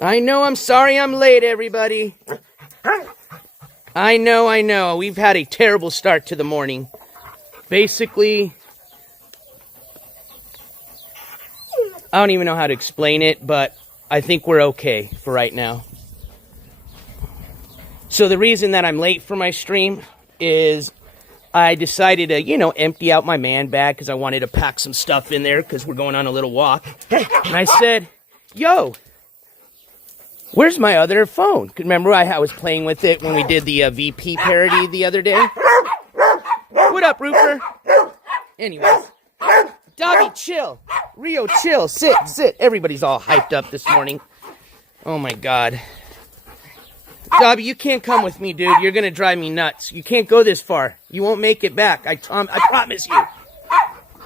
I know, I'm sorry I'm late, everybody. I know. We've had a terrible start to the morning. Basically, I don't even know how to explain it, but I think we're okay for right now. So the reason that I'm late for my stream is I decided to, empty out my man bag because I wanted to pack some stuff in there because we're going on a little walk. And I said, yo, where's my other phone? Remember I was playing with it when we did the VP parody the other day? What up, Roofer? Anyways, Dobby, chill. Rio, chill. Sit. Everybody's all hyped up this morning. Oh, my God. Dobby, you can't come with me, dude. You're going to drive me nuts. You can't go this far. You won't make it back. I promise you.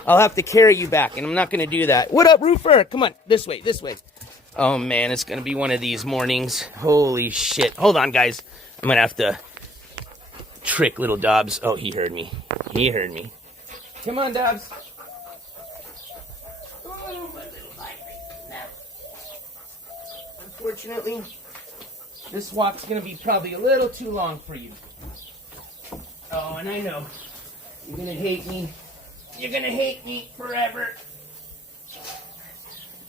I'll have to carry you back, and I'm not going to do that. What up, Roofer? Come on. This way. Oh, man, it's going to be one of these mornings. Holy shit. Hold on, guys. I'm going to have to trick little Dobbs. Oh, he heard me. Come on, Dobbs. Oh, my little vibrator. Unfortunately, this walk's going to be probably a little too long for you. Oh, and I know. You're going to hate me. You're going to hate me forever.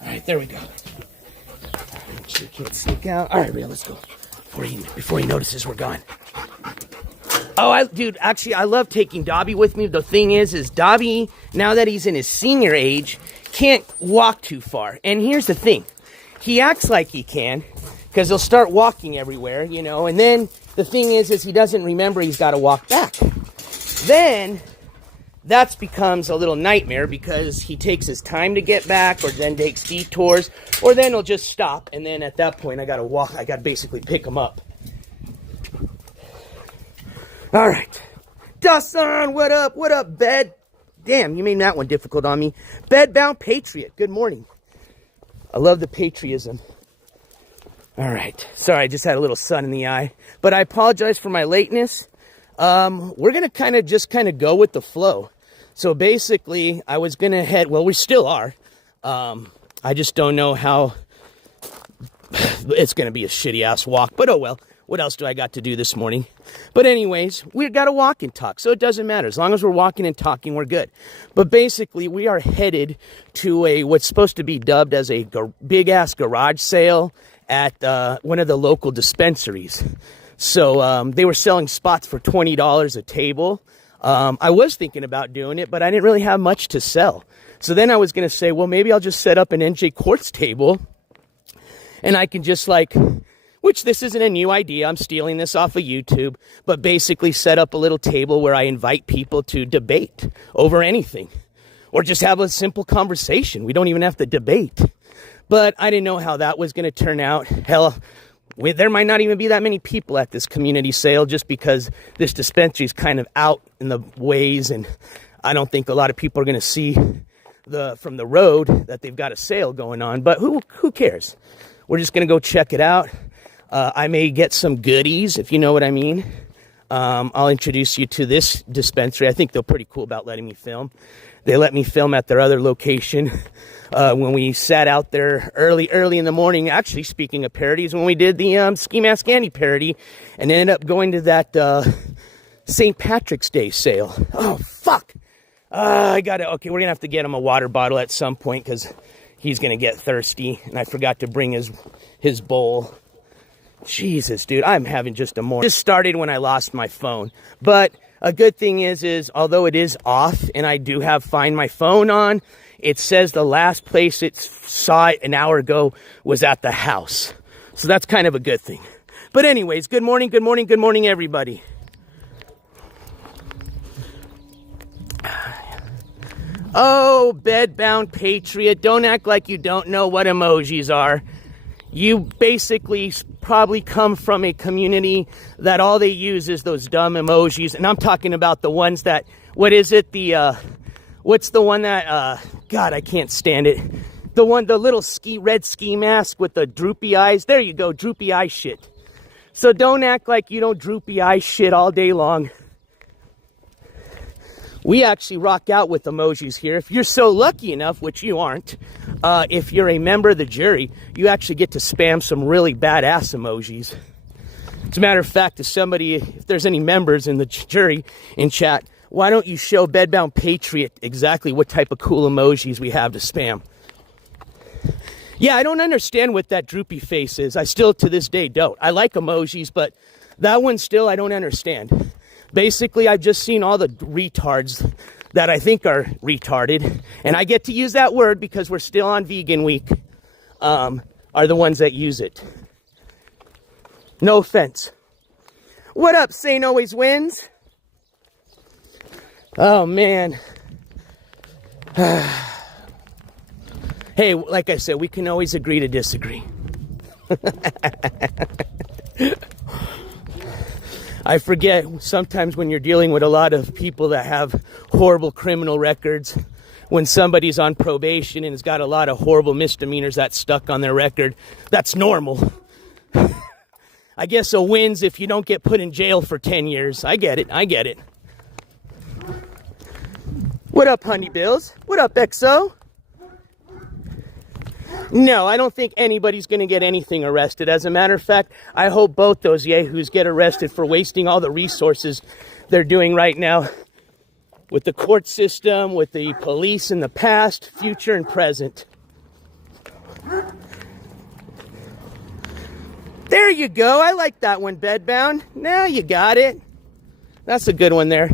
All right, there we go. Make sure you can't sneak out. All right, Rio, let's go. Before he notices we're gone. Oh, dude, actually, I love taking Dobby with me. The thing is Dobby, now that he's in his senior age, can't walk too far. And here's the thing. He acts like he can, because he'll start walking everywhere, and then the thing is he doesn't remember he's got to walk back. Then that becomes a little nightmare because he takes his time to get back, or then takes detours, or then he'll just stop, and then at that point I got to basically pick him up. All right. Dustin, what up, Bed? Damn, you made that one difficult on me. Bedbound Patriot, good morning. I love the patriotism. All right. Sorry, I just had a little sun in the eye. But I apologize for my lateness. We're going to kind of go with the flow. So basically, I was going to head... Well, we still are. I just don't know how... It's going to be a shitty-ass walk. But oh well. What else do I got to do this morning? But anyways, we got to walk and talk. So it doesn't matter. As long as we're walking and talking, we're good. But basically, we are headed to what's supposed to be dubbed as a big-ass garage sale at one of the local dispensaries. So they were selling spots for $20 a table. I was thinking about doing it, but I didn't really have much to sell. So then I was going to say, well, maybe I'll just set up an NJCourts table, and I can just which this isn't a new idea. I'm stealing this off of YouTube, but basically set up a little table where I invite people to debate over anything, or just have a simple conversation. We don't even have to debate. But I didn't know how that was going to turn out. Hell, there might not even be that many people at this community sale just because this dispensary is kind of out in the ways, and I don't think a lot of people are going to see from the road that they've got a sale going on. But who cares? We're just going to go check it out. I may get some goodies, if you know what I mean. I'll introduce you to this dispensary. I think they're pretty cool about letting me film. They let me film at their other location when we sat out there early in the morning. Actually, speaking of parodies, when we did the Ski Mask Andy parody and ended up going to that St. Patrick's Day sale. Oh, fuck. Okay, we're going to have to get him a water bottle at some point because he's going to get thirsty. And I forgot to bring his bowl. Jesus, dude, I'm having just a morning. Just started when I lost my phone. But a good thing is although it is off and I do have Find My Phone on, it says the last place it saw it an hour ago was at the house. So that's kind of a good thing. But anyways, good morning, everybody. Oh, Bedbound Patriot, don't act like you don't know what emojis are. You basically probably come from a community that all they use is those dumb emojis. And I'm talking about the ones that, what's the one that, God, I can't stand it. The little red ski mask with the droopy eyes. There you go, droopy eye shit. So don't act like you don't droopy eye shit all day long. We actually rock out with emojis here. If you're so lucky enough, which you aren't, if you're a member of the jury, you actually get to spam some really badass emojis. As a matter of fact, if there's any members in the jury in chat, why don't you show Bedbound Patriot exactly what type of cool emojis we have to spam? Yeah, I don't understand what that droopy face is. I still, to this day, don't. I like emojis, but that one still I don't understand. Basically, I've just seen all the retards that I think are retarded, and I get to use that word because we're still on Vegan Week, are the ones that use it. No offense. What up, Saint Always Wins? Oh, man. Hey, like I said, we can always agree to disagree. I forget sometimes when you're dealing with a lot of people that have horrible criminal records, when somebody's on probation and has got a lot of horrible misdemeanors that's stuck on their record, that's normal. I guess a win's if you don't get put in jail for 10 years. I get it. What up, Honey Bills? What up, XO? No, I don't think anybody's going to get anything arrested. As a matter of fact, I hope both those yahoos get arrested for wasting all the resources they're doing right now with the court system, with the police in the past, future, and present. There you go. I like that one, Bedbound. Now you got it. That's a good one there.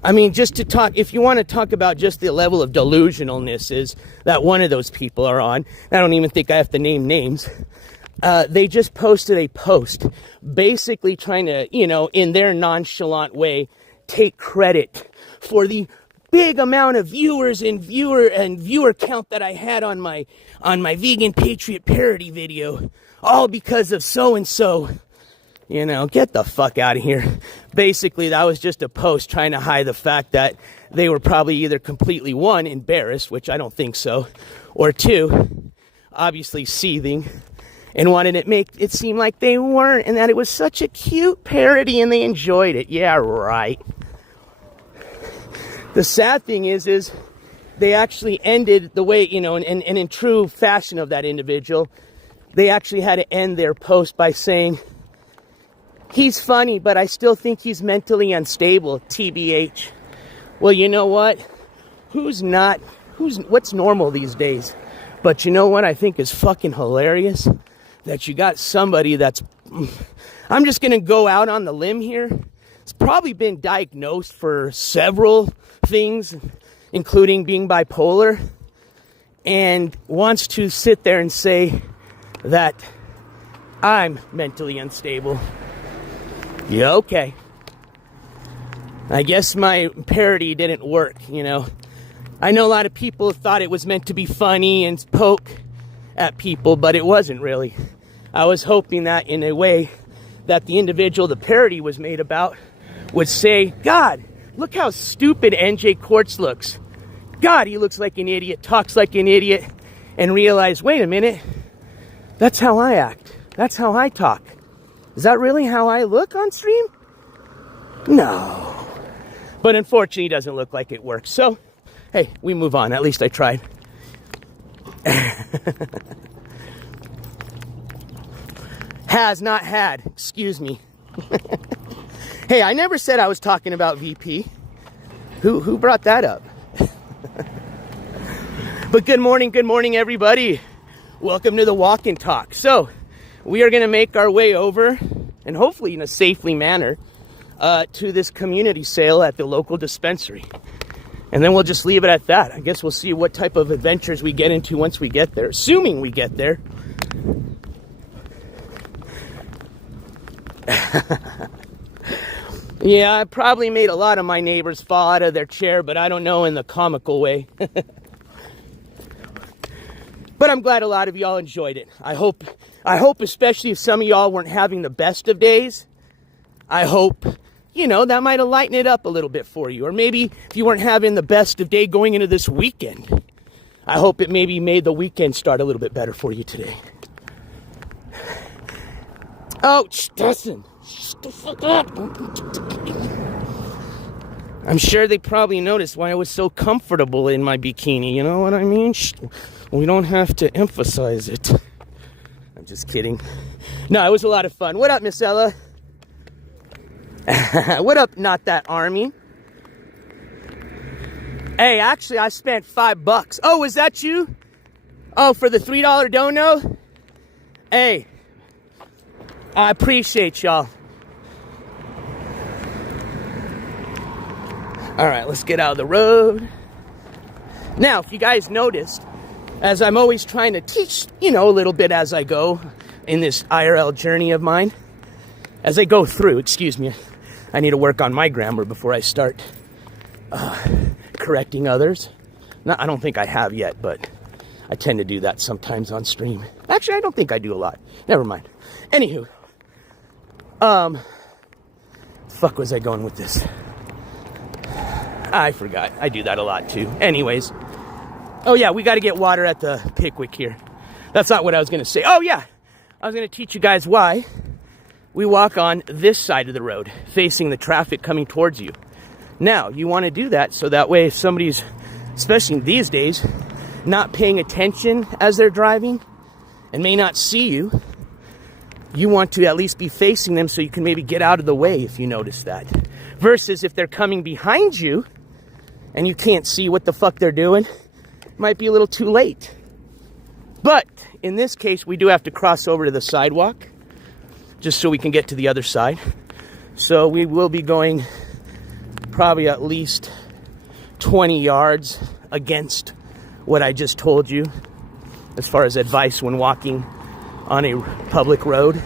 I mean, just to talk, if you want to talk about just the level of delusionalness is that one of those people are on, I don't even think I have to name names. They just posted a post basically trying to, in their nonchalant way, take credit for the big amount of viewers and viewer count that I had on my Vegan Patriot parody video, all because of so-and-so. Get the fuck out of here. Basically, that was just a post trying to hide the fact that they were probably either completely, one, embarrassed, which I don't think so, or two, obviously seething, and wanted to make it seem like they weren't, and that it was such a cute parody and they enjoyed it. Yeah, right. The sad thing is they actually ended the way, and in true fashion of that individual, they actually had to end their post by saying, "He's funny, but I still think he's mentally unstable, TBH. Well, you know what? What's normal these days? But you know what I think is fucking hilarious? That you got somebody that's, I'm just going to go out on the limb here. It's probably been diagnosed for several things, including being bipolar, and wants to sit there and say that I'm mentally unstable. Yeah, okay. I guess my parody didn't work, I know a lot of people thought it was meant to be funny and poke at people, but it wasn't really. I was hoping that in a way that the individual the parody was made about would say, God, look how stupid NJCourts looks. God, he looks like an idiot, talks like an idiot, and realize, wait a minute, that's how I act. That's how I talk. Is that really how I look on stream? No. But unfortunately, it doesn't look like it works. So, hey, we move on. At least I tried. Has not had. Excuse me. Hey, I never said I was talking about VP. Who brought that up? But good morning, everybody. Welcome to the Walk and Talk. So, we are going to make our way over, and hopefully in a safely manner, to this community sale at the local dispensary. And then we'll just leave it at that. I guess we'll see what type of adventures we get into once we get there, assuming we get there. Yeah, I probably made a lot of my neighbors fall out of their chair, but I don't know, in the comical way. But I'm glad a lot of y'all enjoyed it. I hope especially if some of y'all weren't having the best of days, I hope, that might have lightened it up a little bit for you. Or maybe if you weren't having the best of day going into this weekend, I hope it maybe made the weekend start a little bit better for you today. Oh, Dustin, shut the fuck up. I'm sure they probably noticed why I was so comfortable in my bikini. You know what I mean? We don't have to emphasize it. I'm just kidding. No, it was a lot of fun. What up, Miss Ella? What up, not that army? Hey, actually, I spent $5. Oh, was that you? Oh, for the $3 dono? Hey, I appreciate y'all. All right, let's get out of the road. Now, if you guys noticed, as I'm always trying to teach, you know, a little bit as I go in this IRL journey of mine, as I go through, excuse me, I need to work on my grammar before I start correcting others. No, I don't think I have yet, but I tend to do that sometimes on stream. Actually, I don't think I do a lot. Never mind. Anywho, fuck was I going with this? I forgot. I do that a lot too. Anyways. Oh yeah, we got to get water at the Pickwick here. That's not what I was going to say. Oh yeah, I was going to teach you guys why we walk on this side of the road, facing the traffic coming towards you. Now, you want to do that so that way if somebody's, especially these days, not paying attention as they're driving and may not see you, you want to at least be facing them so you can maybe get out of the way if you notice that. Versus if they're coming behind you and you can't see what the fuck they're doing, it might be a little too late. But in this case, we do have to cross over to the sidewalk just so we can get to the other side. So we will be going probably at least 20 yards against what I just told you as far as advice when walking on a public road.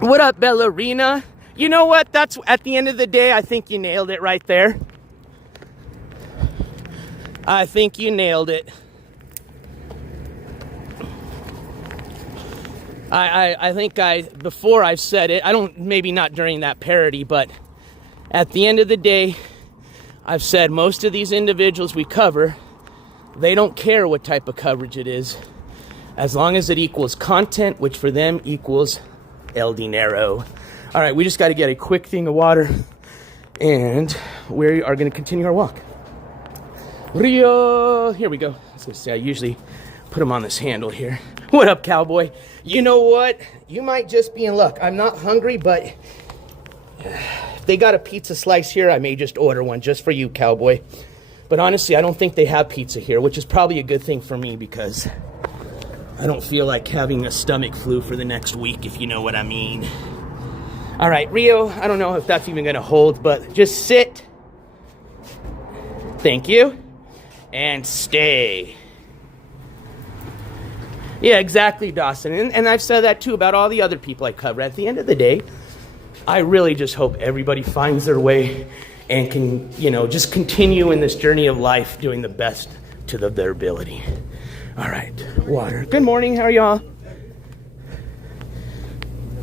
What up, Ballerina? You know what? That's at the end of the day, I think you nailed it right there. I think you nailed it. I think before I've said it, I don't, maybe not during that parody, but at the end of the day, I've said most of these individuals we cover, they don't care what type of coverage it is, as long as it equals content, which for them equals el dinero. All right, we just got to get a quick thing of water, and we are going to continue our walk. Rio, here we go. I was going to say, I usually put them on this handle here. What up, cowboy? You know what? You might just be in luck. I'm not hungry, but if they got a pizza slice here, I may just order one just for you, cowboy. But honestly, I don't think they have pizza here, which is probably a good thing for me because I don't feel like having a stomach flu for the next week, if you know what I mean. All right, Rio, I don't know if that's even going to hold, but just sit. Thank you. And stay. Yeah, exactly, Dawson. And I've said that too about all the other people I cover. At the end of the day, I really just hope everybody finds their way and can, you know, just continue in this journey of life doing the best to their ability. All right, water. Good morning, how are y'all?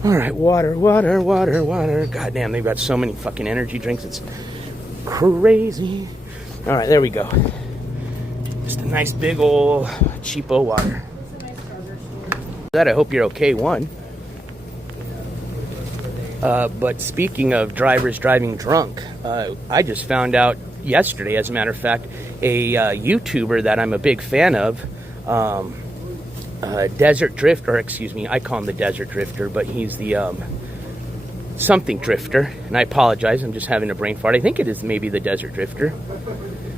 All right, water. God damn, they've got so many fucking energy drinks. It's crazy. All right, there we go. Just a nice big old cheapo water. That I hope you're okay, one. But speaking of drivers driving drunk, I just found out yesterday, as a matter of fact, a YouTuber that I'm a big fan of, Desert Drifter, excuse me, I call him the Desert Drifter, but he's the something Drifter, and I apologize, I'm just having a brain fart. I think it is maybe the Desert Drifter.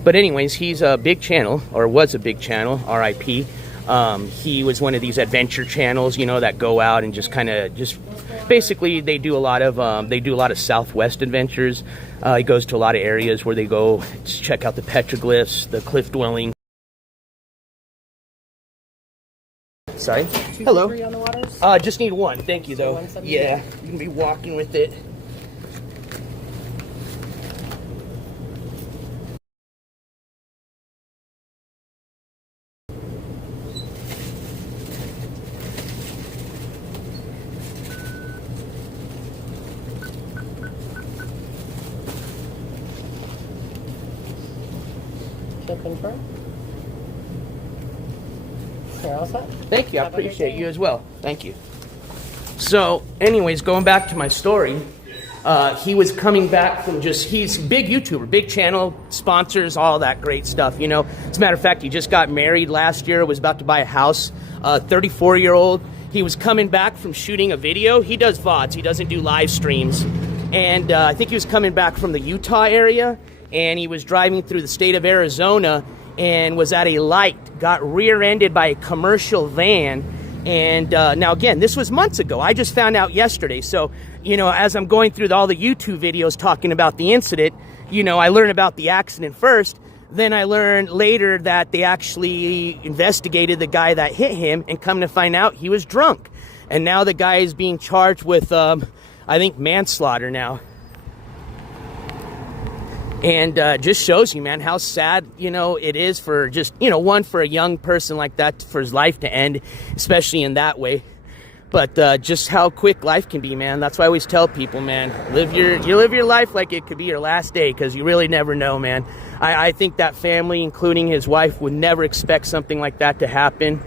But anyways, he's a big channel, or was a big channel, RIP. He was one of these adventure channels, you know, that go out and just kind of basically they do a lot of Southwest adventures. He goes to a lot of areas where they go to check out the petroglyphs, the cliff dwelling. Sorry. Hello. On the waters? Just need one. Thank you, though. Yeah, you can be walking with it. to confirm. You're all set. Thank you. I appreciate you as well. Thank you. So, anyways, going back to my story, he was coming back from he's a big YouTuber, big channel, sponsors, all that great stuff, you know. As a matter of fact, he just got married last year, was about to buy a house, 34-year-old. He was coming back from shooting a video. He does VODs, he doesn't do live streams. And I think he was coming back from the Utah area, and he was driving through the state of Arizona and was at a light, got rear-ended by a commercial van. And now, again, this was months ago. I just found out yesterday. So, you know, as I'm going through all the YouTube videos talking about the incident, you know, I learned about the accident first. Then I learned later that they actually investigated the guy that hit him, and come to find out he was drunk. And now the guy is being charged with, I think, manslaughter now. And just shows you, man, how sad, you know, it is for just, you know, one, for a young person like that, for his life to end, especially in that way. But just how quick life can be, man. That's why I always tell people, man, you live your life like it could be your last day, because you really never know, man. I think that family, including his wife, would never expect something like that to happen.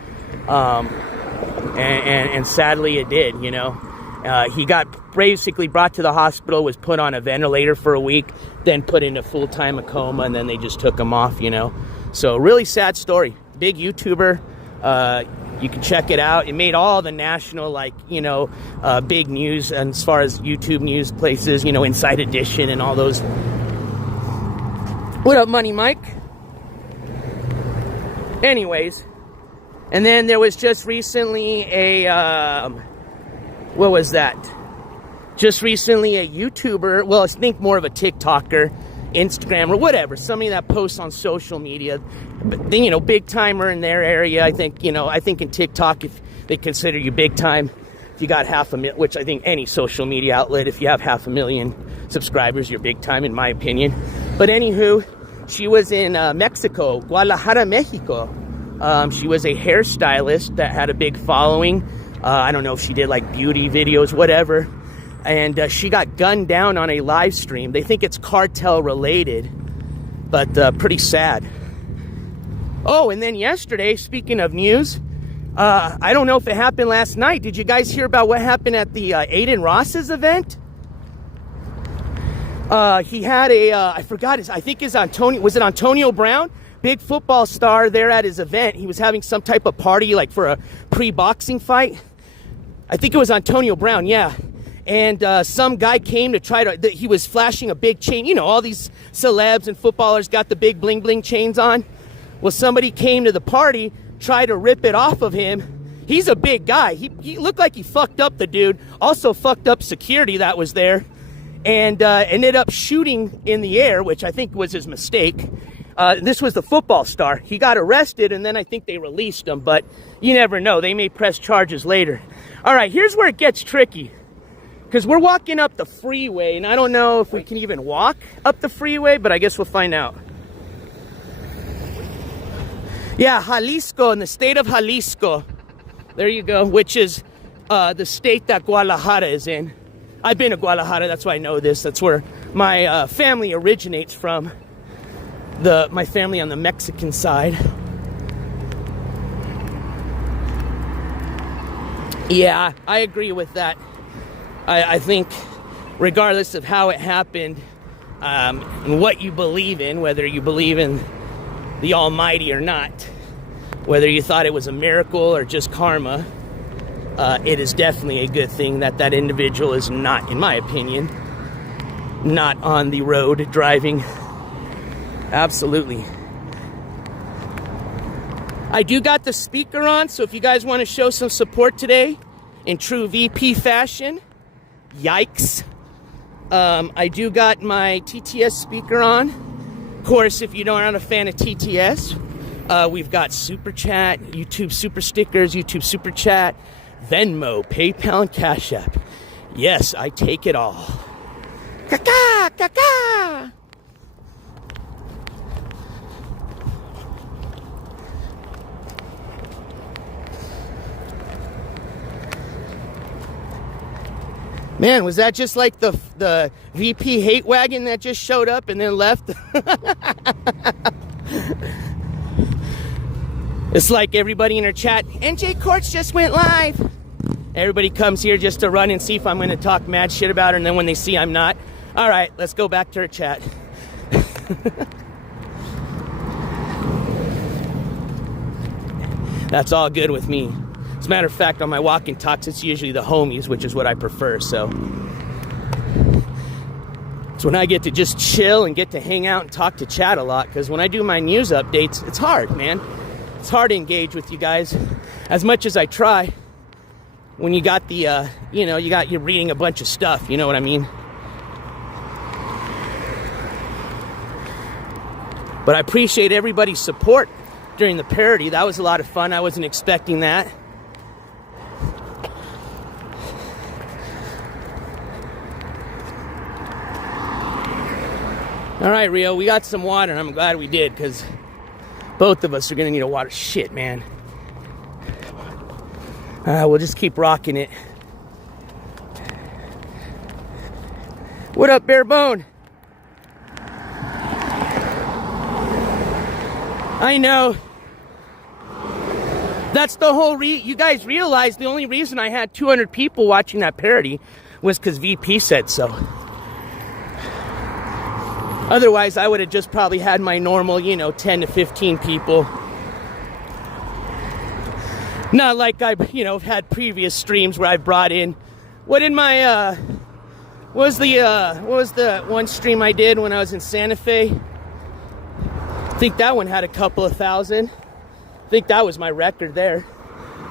And sadly it did, you know. He got basically brought to the hospital, was put on a ventilator for a week, then put in a full-time coma, and then they just took him off, you know. So really sad story. Big YouTuber. You can check it out. It made all the national, like, you know, big news, and as far as YouTube news places, you know, Inside Edition and all those. What up, Money Mike? Anyways, and then there was just recently a, what was that? Just recently a YouTuber, well, I think more of a TikToker, Instagram, or whatever, somebody that posts on social media, but, you know, big timer in their area. I think, you know, I think in TikTok, if they consider you big time, if you got 500,000, which I think any social media outlet, if you have 500,000 subscribers, you're big time, in my opinion. But anywho, she was in Mexico, Guadalajara, Mexico. She was a hairstylist that had a big following. I don't know if she did like beauty videos, whatever. And she got gunned down on a live stream. They think it's cartel related, but pretty sad. Oh, and then yesterday, speaking of news, I don't know if it happened last night. Did you guys hear about what happened at the Aiden Ross's event? He had a, I forgot his, I think it's Antonio, was it Antonio Brown? Big football star there at his event. He was having some type of party, like for a pre-boxing fight. I think it was Antonio Brown, yeah. And some guy came to try to, he was flashing a big chain. You know, all these celebs and footballers got the big bling bling chains on. Well, somebody came to the party, tried to rip it off of him. He's a big guy. He looked like he fucked up the dude. Also fucked up security that was there. And ended up shooting in the air, which I think was his mistake. This was the football star. He got arrested, and then I think they released him. But you never know. They may press charges later. All right, here's where it gets tricky. Because we're walking up the freeway, and I don't know if we can even walk up the freeway, but I guess we'll find out. Yeah, Jalisco, in the state of Jalisco. There you go, which is the state that Guadalajara is in. I've been to Guadalajara, that's why I know this. That's where my family originates from. My family on the Mexican side. Yeah, I agree with that. I think regardless of how it happened, and what you believe in, whether you believe in the Almighty or not, whether you thought it was a miracle or just karma, it is definitely a good thing that that individual is not, in my opinion, not on the road driving. Absolutely. I do got the speaker on, so if you guys want to show some support today in true VP fashion, yikes. I do got my TTS speaker on. Of course, if you aren't a fan of TTS, we've got Superchat, YouTube Super Stickers, YouTube Super Chat, Venmo, PayPal, and Cash App. Yes, I take it all. Kaka, kaka. Man, was that just like the VP hate wagon that just showed up and then left? It's like everybody in our chat, NJCourts just went live. Everybody comes here just to run and see if I'm going to talk mad shit about her, and then when they see I'm not, all right, let's go back to our chat. That's all good with me. As a matter of fact, on my walk-in talks, it's usually the homies, which is what I prefer, so. It's when I get to just chill and get to hang out and talk to chat a lot, because when I do my news updates, it's hard, man. It's hard to engage with you guys as much as I try when you got the, you're reading a bunch of stuff, you know what I mean? But I appreciate everybody's support during the parody. That was a lot of fun. I wasn't expecting that. All right, Rio, we got some water, and I'm glad we did, because both of us are going to need a water. Shit, man. We'll just keep rocking it. What up, Barebone? I know. That's the whole you guys realize the only reason I had 200 people watching that parody was because VP said so. Otherwise, I would have just probably had my normal, 10 to 15 people. Not like I've, had previous streams where I brought in. What did my, what was the one stream I did when I was in Santa Fe? I think that one had a couple of thousand. I think that was my record there.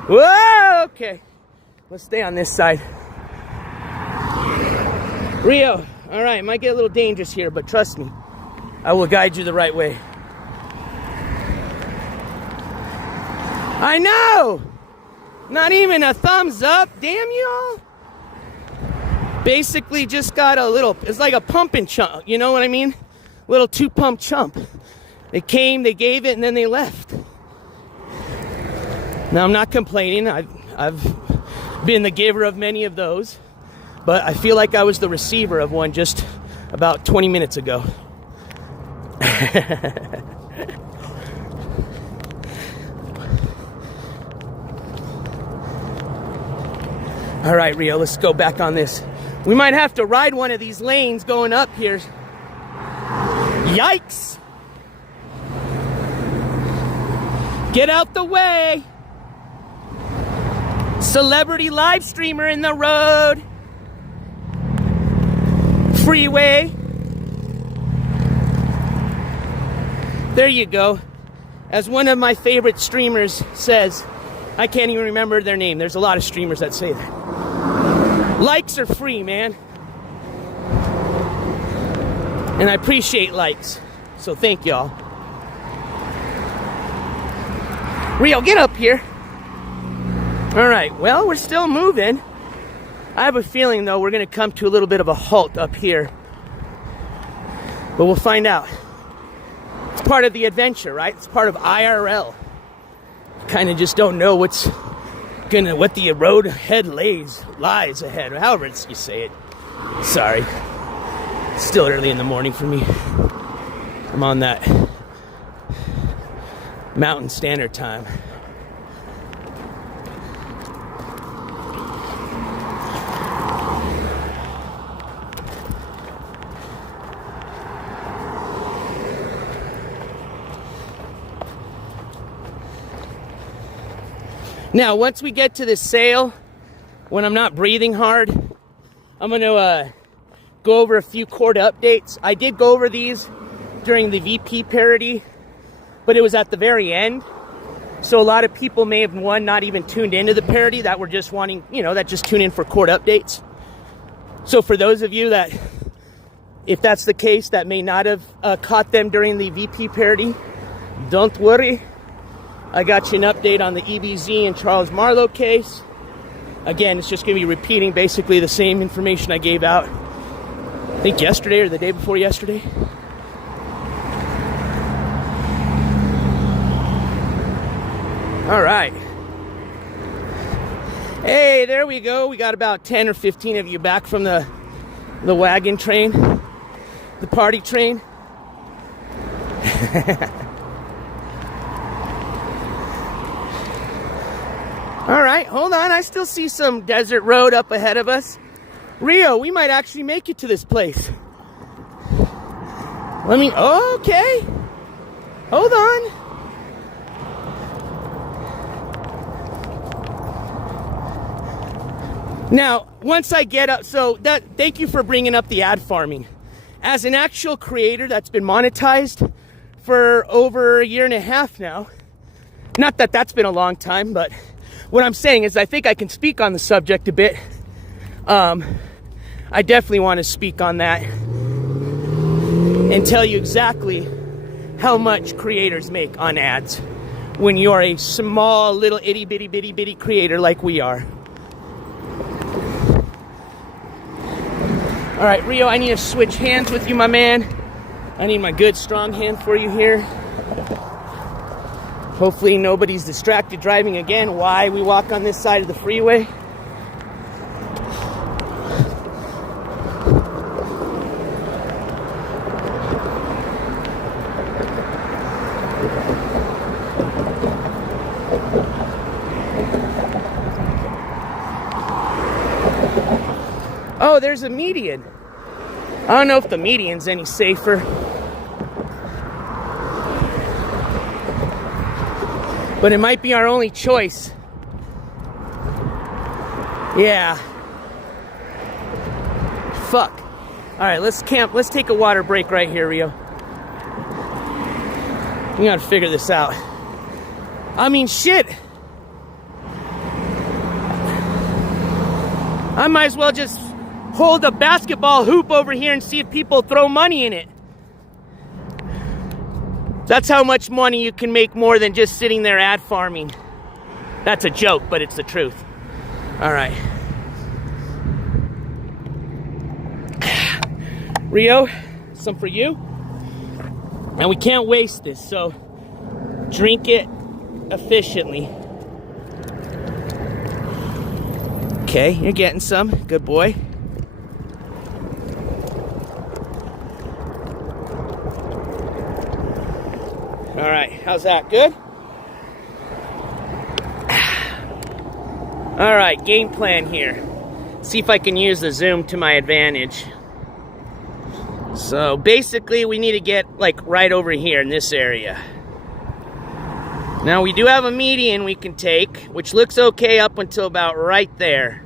Whoa, okay. Let's stay on this side. Rio. All right, it might get a little dangerous here, but trust me, I will guide you the right way. I know! Not even a thumbs up, damn y'all! Basically just got a little, it's like a pump and chump, you know what I mean? Little 2-pump chump. They came, they gave it, and then they left. Now, I'm not complaining. I've been the giver of many of those. But I feel like I was the receiver of one just about 20 minutes ago. All right, Rio, let's go back on this. We might have to ride one of these lanes going up here. Yikes! Get out the way! Celebrity live streamer in the road. Freeway. There you go. As one of my favorite streamers says, I can't even remember their name. There's a lot of streamers that say that. Likes are free, man. And I appreciate likes. So thank y'all. Rio, get up here. All right, well, we're still moving. I have a feeling, though, we're going to come to a little bit of a halt up here. But we'll find out. It's part of the adventure, right? It's part of IRL. Kind of just don't know what the road ahead lies ahead, however you say it. Sorry. It's still early in the morning for me. I'm on that Mountain Standard Time. Now, once we get to this sale, when I'm not breathing hard, I'm going to go over a few court updates. I did go over these during the VP parody, but it was at the very end. So a lot of people may have, not even tuned into the parody, that were just wanting, that just tune in for court updates. So for those of you that, if that's the case, that may not have caught them during the VP parody, don't worry. I got you an update on the EBZ and Charles Marlowe case. Again, it's just going to be repeating basically the same information I gave out, I think yesterday or the day before yesterday. All right. Hey, there we go. We got about 10 or 15 of you back from the wagon train, the party train. All right, hold on. I still see some desert road up ahead of us. Rio, we might actually make it to this place. Okay. Hold on. Now, once I get up, thank you for bringing up the ad farming. As an actual creator that's been monetized for over a year and a half now, not that that's been a long time, but what I'm saying is I think I can speak on the subject a bit. I definitely want to speak on that and tell you exactly how much creators make on ads when you're a small little itty bitty bitty bitty creator like we are. All right, Rio, I need to switch hands with you, my man. I need my good strong hand for you here. Hopefully nobody's distracted driving again. Why we walk on this side of the freeway. Oh, there's a median. I don't know if the median's any safer. But it might be our only choice. Yeah. Fuck. All right, let's camp. Let's take a water break right here, Rio. We gotta figure this out. I mean, shit. I might as well just hold a basketball hoop over here and see if people throw money in it. That's how much money you can make more than just sitting there ad farming. That's a joke, but it's the truth. All right. Rio, some for you. And we can't waste this, so drink it efficiently. Okay, you're getting some. Good boy. All right, how's that? Good? All right, game plan here. See if I can use the zoom to my advantage. So basically we need to get like right over here in this area. Now we do have a median we can take, which looks okay up until about right there.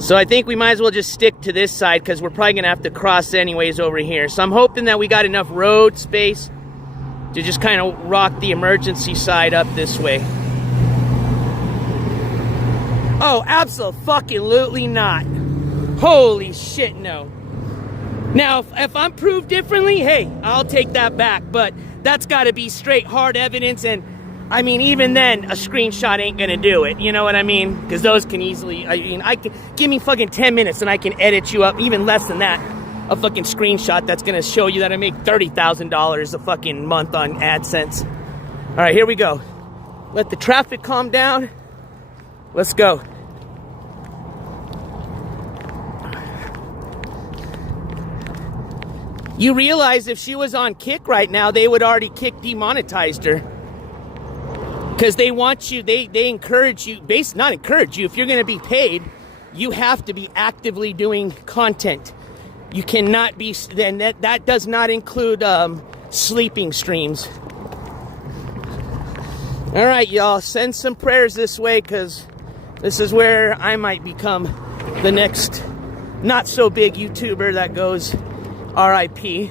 So I think we might as well just stick to this side because we're probably gonna have to cross anyways over here. So I'm hoping that we got enough road space to just kind of rock the emergency side up this way. Oh, absolutely not. Holy shit, no. Now, if I'm proved differently, hey, I'll take that back. But that's got to be straight hard evidence. And, I mean, even then, a screenshot ain't going to do it. You know what I mean? Because those can easily, give me fucking 10 minutes and I can edit you up, even less than that. A fucking screenshot that's going to show you that I make $30,000 a fucking month on AdSense. All right, here we go. Let the traffic calm down. Let's go. You realize if she was on Kick right now, they would already demonetized her. Because they want you, they encourage you, not encourage you, if you're going to be paid, you have to be actively doing content. You cannot be, then that does not include sleeping streams. All right, y'all, send some prayers this way because this is where I might become the next not so big YouTuber that goes RIP.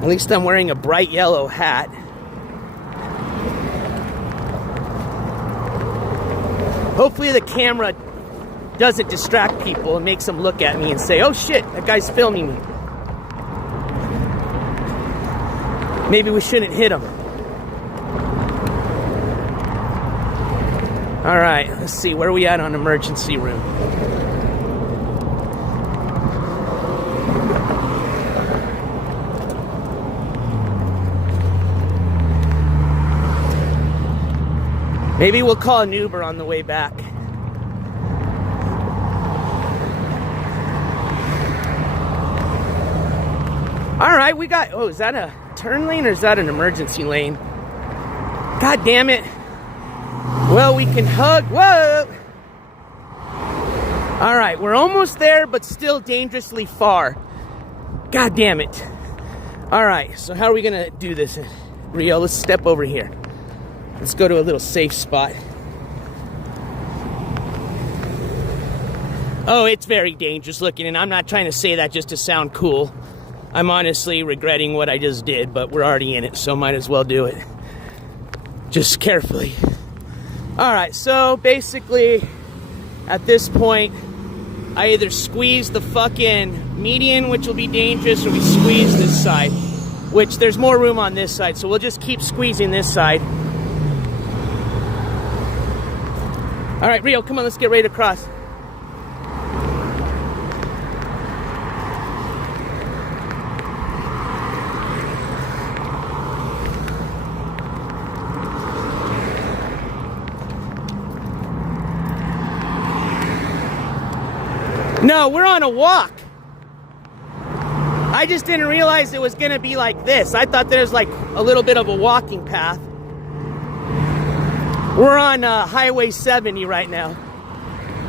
At least I'm wearing a bright yellow hat. Hopefully the camera doesn't distract people and makes them look at me and say, oh shit, that guy's filming me. Maybe we shouldn't hit him. All right, let's see, where are we at on emergency room? Maybe we'll call an Uber on the way back. All right, we got, oh, is that a turn lane or is that an emergency lane? God damn it. Well, we can hug, whoa. All right, we're almost there, but still dangerously far. God damn it. All right, so how are we gonna do this? Rio, let's step over here. Let's go to a little safe spot. Oh, it's very dangerous looking, and I'm not trying to say that just to sound cool. I'm honestly regretting what I just did, but we're already in it, so might as well do it. Just carefully. All right, so basically, at this point, I either squeeze the fucking median, which will be dangerous, or we squeeze this side, which there's more room on this side, so we'll just keep squeezing this side. All right, Rio, come on, let's get ready to cross. No, we're on a walk. I just didn't realize it was going to be like this. I thought there's like a little bit of a walking path. We're on Highway 70 right now,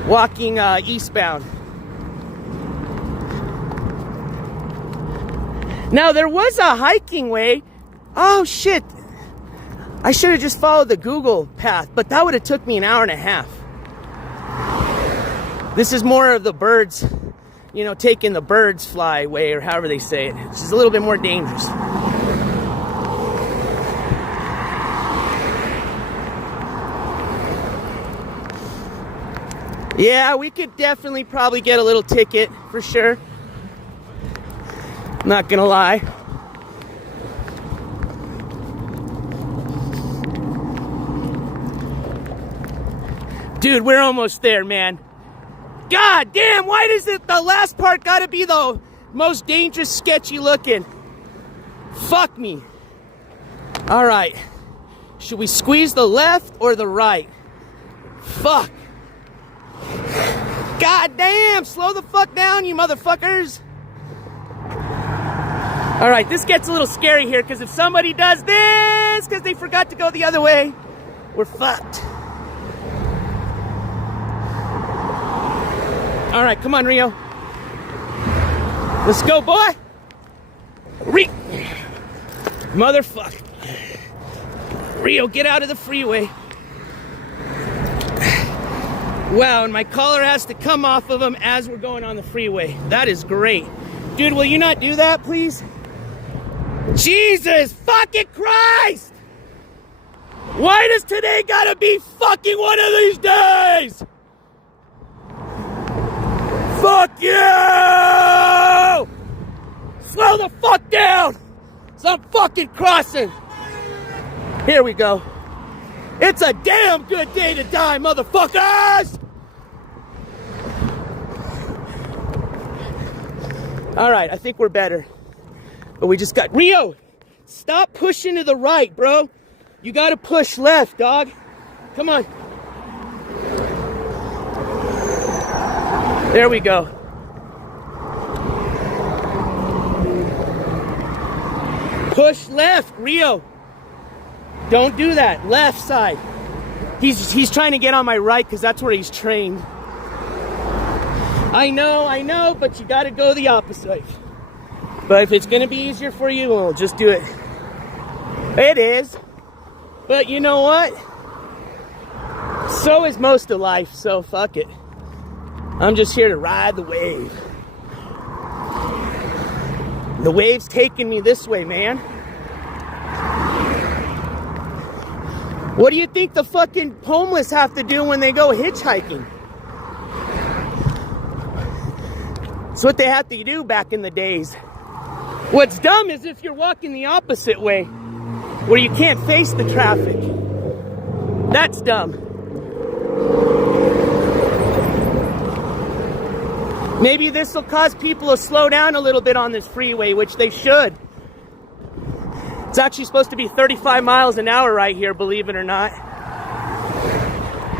walking eastbound. Now, there was a hiking way. Oh, shit. I should have just followed the Google path, but that would have took me an hour and a half. This is more of the birds, you know, taking the birds fly way, or however they say it. It's just a little bit more dangerous. Yeah, we could definitely probably get a little ticket for sure. Not gonna lie. Dude, we're almost there, man. God damn, why does it, the last part gotta be the most dangerous, sketchy looking? Fuck me. All right. Should we squeeze the left or the right? Fuck. God damn, slow the fuck down, you motherfuckers. All right, this gets a little scary here, because if somebody does this because they forgot to go the other way, we're fucked. All right, come on, Rio. Let's go, boy. Motherfucker. Rio, get out of the freeway. Wow, and my collar has to come off of him as we're going on the freeway. That is great. Dude, will you not do that, please? Jesus fucking Christ! Why does today gotta be fucking one of these days? Fuck you! Slow the fuck down! So I'm fucking crossing. Here we go. It's a damn good day to die, motherfuckers! All right, I think we're better. But we just got... Rio! Stop pushing to the right, bro. You gotta push left, dog. Come on. There we go. Push left, Rio. Don't do that. Left side. He's trying to get on my right because that's where he's trained. I know, but you gotta go the opposite way. But if it's gonna be easier for you, well, just do it. It is. But you know what? So is most of life, so fuck it. I'm just here to ride the wave. The wave's taking me this way, man. What do you think the fucking homeless have to do when they go hitchhiking? It's what they had to do back in the days. What's dumb is if you're walking the opposite way, where you can't face the traffic. That's dumb. Maybe this will cause people to slow down a little bit on this freeway, which they should. It's actually supposed to be 35 miles an hour right here, believe it or not.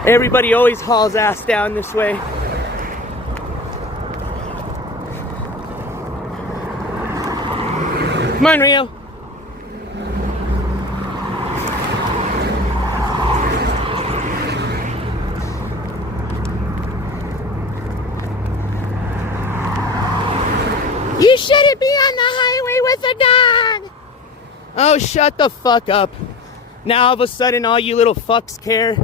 Everybody always hauls ass down this way. Come on, Rio. You shouldn't be on the highway with a dog. Oh, shut the fuck up. Now all of a sudden all you little fucks care.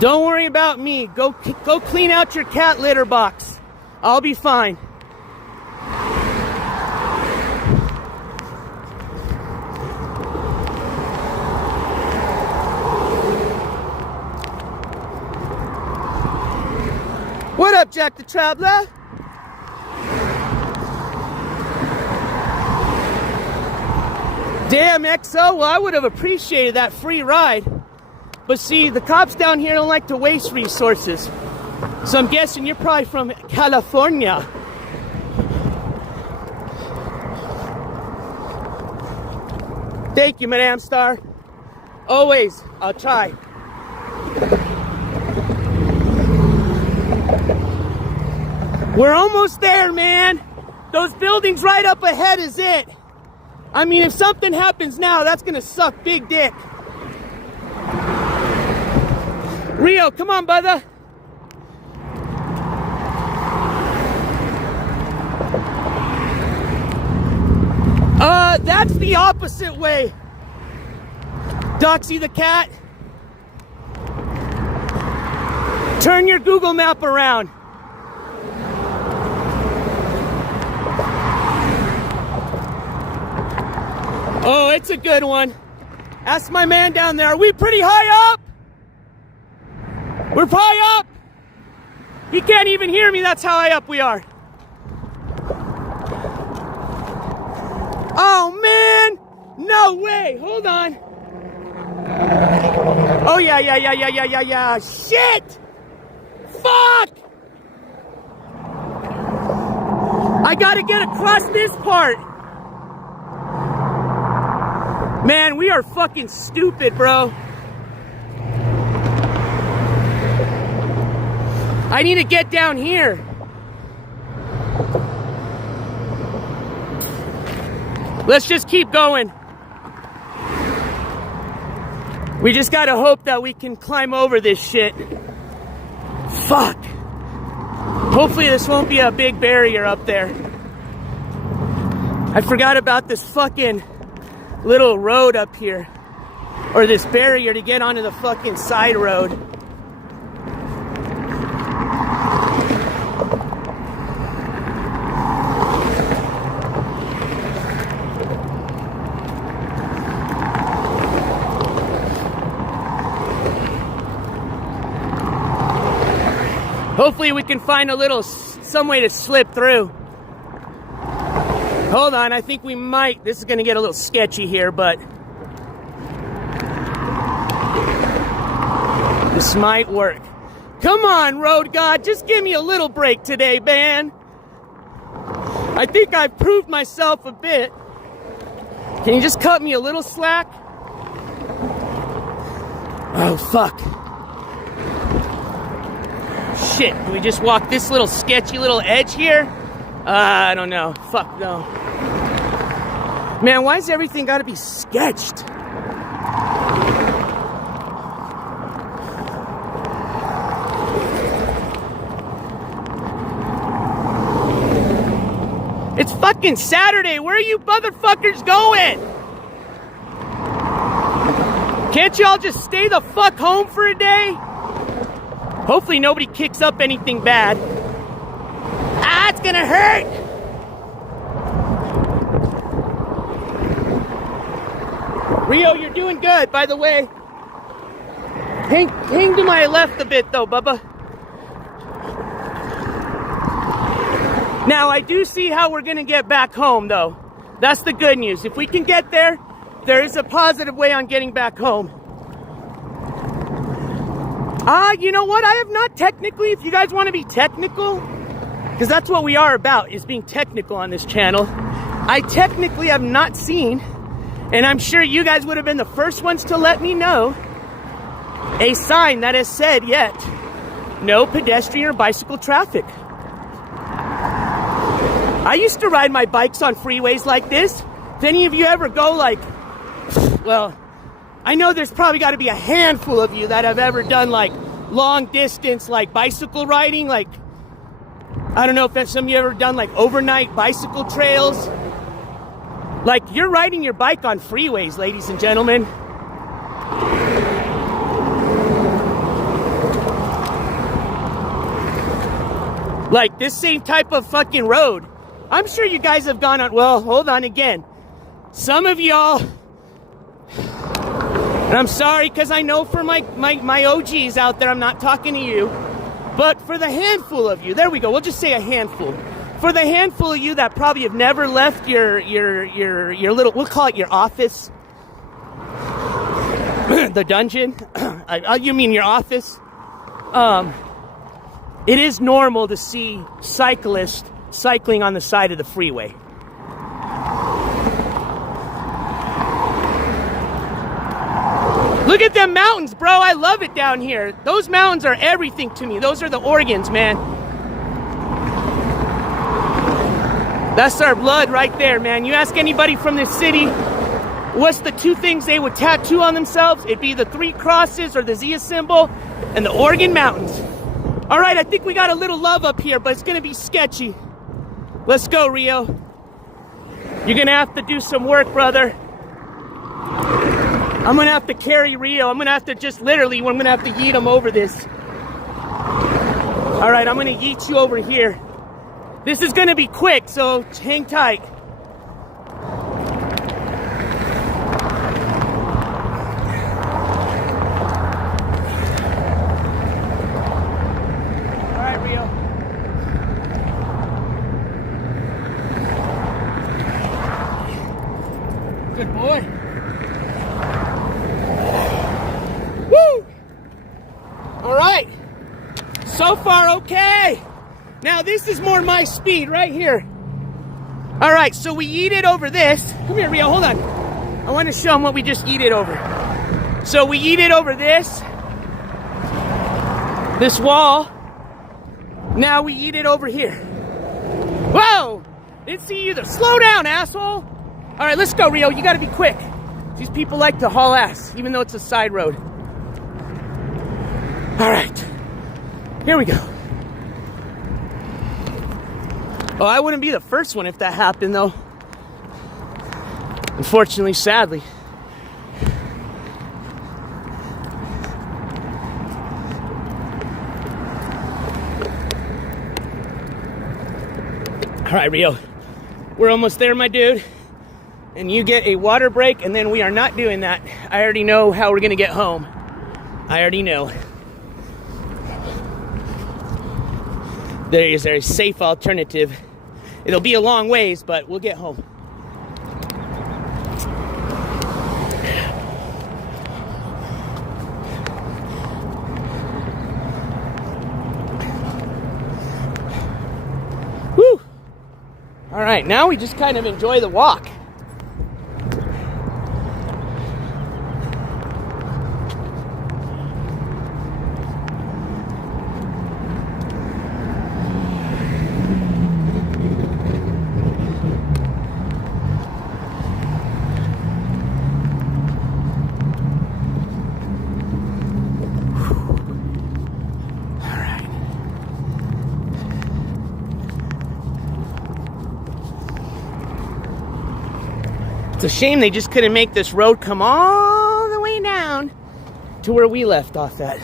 Don't worry about me. Go clean out your cat litter box. I'll be fine. What up, Jack the Traveler? Damn, XO, well, I would have appreciated that free ride. But see, the cops down here don't like to waste resources. So I'm guessing you're probably from California. Thank you, Madame Star. Always, I'll try. We're almost there, man. Those buildings right up ahead is it. I mean, if something happens now, that's gonna suck big dick. Rio, come on, brother. That's the opposite way. Doxy the cat. Turn your Google map around. Oh, it's a good one. Ask my man down there. Are we pretty high up? We're high up. He can't even hear me. That's how high up we are. Oh, man. No way. Hold on. Oh, yeah. Shit. Fuck. I gotta get across this part. Man, we are fucking stupid, bro. I need to get down here. Let's just keep going. We just gotta hope that we can climb over this shit. Fuck. Hopefully this won't be a big barrier up there. I forgot about this fucking little road up here. Or this barrier to get onto the fucking side road. Hopefully we can find some way to slip through. Hold on, I think we might. This is gonna get a little sketchy here, but this might work. Come on, road god, just give me a little break today, man. I think I've proved myself a bit. Can you just cut me a little slack? Oh, fuck. Shit, can we just walk this little sketchy little edge here? I don't know. Fuck no. Man, why has everything got to be sketched? It's fucking Saturday. Where are you motherfuckers going? Can't y'all just stay the fuck home for a day? Hopefully nobody kicks up anything bad. Ah, it's gonna hurt! Rio, you're doing good, by the way. Hang to my left a bit, though, Bubba. Now, I do see how we're gonna get back home, though. That's the good news. If we can get there, there is a positive way on getting back home. You know what? I have not technically, if you guys want to be technical, because that's what we are about, is being technical on this channel. I technically have not seen And I'm sure you guys would have been the first ones to let me know a sign that has said yet, no pedestrian or bicycle traffic. I used to ride my bikes on freeways like this. If any of you ever go like, well, I know there's probably got to be a handful of you that have ever done like long distance, like bicycle riding. Like, I don't know if some of you ever done like overnight bicycle trails. Like, you're riding your bike on freeways, ladies and gentlemen. Like, this same type of fucking road. I'm sure you guys have gone on, well, hold on again. Some of y'all, and I'm sorry because I know for my OGs out there, I'm not talking to you, but for the handful of you, there we go, we'll just say a handful. For the handful of you that probably have never left your little, we'll call it your office, the dungeon, you mean your office? It is normal to see cyclists cycling on the side of the freeway. Look at them mountains, bro. I love it down here. Those mountains are everything to me. Those are the organs, man. That's our blood right there, man. You ask anybody from this city, what's the two things they would tattoo on themselves? It'd be the 3 crosses or the Zia symbol and the Organ Mountains. All right, I think we got a little love up here, but it's going to be sketchy. Let's go, Rio. You're going to have to do some work, brother. I'm going to have to carry Rio. I'm going to have to just literally, I'm going to have to yeet him over this. All right, I'm going to yeet you over here. This is going to be quick, so hang tight. All right, Rio. Good boy. Woo! All right. So far, okay. Now, this is more my speed right here. All right, so we yeeted over this. Come here, Rio, hold on. I want to show them what we just yeeted over. So we yeeted over this wall. Now we yeeted over here. Whoa! Didn't see you either. Slow down, asshole. All right, let's go, Rio. You got to be quick. These people like to haul ass, even though it's a side road. All right, here we go. Oh, I wouldn't be the first one if that happened, though. Unfortunately, sadly. All right, Rio. We're almost there, my dude. And you get a water break, and then we are not doing that. I already know how we're going to get home. I already know. There is a safe alternative. It'll be a long ways, but we'll get home. Woo! All right, now we just kind of enjoy the walk. It's a shame they just couldn't make this road come all the way down to where we left off at.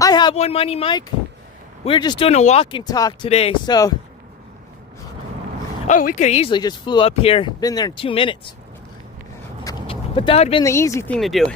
I have one, Money Mike. We were just doing a walk and talk today, so... Oh, we could have easily just flew up here, been there in 2 minutes. But that would have been the easy thing to do.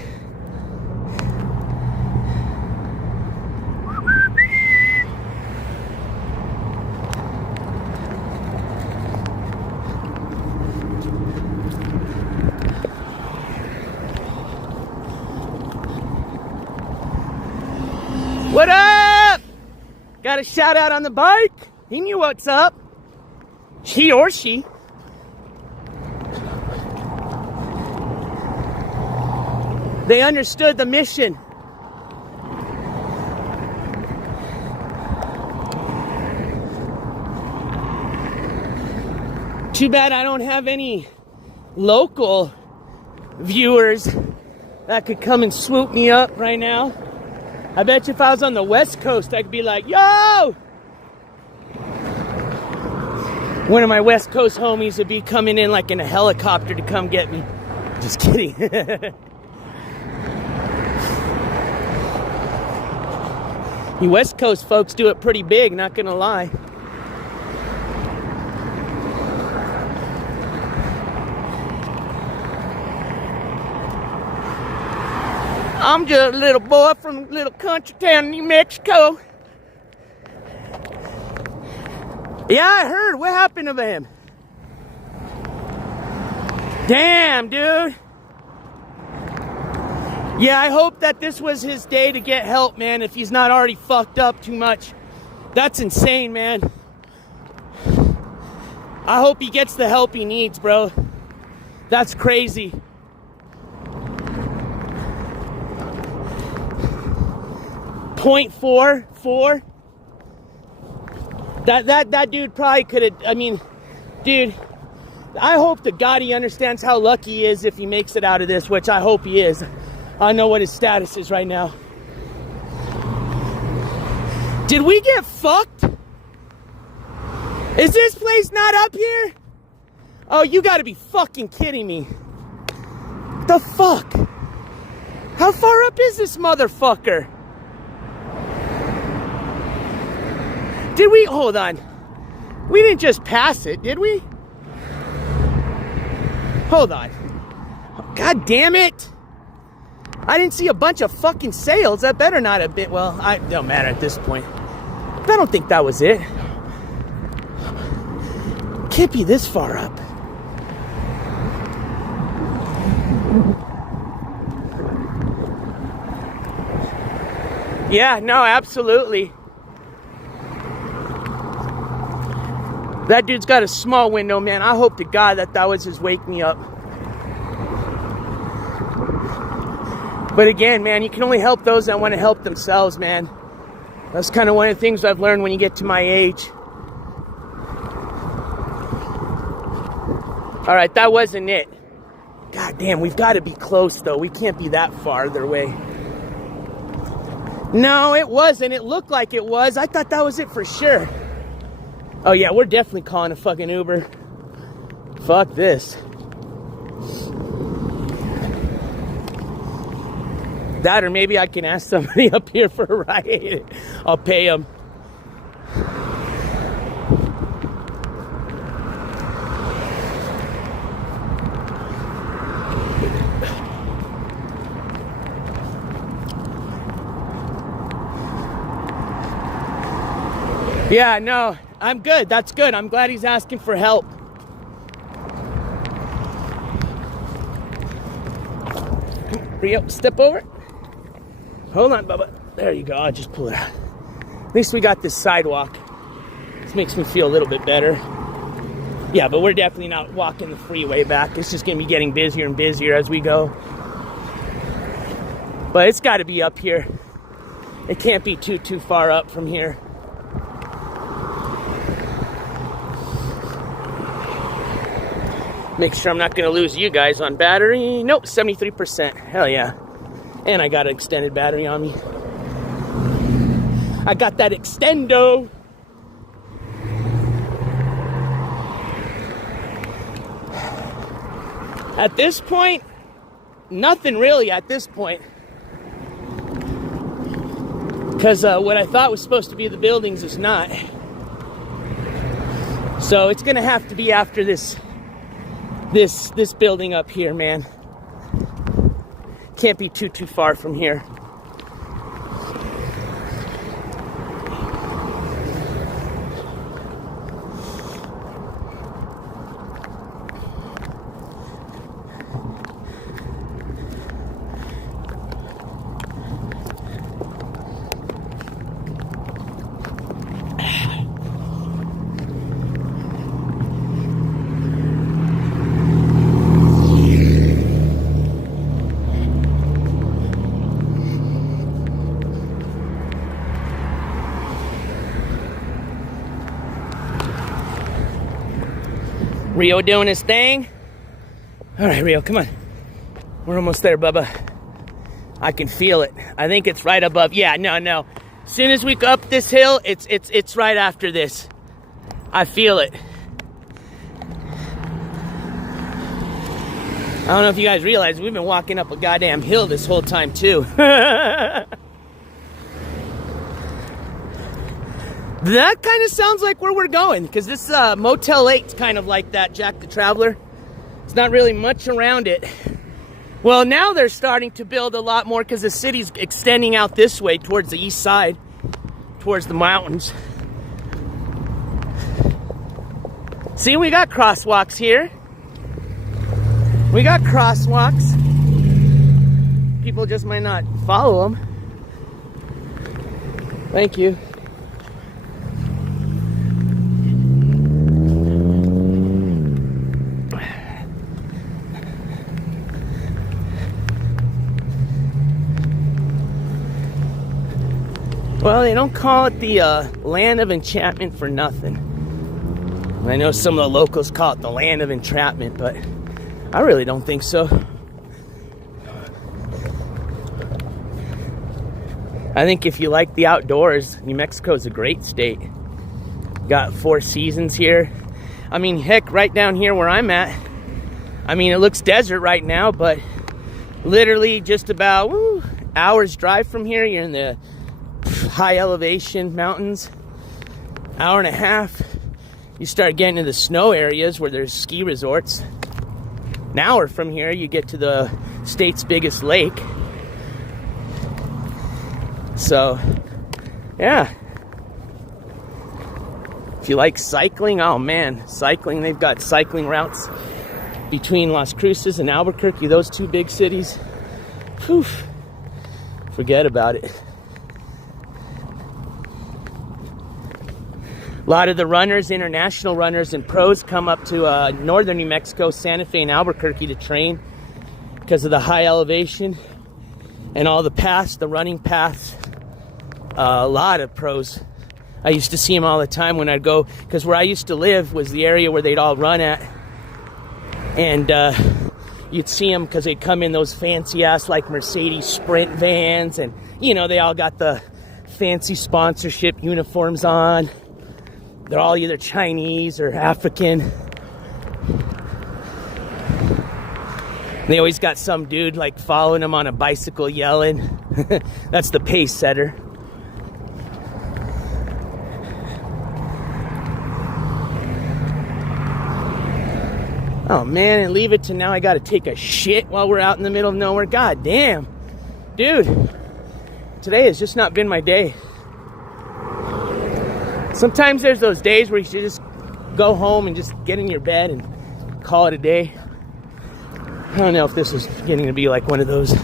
a shout out on the bike. He knew what's up. He or she. They understood the mission. Too bad I don't have any local viewers that could come and swoop me up right now. I bet you if I was on the West Coast, I could be like, yo! One of my West Coast homies would be coming in like in a helicopter to come get me. Just kidding. You West Coast folks do it pretty big, not gonna lie. I'm just a little boy from a little country town, New Mexico. Yeah, I heard. What happened to him? Damn, dude. Yeah, I hope that this was his day to get help, man, if he's not already fucked up too much. That's insane, man. I hope he gets the help he needs, bro. That's crazy. .44. That dude probably could have, I mean, dude, I hope to God he understands how lucky he is if he makes it out of this, which I hope he is. I know what his status is right now. Did we get fucked? Is this place not up here? Oh, you gotta be fucking kidding me. The fuck? How far up is this motherfucker? Did we, hold on. We didn't just pass it, did we? Hold on. God damn it. I didn't see a bunch of fucking sales. That better not have been, well, it don't matter at this point. I don't think that was it. Can't be this far up. Yeah, no, absolutely. That dude's got a small window, man. I hope to God that was his wake me up. But again, man, you can only help those that want to help themselves, man. That's kind of one of the things I've learned when you get to my age. All right, that wasn't it. God damn, we've got to be close, though. We can't be that farther away. No, it wasn't. It looked like it was. I thought that was it for sure. Oh, yeah, we're definitely calling a fucking Uber. Fuck this. That, or maybe I can ask somebody up here for a ride. I'll pay them. Yeah, no, I'm good. That's good. I'm glad he's asking for help. Step over. Hold on, Bubba. There you go. I'll just pull it out. At least we got this sidewalk. This makes me feel a little bit better. Yeah, but we're definitely not walking the freeway back. It's just going to be getting busier and busier as we go. But it's got to be up here. It can't be too far up from here. Make sure I'm not going to lose you guys on battery. Nope, 73%. Hell yeah. And I got an extended battery on me. I got that extendo. At this point, nothing really at this point. Because what I thought was supposed to be the buildings is not. So it's going to have to be after this building up here, man. Can't be too far from here. Rio doing his thing. All right, Rio, come on. We're almost there, Bubba. I can feel it. I think it's right above. Yeah, no. As soon as we go up this hill, it's right after this. I feel it. I don't know if you guys realize we've been walking up a goddamn hill this whole time too. That kind of sounds like where we're going, because this Motel 8's kind of like that, Jack the Traveler. It's not really much around it. Well, now they're starting to build a lot more because the city's extending out this way towards the east side, towards the mountains. See, we got crosswalks here. We got crosswalks. People just might not follow them. Thank you. Well, they don't call it the land of enchantment for nothing. I know some of the locals call it the land of entrapment, but I really don't think so. I think if you like the outdoors, New Mexico is a great state. Got 4 seasons here. I mean, heck, right down here where I'm at, I mean, it looks desert right now, but literally just about hours drive from here, you're in the high elevation mountains. Hour and a half, you start getting to the snow areas where there's ski resorts. An hour from here, you get to the state's biggest lake. So, yeah. If you like cycling, oh man, cycling, they've got cycling routes between Las Cruces and Albuquerque, those 2 big cities. Whew. Forget about it. A lot of the runners, international runners and pros, come up to northern New Mexico, Santa Fe and Albuquerque to train because of the high elevation and all the paths, the running paths. A lot of pros. I used to see them all the time when I'd go, because where I used to live was the area where they'd all run at. And you'd see them because they'd come in those fancy ass like Mercedes Sprint vans, and you know, they all got the fancy sponsorship uniforms on. They're all either Chinese or African. They always got some dude like following them on a bicycle yelling. That's the pace setter. Oh man, and leave it to now I gotta take a shit while we're out in the middle of nowhere. God damn. Dude, today has just not been my day. Sometimes there's those days where you should just go home and just get in your bed and call it a day. I don't know if this is getting to be like one of those.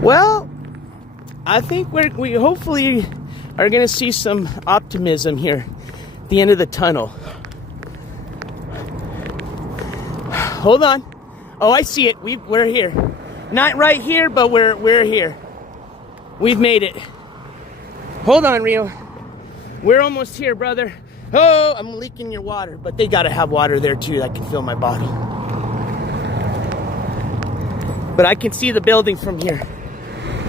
Well, I think we hopefully are going to see some optimism here at the end of the tunnel. Hold on. Oh, I see it. We're here. Not right here, but we're here. We've made it. Hold on, Rio. We're almost here, brother. Oh, I'm leaking your water, but they got to have water there too. I can fill my bottle. But I can see the building from here.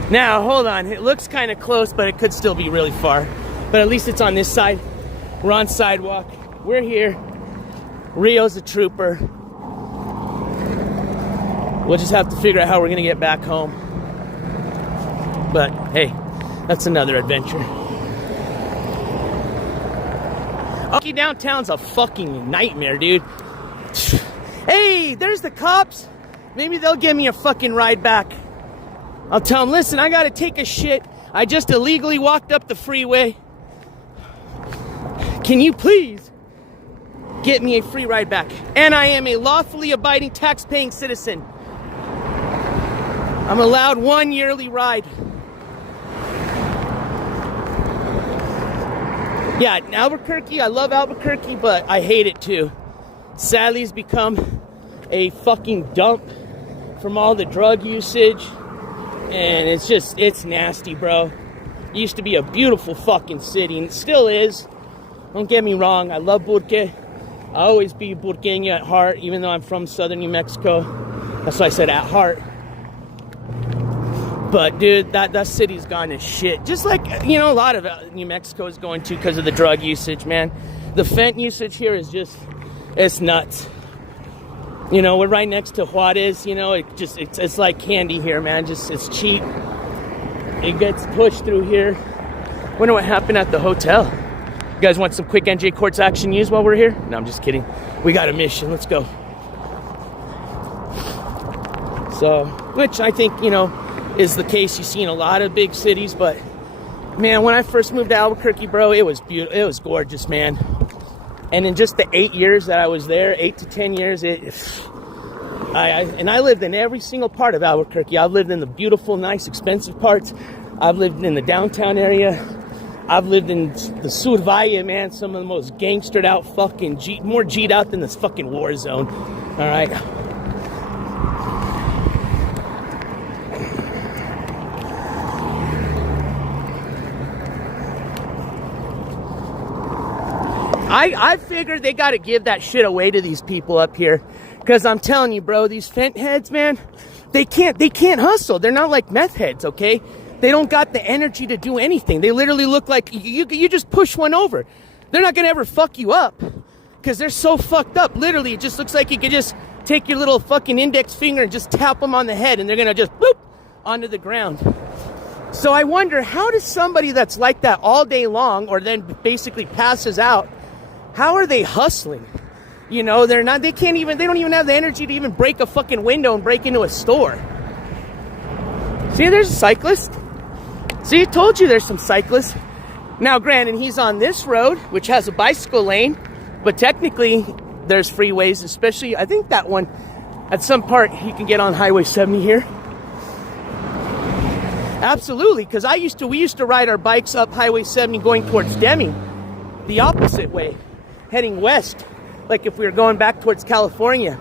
Now, hold on. It looks kind of close, but it could still be really far. But at least it's on this side. We're on sidewalk. We're here. Rio's a trooper. We'll just have to figure out how we're going to get back home. But, hey, that's another adventure. Okay, downtown's a fucking nightmare, dude. Hey, there's the cops. Maybe they'll give me a fucking ride back. I'll tell them, listen, I gotta take a shit. I just illegally walked up the freeway. Can you please get me a free ride back? And I am a lawfully abiding tax-paying citizen. I'm allowed 1 yearly ride. Yeah, in Albuquerque, I love Albuquerque, but I hate it too. sadly has become a fucking dump from all the drug usage. And it's nasty, bro. It used to be a beautiful fucking city, and it still is. Don't get me wrong, I love Burque. I always be Burqueño at heart, even though I'm from southern New Mexico. That's why I said at heart. But dude, that city's gone to shit. Just like, you know, a lot of New Mexico is going to because of the drug usage, man. The fent usage here is just, it's nuts. You know, we're right next to Juarez, you know, it's like candy here, man. It's cheap. It gets pushed through here. Wonder what happened at the hotel. You guys want some quick NJCourts action news while we're here? No, I'm just kidding. We got a mission. Let's go. So, which I think, you know, is the case you see in a lot of big cities. But, man, when I first moved to Albuquerque, bro, it was beautiful. It was gorgeous, man. And in just the 8 years that I was there, 8 to 10 years, I lived in every single part of Albuquerque. I've lived in the beautiful, nice, expensive parts. I've lived in the downtown area. I've lived in the Sur Valle, man. Some of the most gangstered out fucking more G'd out than this fucking war zone. All right. I figured they got to give that shit away to these people up here. Because I'm telling you, bro, these fent heads, man, they can't hustle. They're not like meth heads, okay? They don't got the energy to do anything. They literally look like you just push one over. They're not going to ever fuck you up. Because they're so fucked up. Literally, it just looks like you could just take your little fucking index finger and just tap them on the head. And they're going to just boop onto the ground. So I wonder, how does somebody that's like that all day long, or then basically passes out, how are they hustling? You know, they don't even have the energy to even break a fucking window and break into a store. See, there's a cyclist. See, I told you there's some cyclists. Now, granted, he's on this road, which has a bicycle lane, but technically there's freeways, especially, I think that one, at some part, he can get on Highway 70 here. Absolutely, because we used to ride our bikes up Highway 70 going towards Deming, the opposite way, heading west, like if we were going back towards California.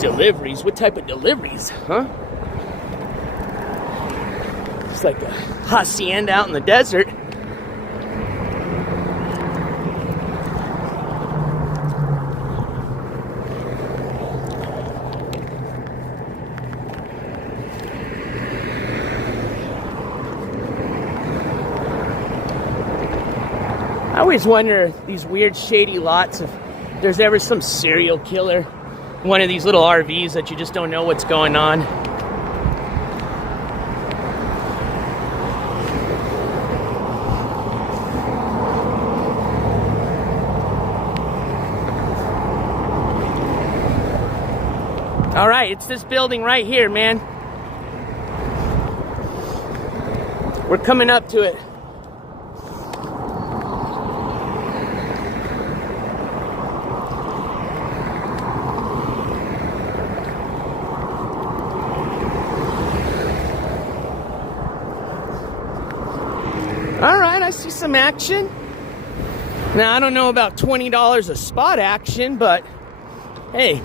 Deliveries? What type of deliveries, huh? It's like a hacienda out in the desert. I always wonder, these weird shady lots, if there's ever some serial killer, one of these little RVs that you just don't know what's going on. All right, it's this building right here, man. We're coming up to it. All right, I see some action. Now, I don't know about $20 a spot action, but hey,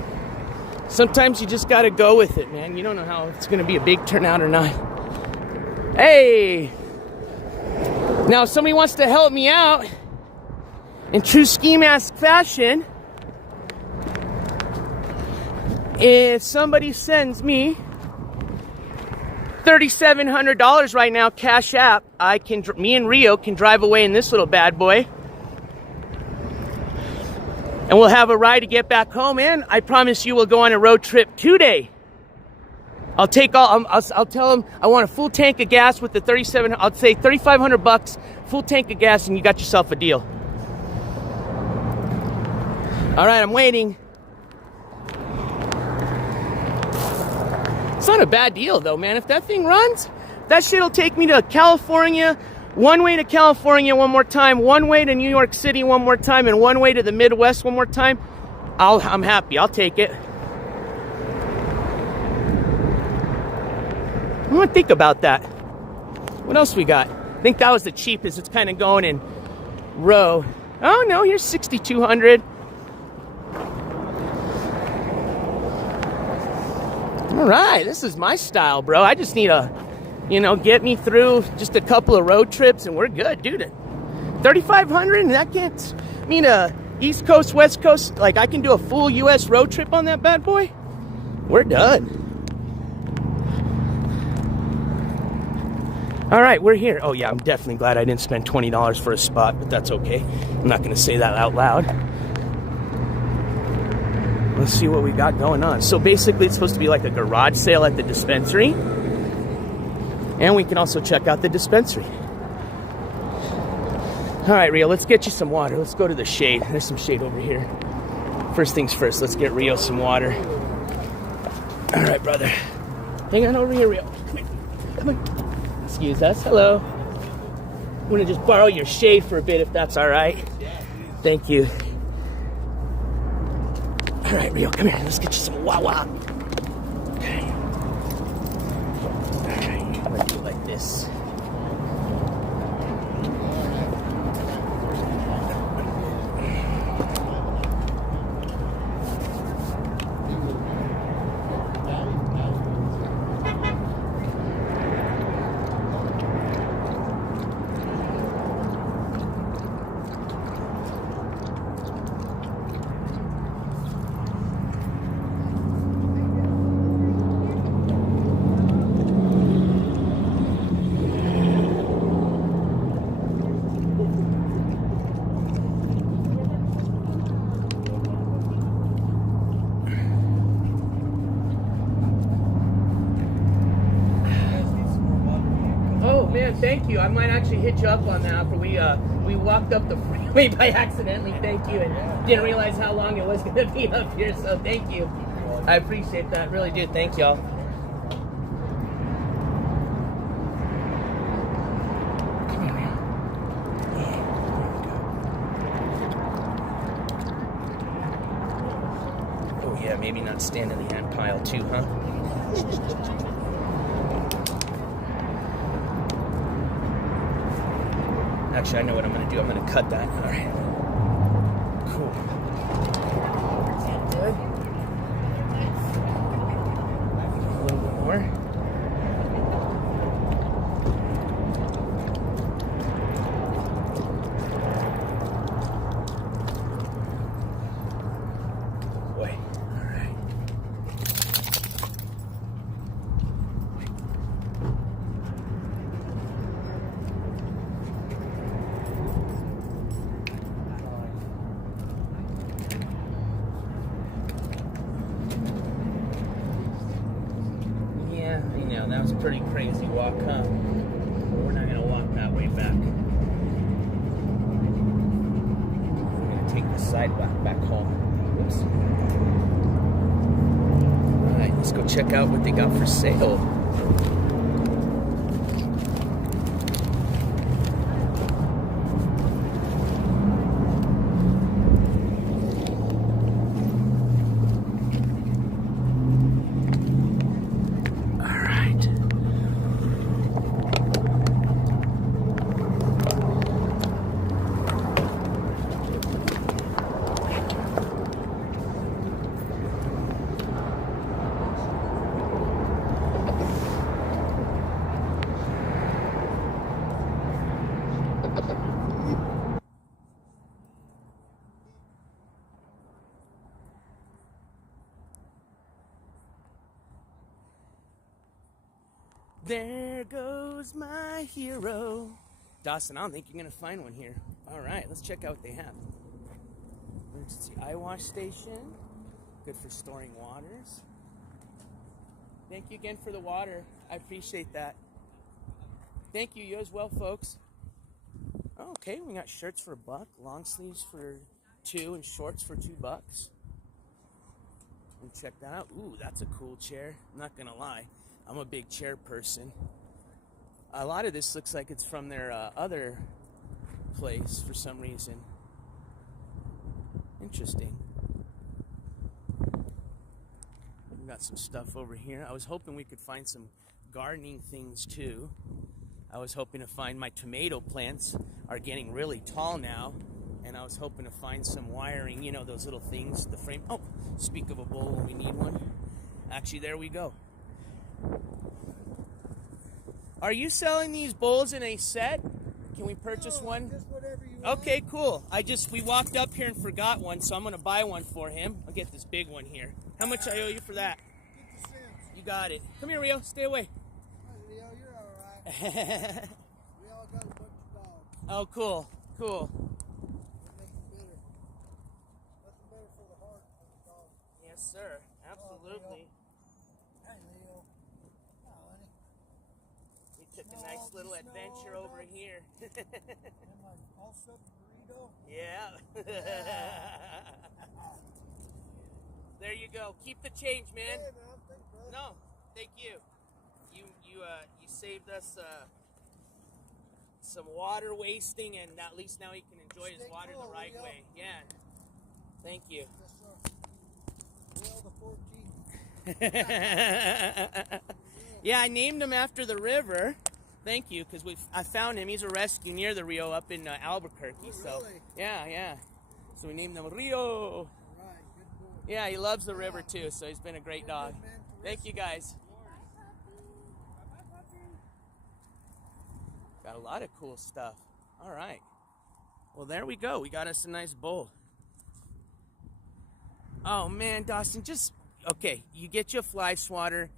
sometimes you just got to go with it, man. You don't know how it's going to be a big turnout or not. Hey, now if somebody wants to help me out in true ski mask fashion, if somebody sends me $3,700 right now, Cash App, me and Rio can drive away in this little bad boy. And we'll have a ride to get back home, and I promise you we'll go on a road trip today. I'll tell them I want a full tank of gas with the I'll say $3,500, full tank of gas, and you got yourself a deal. All right, I'm waiting. It's not a bad deal, though, man. If that thing runs, that shit'll take me to California, one way to California one more time, one way to New York City one more time, and one way to the Midwest one more time. I'm happy. I'll take it. I'm gonna think about that. What else we got? I think that was the cheapest. It's kind of going in row. Oh no, here's 6,200. All right, this is my style, bro. I just need a, get me through just a couple of road trips and we're good, dude. 3,500 and that can't, East Coast, West Coast, like I can do a full US road trip on that bad boy. We're done. All right, we're here. Oh yeah, I'm definitely glad I didn't spend $20 for a spot, but that's okay. I'm not gonna say that out loud. Let's see what we got going on. So basically it's supposed to be like a garage sale at the dispensary. And we can also check out the dispensary. All right, Rio, let's get you some water. Let's go to the shade. There's some shade over here. First things first, let's get Rio some water. All right, brother. Hang on over here, Rio. Come here. Come on. Excuse us. Hello. I'm gonna just borrow your shade for a bit if that's all right. Thank you. All right, Rio, come here. Let's get you some Wawa. Okay. All right, I'm gonna do it like this. Man, thank you. I might actually hit you up on that after we walked up the freeway by accidentally. Thank you, and didn't realize how long it was going to be up here. So thank you. I appreciate that. Really do. Thank y'all. Come here, man. Oh yeah, maybe not stand in the ant pile too, huh? Actually, I know what I'm going to do. I'm going to cut that. All right. Cool. Good. A little bit more. Boy. All right. That was a pretty crazy walk, huh? We're not going to walk that way back. We're going to take the sidewalk back home. Oops. All right, let's go check out what they got for sale. There goes my hero. Dawson, I don't think you're going to find one here. All right, let's check out what they have. Emergency eye wash station. Good for storing waters. Thank you again for the water. I appreciate that. Thank you. You as well, folks. Okay, we got shirts for $1, long sleeves for $2, and shorts for $2. And check that out. Ooh, that's a cool chair. I'm not going to lie. I'm a big chair person. A lot of this looks like it's from their other place for some reason. Interesting. We got some stuff over here. I was hoping we could find some gardening things too. I was hoping to find my tomato plants are getting really tall now, and I was hoping to find some wiring, you know, those little things, the frame. Oh, speak of a bowl, we need one. Actually, there we go. Are you selling these bowls in a set? Can we purchase one? Just whatever you want. Okay, cool. We walked up here and forgot one, so I'm gonna buy one for him. I'll get this big one here. How much I owe you for that? 50 cents. You got it. Come here, Rio. Stay away. Hey, Leo, you're all right. We all got a bunch of dogs. Oh, cool. Cool. It makes it better. Nothing better for the heart than the dog. Yes, sir. Absolutely. Hey, Leo. Oh, honey. We took a nice little adventure over here. And my all-sub burrito. Yeah. There you go. Keep the change, man. Hey, man. Thanks, brother. No, thank you. You saved us some water wasting, and at least now he can enjoy his water the right way. Yeah. Thank you. Yes, sir. Leo the 14th. Yeah, I named him after the river. Thank you, because I found him. He's a rescue near the Rio up in Albuquerque. Oh, So really? yeah. So we named him Rio. Right, good boy. Yeah, he loves the river too, so he's been a great dog. Good man to Thank you guys. Got a lot of cool stuff. All right. Well, there we go. We got us a nice bowl. Oh man, Dawson, okay. You get you a fly swatter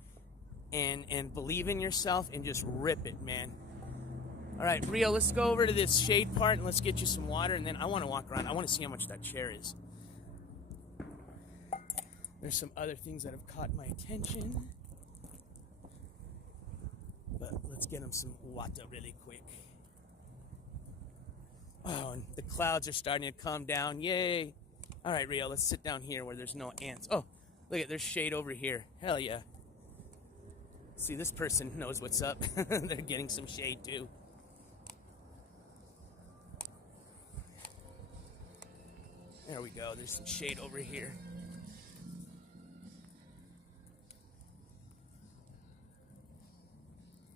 and believe in yourself and just rip it, man. All right, Rio, let's go over to this shade part and let's get you some water, and then I want to walk around. I want to see how much that chair is. There's some other things that have caught my attention. But let's get him some water really quick. Oh, and the clouds are starting to come down. Yay. All right, Rio, let's sit down here where there's no ants. Oh, look at, there's shade over here. Hell yeah. See, this person knows what's up. They're getting some shade too. There we go. There's some shade over here.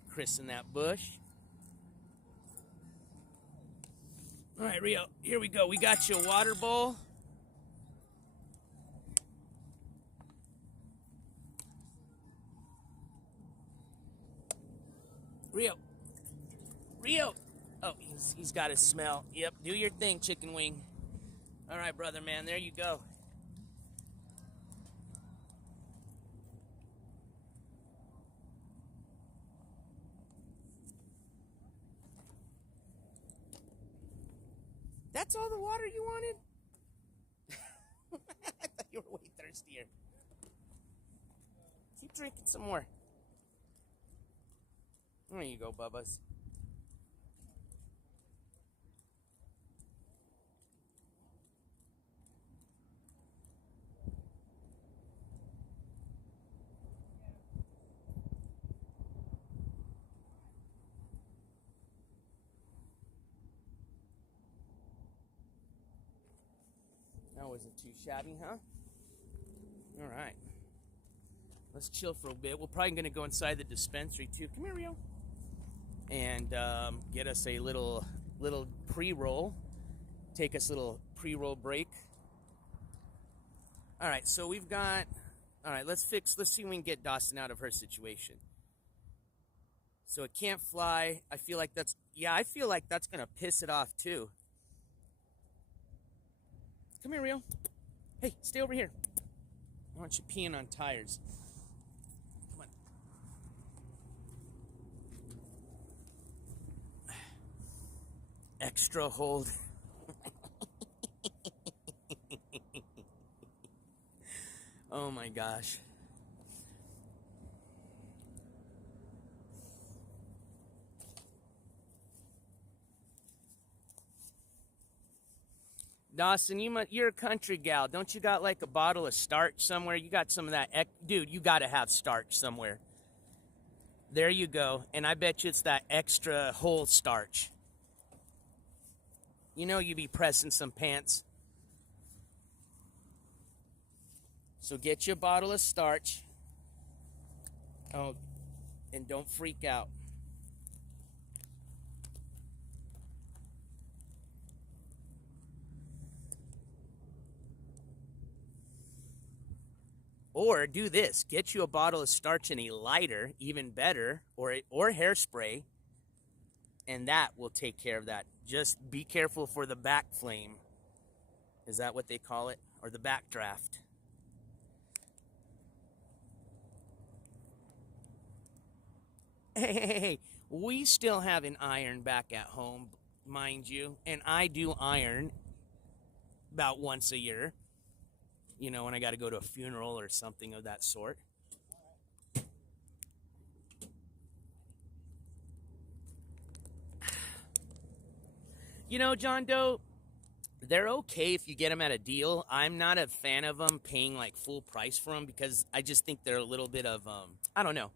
Chris in that bush. All right, Rio, here we go. We got you a water bowl. Rio. Oh, he's got his smell. Yep, do your thing, chicken wing. All right, brother, man, there you go. That's all the water you wanted? I thought you were way thirstier. Keep drinking some more. There you go, Bubba's. That wasn't too shabby, huh? All right. Let's chill for a bit. We're probably going to go inside the dispensary, too. Come here, Rio. And get us a little pre-roll. Take us a little pre-roll break. All right, so we've got... All right, let's see if we can get Dawson out of her situation. So it can't fly. I feel like that's... Yeah, I feel like that's going to piss it off, too. Come here, Rio. Hey, stay over here. I want you peeing on tires. Come on. Extra hold. Oh my gosh. Dawson, you're a country gal. Don't you got like a bottle of starch somewhere? You got some of that. Dude, you got to have starch somewhere. There you go. And I bet you it's that extra whole starch. You know you be pressing some pants. So get you a bottle of starch. Oh, And don't freak out. Or do this. Get you a bottle of starch and a lighter, even better, or hairspray, and that will take care of that. Just be careful for the back flame. Is that what they call it? Or the backdraft? Hey, we still have an iron back at home, mind you, and I do iron about once a year. You know, when I got to go to a funeral or something of that sort. You know, John Doe, they're okay if you get them at a deal. I'm not a fan of them paying like full price for them because I just think they're a little bit of I don't know.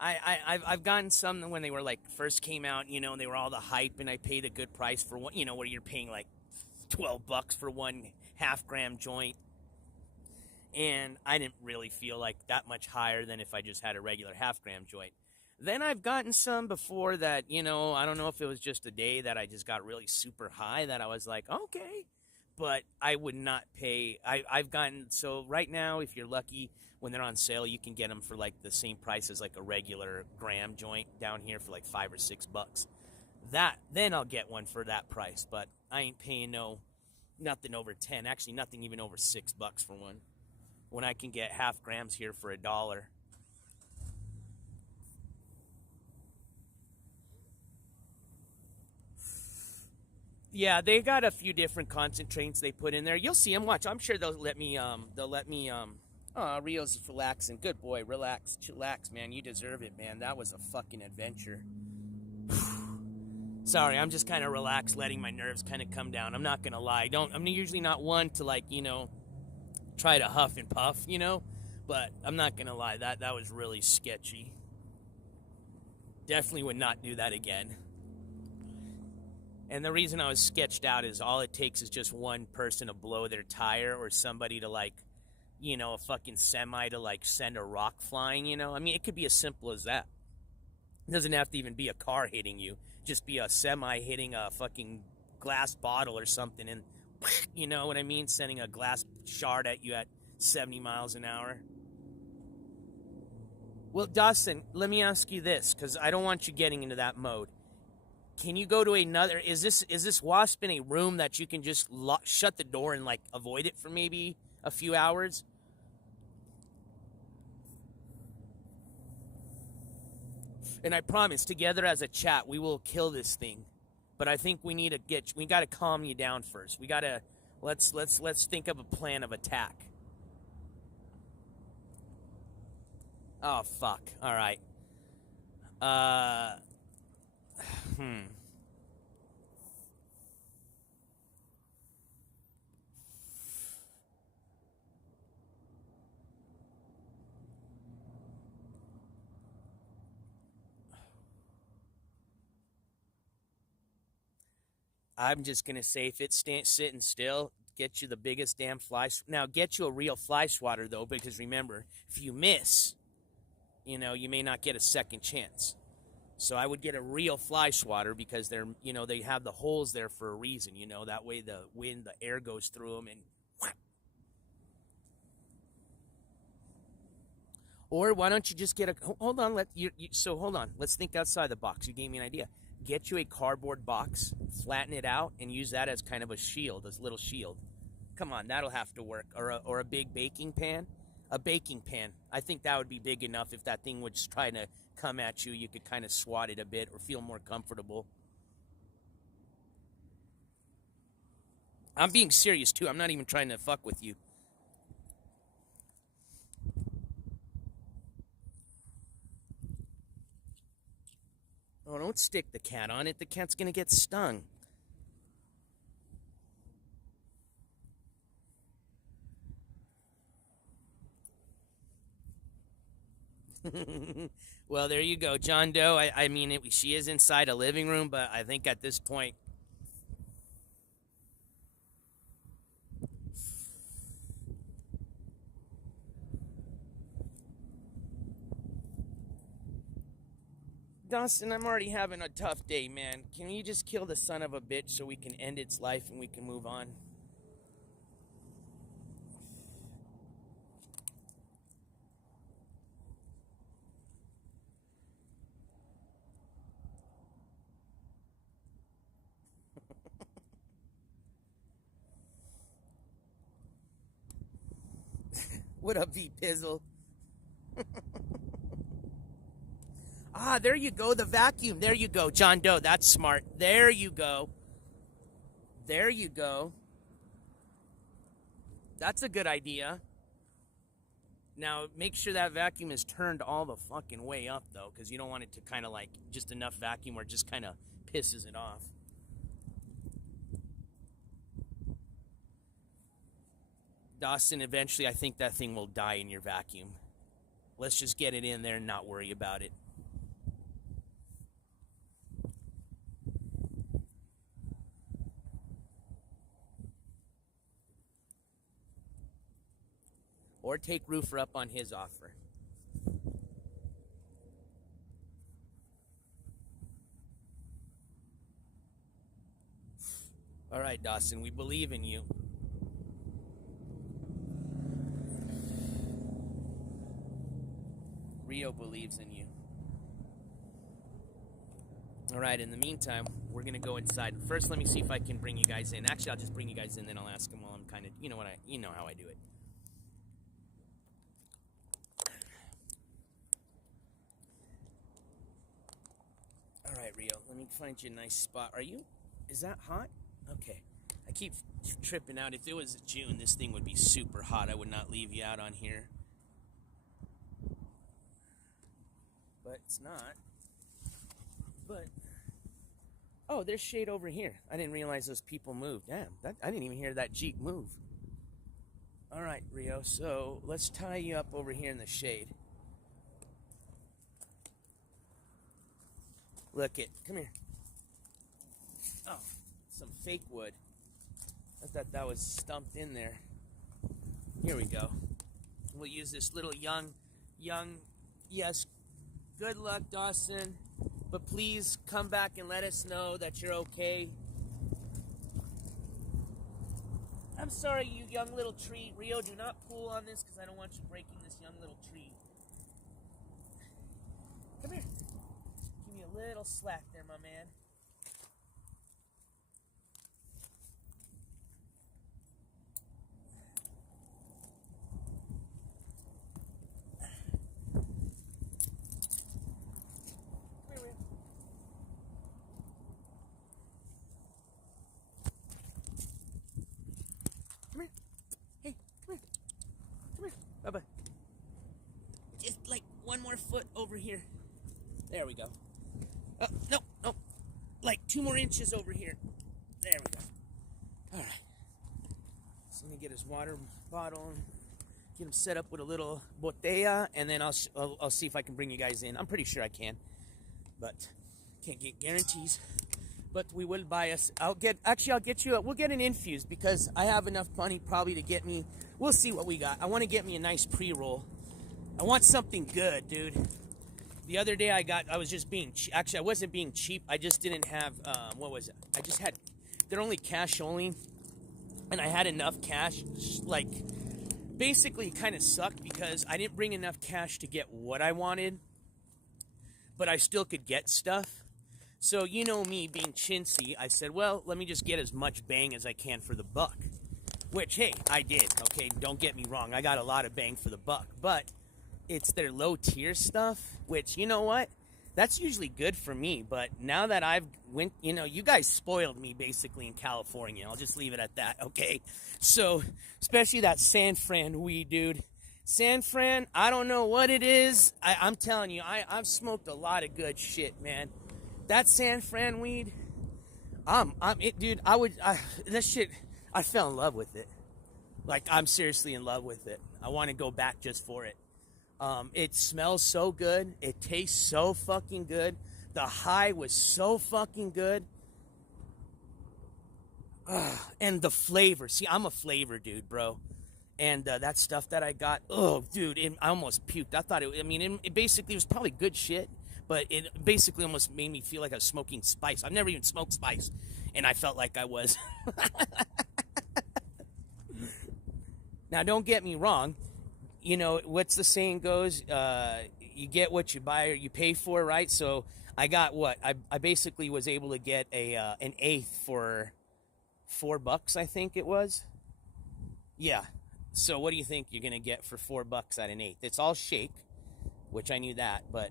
I've gotten some when they were like first came out, you know, and they were all the hype, and I paid a good price for one, you know, where you're paying like $12 for one half-gram joint, and I didn't really feel like that much higher than if I just had a regular half-gram joint. Then I've gotten some before that, you know, I don't know if it was just a day that I just got really super high that I was like, okay. But I would not pay. I've gotten, so right now, if you're lucky, when they're on sale, you can get them for like the same price as like a regular gram joint down here for like $5 or $6. Then I'll get one for that price. But I ain't paying nothing over 10. Actually, nothing even over $6 for one. When I can get half grams here for $1. Yeah, they got a few different concentrates they put in there. You'll see them. Watch. I'm sure they'll let me. Oh, Rio's relaxing. Good boy. Relax. Chillax, man. You deserve it, man. That was a fucking adventure. Sorry, I'm just kind of relaxed, letting my nerves kind of come down. I'm not gonna lie. I'm usually not one to like, you know, try to huff and puff, you know. But I'm not gonna lie. That was really sketchy. Definitely would not do that again. And the reason I was sketched out is all it takes is just one person to blow their tire or somebody to like, you know, a fucking semi to like send a rock flying, you know? I mean, it could be as simple as that. It doesn't have to even be a car hitting you. Just be a semi hitting a fucking glass bottle or something and, you know what I mean? Sending a glass shard at you at 70 miles an hour. Well, Dawson, let me ask you this, because I don't want you getting into that mode. Can you go to another? Is this wasp in a room that you can just shut the door and like avoid it for maybe a few hours? And I promise, together as a chat, we will kill this thing. But I think we got to calm you down first. We got to let's think of a plan of attack. Oh fuck! All right. Uh. I'm just gonna say, if it's sitting still, get you the biggest damn fly. Now, get you a real fly swatter though, because remember, if you miss, you know, you may not get a second chance. So I would get a real fly swatter because they're, you know, they have the holes there for a reason. You know, that way the wind, the air goes through them and. Or why don't you just get a? Hold on, hold on. Let's think outside the box. You gave me an idea. Get you a cardboard box, flatten it out, and use that as kind of a shield, as a little shield. Come on, that'll have to work. Or a big baking pan. A baking pan. I think that would be big enough. If that thing was trying to come at you, you could kind of swat it a bit or feel more comfortable. I'm being serious too. I'm not even trying to fuck with you. Oh, don't stick the cat on it. The cat's gonna get stung. Well, there you go, John Doe. I mean, she is inside a living room, but I think at this point, Dawson, I'm already having a tough day, man. Can you just kill the son of a bitch so we can end its life and we can move on? What up, V-Pizzle? Ah, there you go, the vacuum. There you go, John Doe. That's smart. There you go. There you go. That's a good idea. Now, make sure that vacuum is turned all the fucking way up, though, because you don't want it to kind of like just enough vacuum where it just kind of pisses it off. Dawson, eventually I think that thing will die in your vacuum. Let's just get it in there and not worry about it. Or take Roofer up on his offer. All right, Dawson, we believe in you. Rio believes in you. All right, in the meantime, we're going to go inside. First, let me see if I can bring you guys in. Actually, I'll just bring you guys in, then I'll ask them while I'm kind of, you know how I do it. All right, Rio, let me find you a nice spot. Is that hot? Okay. I keep tripping out. If it was June, this thing would be super hot. I would not leave you out on here. But it's not. But, oh, there's shade over here. I didn't realize those people moved. Damn, I didn't even hear that Jeep move. All right, Rio, so let's tie you up over here in the shade. Look it, come here. Oh, some fake wood. I thought that was stumped in there. Here we go. We'll use this little young, yes, good luck, Dawson. But please come back and let us know that you're okay. I'm sorry, you young little tree. Rio, do not pull on this because I don't want you breaking this young little tree. Come here. Give me a little slack there, my man. Come here. Hey, come here. Come here. Bye-bye. Just like one more foot over here. There we go. Oh, no. Like 2 more inches over here. There we go. All right. So let me get his water bottle and get him set up with a little botella, and then I'll see if I can bring you guys in. I'm pretty sure I can, but can't get guarantees. But we will buy us. I'll get you. We'll get an infuse because I have enough money probably to get me. We'll see what we got. I want to get me a nice pre-roll. I want something good, dude. The other day I was just being. Actually, I wasn't being cheap. I just didn't have. What was it? I just had. They're only cash only, and I had enough cash. Like, basically, kind of sucked because I didn't bring enough cash to get what I wanted, but I still could get stuff. So, you know me being chintzy, I said, well, let me just get as much bang as I can for the buck. Which, hey, I did, okay? Don't get me wrong. I got a lot of bang for the buck. But it's their low-tier stuff, which, you know what? That's usually good for me. But now that I've went, you guys spoiled me, basically, in California. I'll just leave it at that, okay? So, especially that San Fran weed, dude. San Fran, I don't know what it is. I'm telling you, I've smoked a lot of good shit, man. That San Fran weed, dude, that shit, I fell in love with it. Like, I'm seriously in love with it. I want to go back just for it. It smells so good. It tastes so fucking good. The high was so fucking good. And the flavor. See, I'm a flavor dude, bro. And that stuff that I got, oh, dude, I almost puked. I thought it basically was probably good shit. but it basically almost made me feel like I was smoking spice. I've never even smoked spice, and I felt like I was. Now, don't get me wrong. You know, what's the saying goes? You get what you buy or you pay for, right? So I got what? I basically was able to get an eighth for $4, I think it was. Yeah. So what do you think you're going to get for $4 at an eighth? It's all shake, which I knew that, but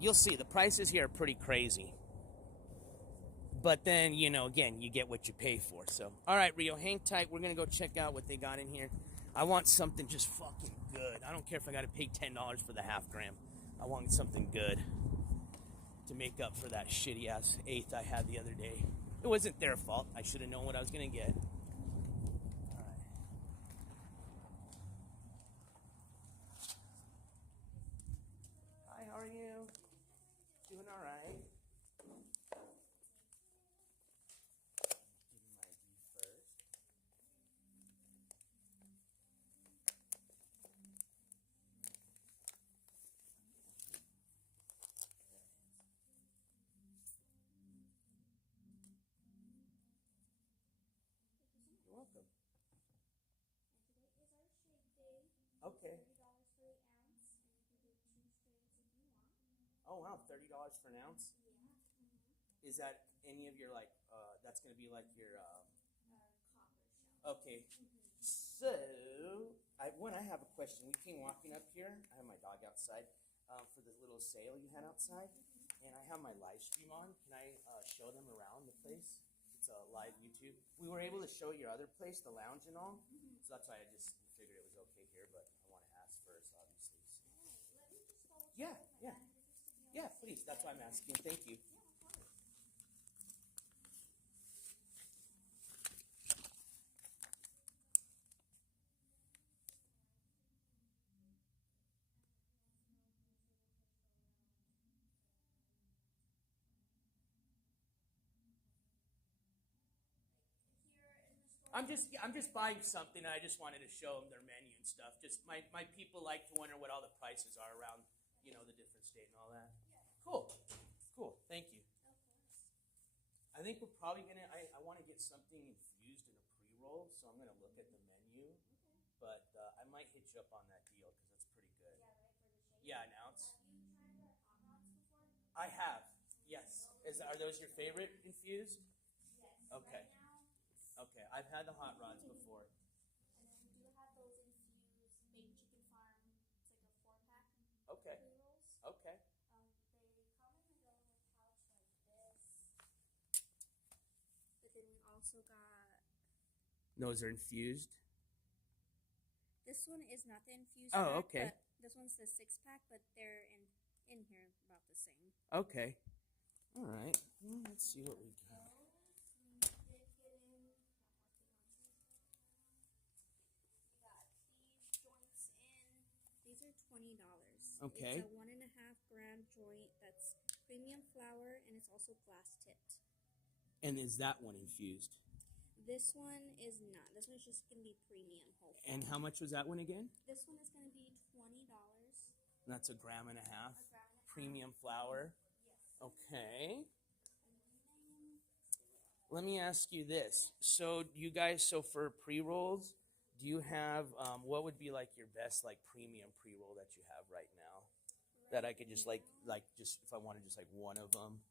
you'll see. The prices here are pretty crazy. But then, you know, again, you get what you pay for. So, all right, Rio, hang tight. We're going to go check out what they got in here. I want something just fucking good. I don't care if I got to pay $10 for the half gram. I want something good to make up for that shitty-ass eighth I had the other day. It wasn't their fault. I should have known what I was going to get. All right. Hi, how are you? Doing all right. You're welcome. Today is our shake day. Okay. $30 for the ounce, and you can do 2 strains if you want. Oh, wow, $30 for an ounce? Yeah. Mm-hmm. Is that any of your, like, that's going to be like your, Copper shell. okay. So, I have a question. We came walking up here. I have my dog outside for the little sale you had outside, and I have my live stream on. Can I show them around the place? It's a live YouTube. We were able to show your other place, the lounge and all, so that's why I just figured it was okay here, but I want to ask first, obviously. So. Let me just double check Yeah, with my yeah. manager just to be on Yeah, the safe please. That's why I'm asking. Thank you. Yeah, of course. Here in the store. I'm just buying something. And I just wanted to show them their menu and stuff. Just my people like to wonder what all the prices are around, you know, the different state and all that. Yeah. Cool, cool. Thank you. Of course. I think we're probably gonna. I want to get something infused in a pre-roll, so I'm gonna look at the menu. Okay. But I might hit you up on that deal because it's pretty good. Yeah, right, for the shake. Yeah, an ounce. Have you tried the hot rods before? I have. Yes. Are those your favorite infused? Yes. Okay. Right now, Okay. I've had the hot rods before. and then we do have those infused baked chicken farm. It's like a 4-pack Okay. pre-rolls. Okay. They come in like a little pouch like this. But then we also got Those are infused. this one is not the infused Oh, pack, okay. but this one's the 6-pack, but they're in here about the same. Okay. All right. Well, let's see what we got. We did get in. I'm working on these right now. We got these joints in. These are $20. Okay. It's a 1.5 gram joint that's premium flour and it's also glass tipped. And is that one infused? This one is not. This one's just gonna be premium whole flour. And how much was that one again? This one is gonna be $20. That's a gram and a half. A gram and a half. Premium flour. Yes. Okay. And then Let me ask you this. So you guys, for pre-rolls, do you have, what would be like your best like premium pre-roll that you have right now? That I could just just if I wanted just like one of them.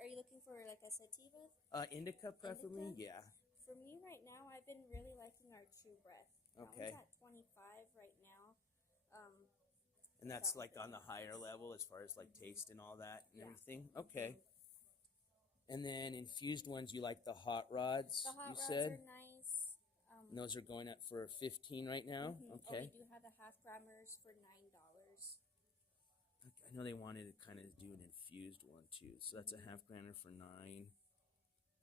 are you looking for like a sativa? Indica preferably? Indica? Yeah. For me right now, I've been really liking our True Breath. That Okay. one's at 25 right now. And that's like on the higher level as far as like taste and all that and Yeah. everything? Okay. And then infused ones, you like the hot rods, The hot you rods said? are nice. And those are going up for 15 right now? Oh, Okay. we do have the half grammars for $9. I know they wanted to kind of do an infused one too. So that's a half grammer for $9.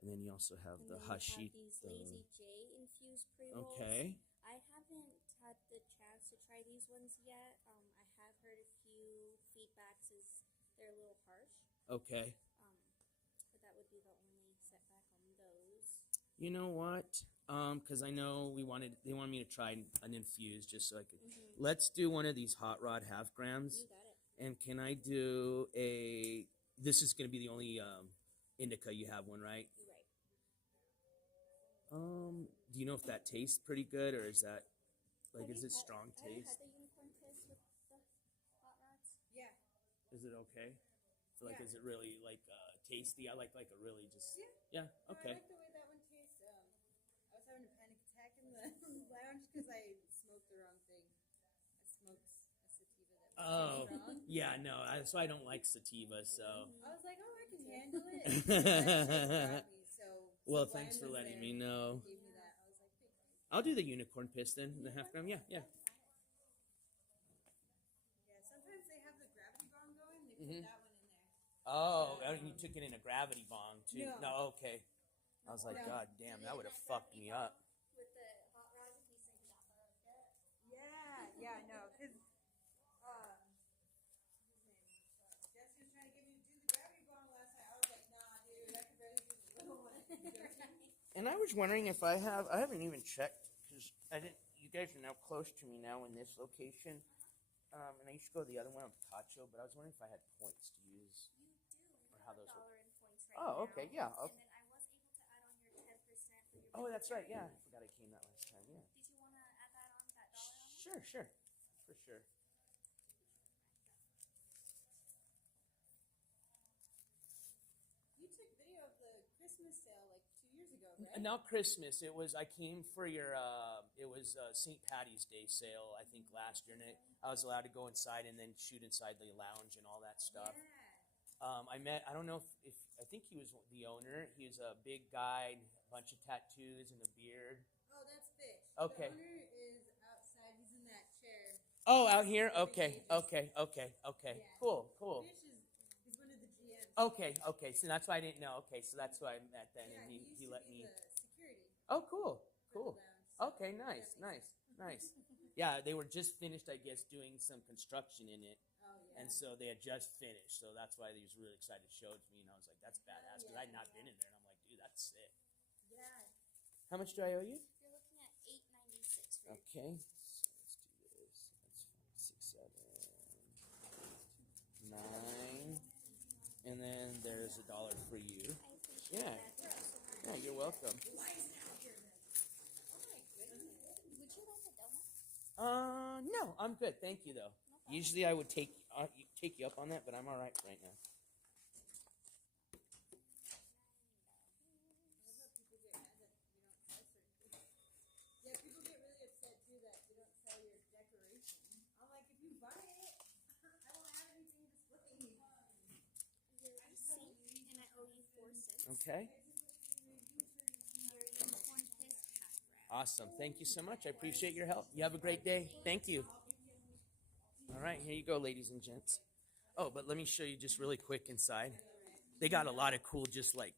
And then you also have And the then we have Hashi. these Lazy J infused pre-rolls. Okay. I haven't had the chance to try these ones yet. I have heard a few feedbacks as they're a little harsh. Okay. But that would be the only setback on those. You know what? Because I know they wanted me to try an infused just so I could. Mm-hmm. Let's do one of these hot rod half grams. You got it. And can I do a? This is going to be the only indica you have one, right? Right. Do you know if that tastes pretty good, or is that like Have is you it had- strong Have you taste? had the unicorn piss with the hot rods? Yeah. Is it okay? So like, Yeah. is it really like tasty? I like a really just Yeah. yeah. No, I Okay. like the way that one tastes. I was having a panic attack in the lounge because I smoked the wrong thing. I smoked a sativa that was too strong. Yeah, no. So I don't like sativa. So I was like, oh, I can handle it. And that shit got me. So well, Glenn thanks for was letting there me know. and gave me that. I was like, thank you. I'll do the unicorn piss then, the half gram. Yeah, yeah. Yeah, sometimes they have the gravity bomb going. They put that one in there. Oh, you took it in a gravity bong too. No. Okay. I was like, No. God damn, that would have fucked me up. With the hot rod, he said he got fucked up. Yeah, no, because his name, Jesse was trying to get me to do the gravity bomb last night. I was like, nah, dude, I could barely use a little one. And I was wondering if I haven't even checked because I didn't. You guys are now close to me now in this location, and I used to go to the other one on Picacho, but I was wondering if I had points to use. You do. You Or have how those work. $1 in points right Oh, now. okay, yeah. And then I was able to add on your 10% for your. Oh, that's right. Yeah, I forgot I came that last time. Yeah. Did you want to add that on that dollar on it? Sure, for sure. You took video of the Christmas sale like 2 years ago, right? Not Christmas. It was I came for your. It was St. Patty's Day sale. I think last year, and I was allowed to go inside and then shoot inside the lounge and all that stuff. Yeah. I met. I don't know if I think he was the owner. He was a big guy, a bunch of tattoos and a beard. Oh, that's Fish. Okay. The owner is outside. He's in that chair. Oh, out here. Big Okay. cages. Yeah. Cool. Fish is one of the GMs. Okay. So that's why I didn't know. Okay, so that's who I met then, Yeah, and he used he to let be me. the security Oh, cool. for the lounge. Okay, nice. Yeah, they were just finished, I guess, doing some construction in it. Oh, yeah. And so they had just finished. So that's why he was really excited to show it to me. And I was like, that's badass. Because I had not been in there. And I'm like, dude, that's sick. Yeah. How much do I owe you? You're looking at $8.96 for Okay. So let's do this. That's 5, 6, 7, 9. And then there's $1 for you. I appreciate Yeah. that. Thank you so much. Yeah, you're welcome. Why is it out here then? Oh, my goodness. Would you like a donut? No, I'm good. Thank you, though. No problem. Usually I would take you up on that, but I'm all right right now. People get mad that you don't sell certain things. Yeah, people get really upset too that you don't sell your decoration. I'm like, if you buy it, I don't have anything to display. Your receipt, and I owe you 4 cents. Okay. Your unicorn piss half wrap. Awesome. Thank you so much. I appreciate your help. You have a great day. Thank you. All right, here you go, ladies and gents. Oh, but let me show you just really quick inside. They got a lot of cool, just like,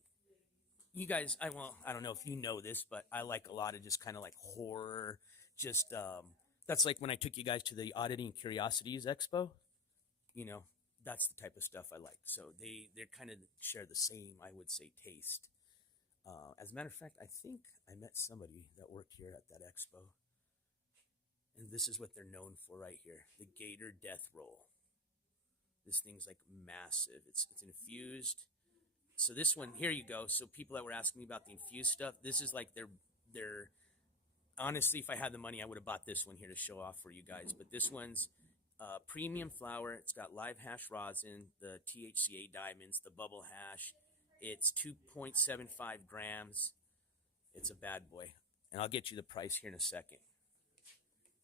you guys, I don't know if you know this, but I like a lot of just kind of like horror. Just, that's like when I took you guys to the Oddity and Curiosities Expo. You know, that's the type of stuff I like. So they're kind of share the same, I would say, taste. As a matter of fact, I think I met somebody that worked here at that expo. And this is what they're known for right here. The Gator Death Roll. This thing's like massive. It's infused. So this one, here you go. So people that were asking me about the infused stuff, this is like their honestly, if I had the money, I would have bought this one here to show off for you guys. But this one's premium flower. It's got live hash rosin, the THCA diamonds, the bubble hash. It's 2.75 grams. It's a bad boy. And I'll get you the price here in a second.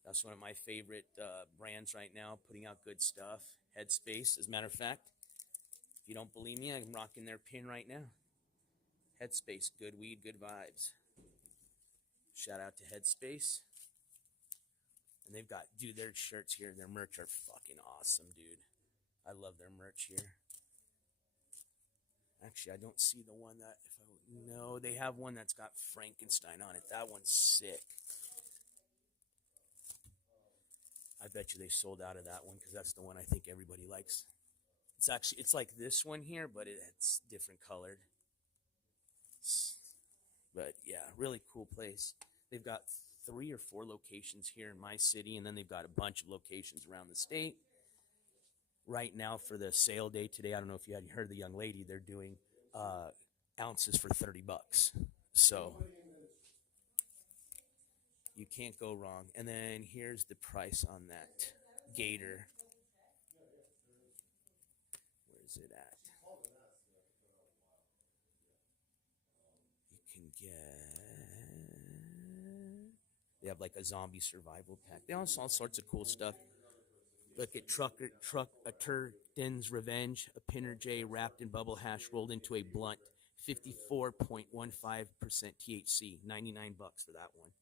That's one of my favorite brands right now, putting out good stuff. Headspace, as a matter of fact. If you don't believe me, I'm rocking their pin right now. Headspace, good weed, good vibes. Shout out to Headspace. And they've got, dude, their shirts here, their merch are fucking awesome, dude. I love their merch here. Actually, I don't see the one that, no, they have one that's got Frankenstein on it. That one's sick. I bet you they sold out of that one because that's the one I think everybody likes. It's like this one here, but it's different colored. But yeah, really cool place. They've got 3 or 4 locations here in my city, and then they've got a bunch of locations around the state. right now for the sale day today, I don't know if you had heard the young lady, they're doing ounces for $30. So you can't go wrong. And then here's the price on that gator. Where is it at? You can get, they have like a zombie survival pack. They have all sorts of cool stuff. Look at a Turden's Revenge, a Pinner J wrapped in bubble hash rolled into a blunt, 54.15% THC, $99 for that one.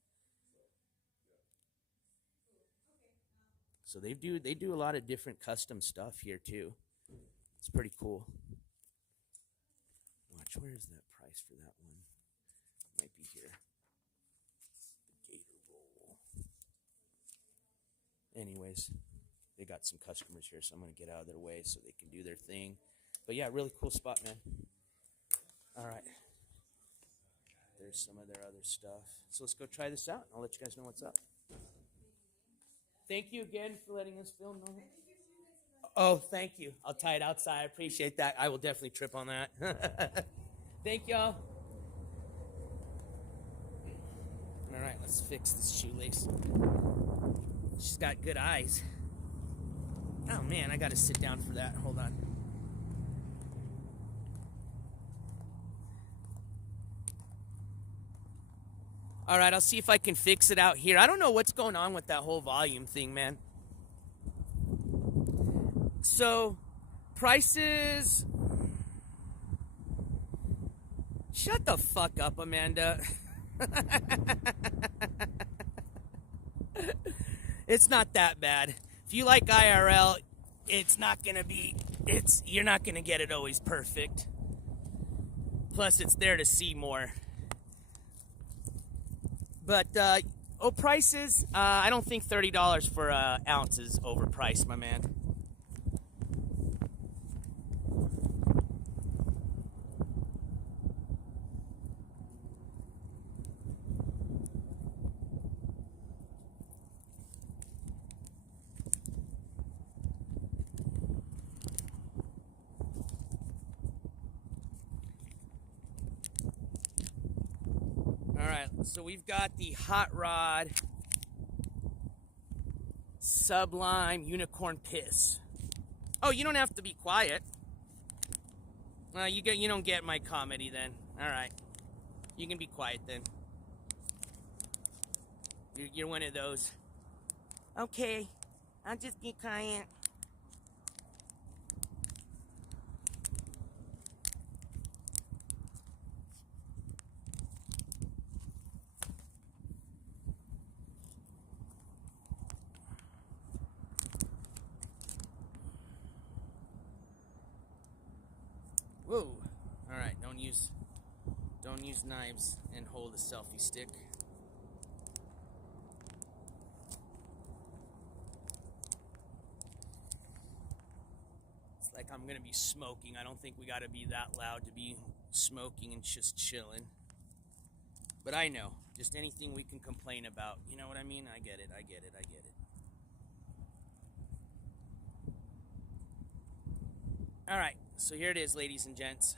So they do a lot of different custom stuff here too. It's pretty cool. Watch, where is that price for that one? Might be here. The Gator Roll. Anyways, they got some customers here, so I'm going to get out of their way so they can do their thing. But yeah, really cool spot, man. All right. There's some of their other stuff. So let's go try this out. I'll let you guys know what's up. Thank you again for letting us film. Oh, thank you. I'll tie it outside. I appreciate that. I will definitely trip on that. Thank y'all. All right, let's fix this shoelace. She's got good eyes. Oh, man, I got to sit down for that. Hold on. All right, I'll see if I can fix it out here. I don't know what's going on with that whole volume thing, man. So, prices... Shut the fuck up, Amanda. It's not that bad. If you like IRL, it's not gonna be... You're not gonna get it always perfect. Plus, it's there to see more. But, prices, I don't think $30 for an ounce is overpriced, my man. So we've got the Hot Rod Sublime Unicorn Piss. Oh, you don't have to be quiet. You don't get my comedy then. All right, you can be quiet then. You're one of those. Okay, I'll just be quiet. Whoa. All right, don't use knives and hold a selfie stick. It's like I'm gonna be smoking. I don't think we gotta be that loud to be smoking and just chilling. But I know, just anything we can complain about. You know what I mean? I get it. All right, so here it is, ladies and gents.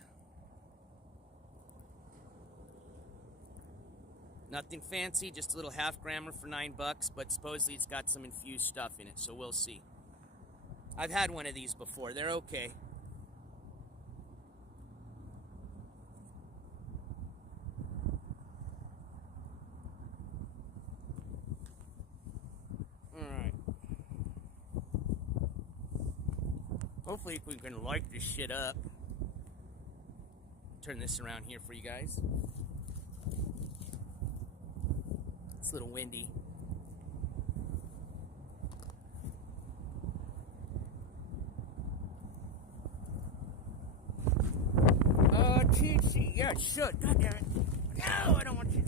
Nothing fancy, just a little half grammer for $9, but supposedly it's got some infused stuff in it, so we'll see. I've had one of these before. They're okay. Hopefully we can light this shit up. Turn this around here for you guys. It's a little windy. Teensy. Yeah, it should. God damn it. No, I don't want you.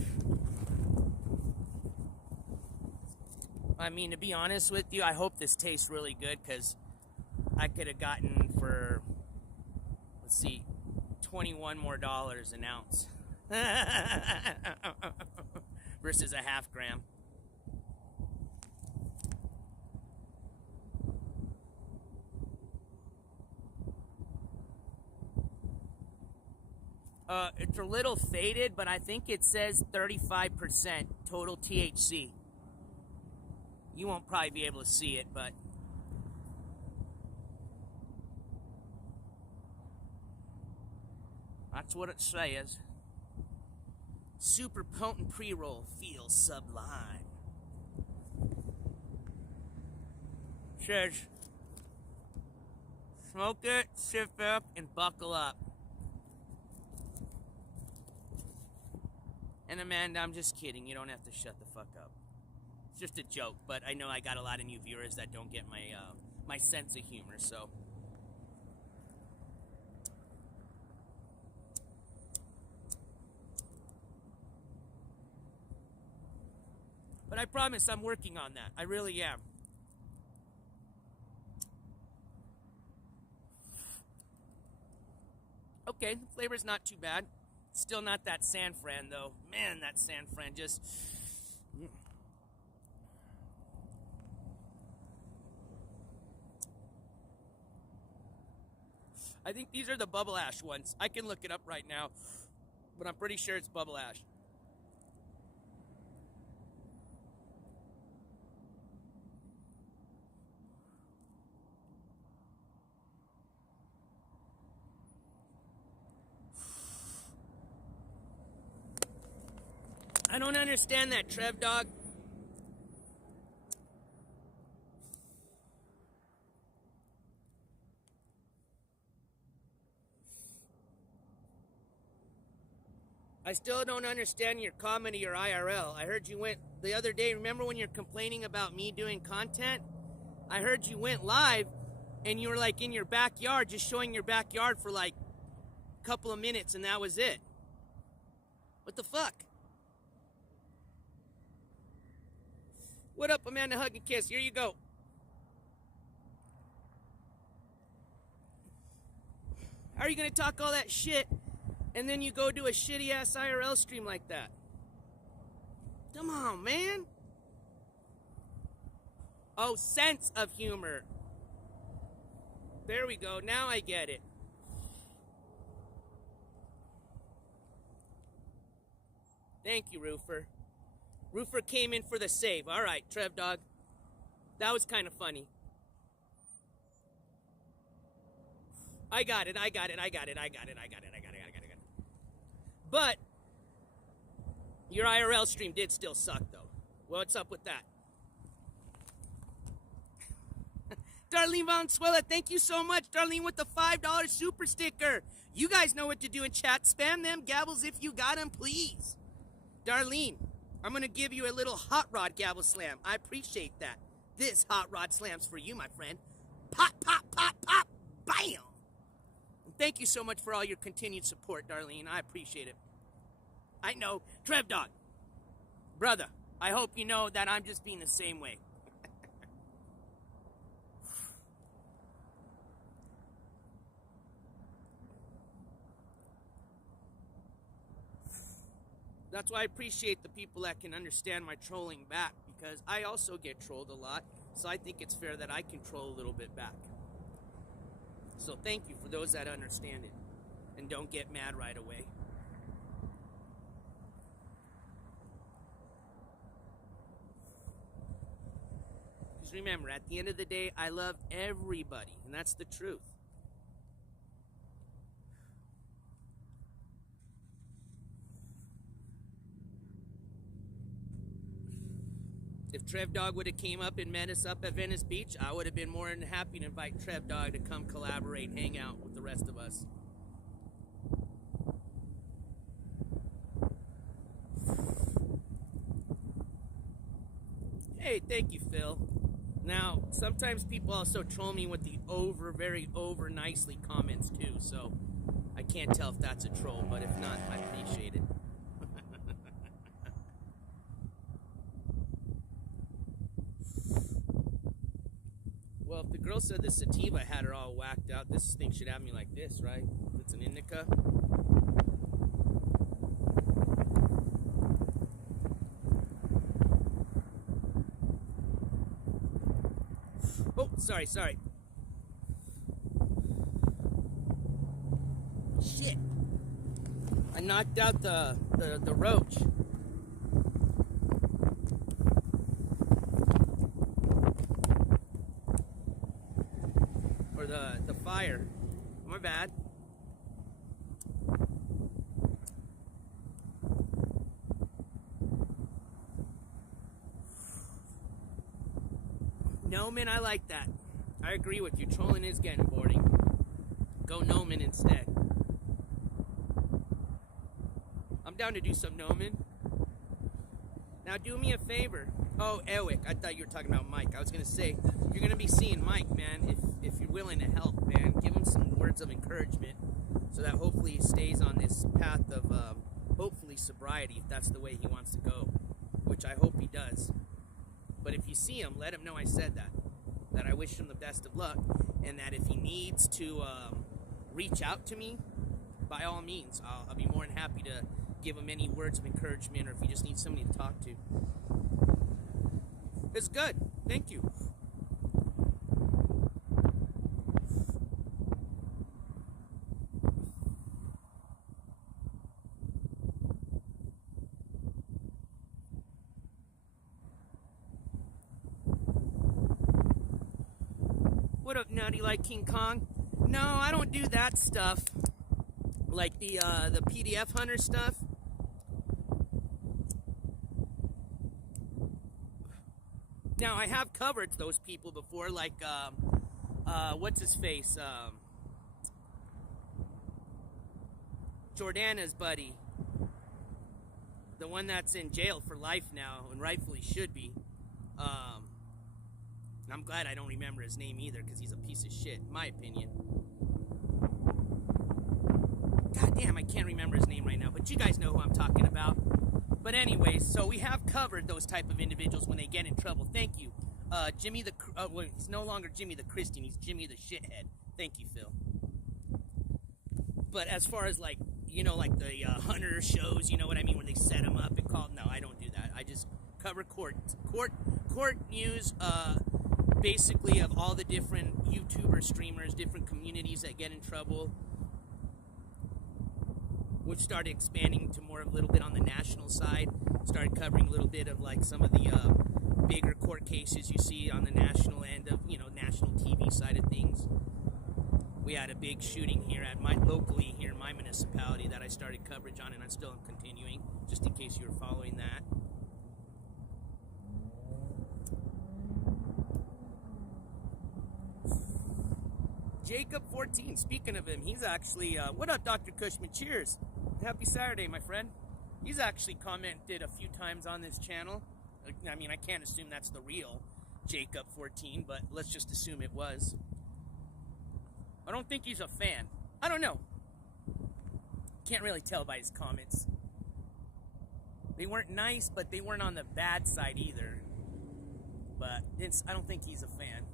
I mean, to be honest with you, I hope this tastes really good, because I could have gotten for, let's see, $21 more an ounce versus a half gram. It's a little faded, but I think it says 35% total THC. You won't probably be able to see it, but that's what it says. Super potent pre-roll feels sublime. Says, smoke it, sit up, and buckle up. And Amanda, I'm just kidding. You don't have to shut the fuck up. It's just a joke, but I know I got a lot of new viewers that don't get my my sense of humor, so. But I promise I'm working on that. I really am. Okay, the flavor's not too bad. Still not that San Fran, though. Man, that San Fran just... I think these are the Bubble Ash ones. I can look it up right now, but I'm pretty sure it's Bubble Ash. I don't understand that, Trev Dog. I still don't understand your comedy or IRL. I heard you went the other day. Remember when you're complaining about me doing content? I heard you went live and you were like in your backyard, just showing your backyard for like a couple of minutes, and that was it. What the fuck? What up, Amanda? Hug and kiss. Here you go. How are you going to talk all that shit and then you go do a shitty ass IRL stream like that? Come on, man. Oh, sense of humor. There we go. Now I get it. Thank you, Roofer. Roofer came in for the save. All right, Trev Dog. That was kind of funny. I got it. But your IRL stream did still suck, though. What's up with that? Darlene Valenzuela, thank you so much. Darlene with the $5 super sticker. You guys know what to do in chat. Spam them gavels if you got them, please. Darlene, I'm going to give you a little hot rod gavel slam. I appreciate that. This hot rod slam's for you, my friend. Pop, pop, pop, pop, bam. And thank you so much for all your continued support, Darlene. I appreciate it. I know. Trev Dog. Brother, I hope you know that I'm just being the same way. That's why I appreciate the people that can understand my trolling back, because I also get trolled a lot, so I think it's fair that I can troll a little bit back. So thank you for those that understand it and don't get mad right away. Because remember, at the end of the day, I love everybody, and that's the truth. If Trev Dog would have came up and met us up at Venice Beach, I would have been more than happy to invite Trev Dog to come collaborate, hang out with the rest of us. Hey, thank you, Phil. Now, sometimes people also troll me with the very over nicely comments too, so I can't tell if that's a troll, but if not, I appreciate it. Well, if the girl said the sativa had her all whacked out, this thing should have me like this, right? It's an indica. Oh, sorry. Shit. I knocked out the roach. Or the fire. My bad. Noman, I like that. I agree with you. Trolling is getting boring. Go Noman instead. I'm down to do some Noman. Now do me a favor. Oh, Ewick, I thought you were talking about Mike. I was going to say, you're going to be seeing Mike, man, if you're willing to help, man. Give him some words of encouragement so that hopefully he stays on this path of, hopefully, sobriety, if that's the way he wants to go, which I hope he does. But if you see him, let him know I said that. That I wish him the best of luck, and that if he needs to reach out to me, by all means, I'll be more than happy to give him any words of encouragement, or if he just needs somebody to talk to. It's good. Thank you. What up, Nutty Like King Kong? No, I don't do that stuff. Like the PDF hunter stuff. Now, I have covered those people before, like, what's his face? Jordana's buddy. The one that's in jail for life now, and rightfully should be. I'm glad I don't remember his name either, because he's a piece of shit, in my opinion. God damn, I can't remember his name right now, but you guys know who I'm talking about. But anyways, so we have covered those type of individuals when they get in trouble. Thank you. Jimmy the... well, he's no longer Jimmy the Christian, he's Jimmy the Shithead. Thank you, Phil. But as far as, like, you know, like the hunter shows, you know what I mean, where they set them up and call... No, I don't do that. I just cover court news, basically of all the different YouTuber streamers, different communities that get in trouble. We've started expanding to more of a little bit on the national side. Started covering a little bit of like some of the bigger court cases you see on the national end of, you know, national TV side of things. We had a big shooting here at locally here in my municipality that I started coverage on, and I'm still continuing, just in case you were following that. Jacob 14, speaking of him, he's actually, what up, Dr. Cushman? Cheers. Happy Saturday, my friend. He's actually commented a few times on this channel. I mean, I can't assume that's the real Jacob 14, but let's just assume it was. I don't think he's a fan. I don't know. Can't really tell by his comments. They weren't nice, but they weren't on the bad side either. But I don't think he's a fan.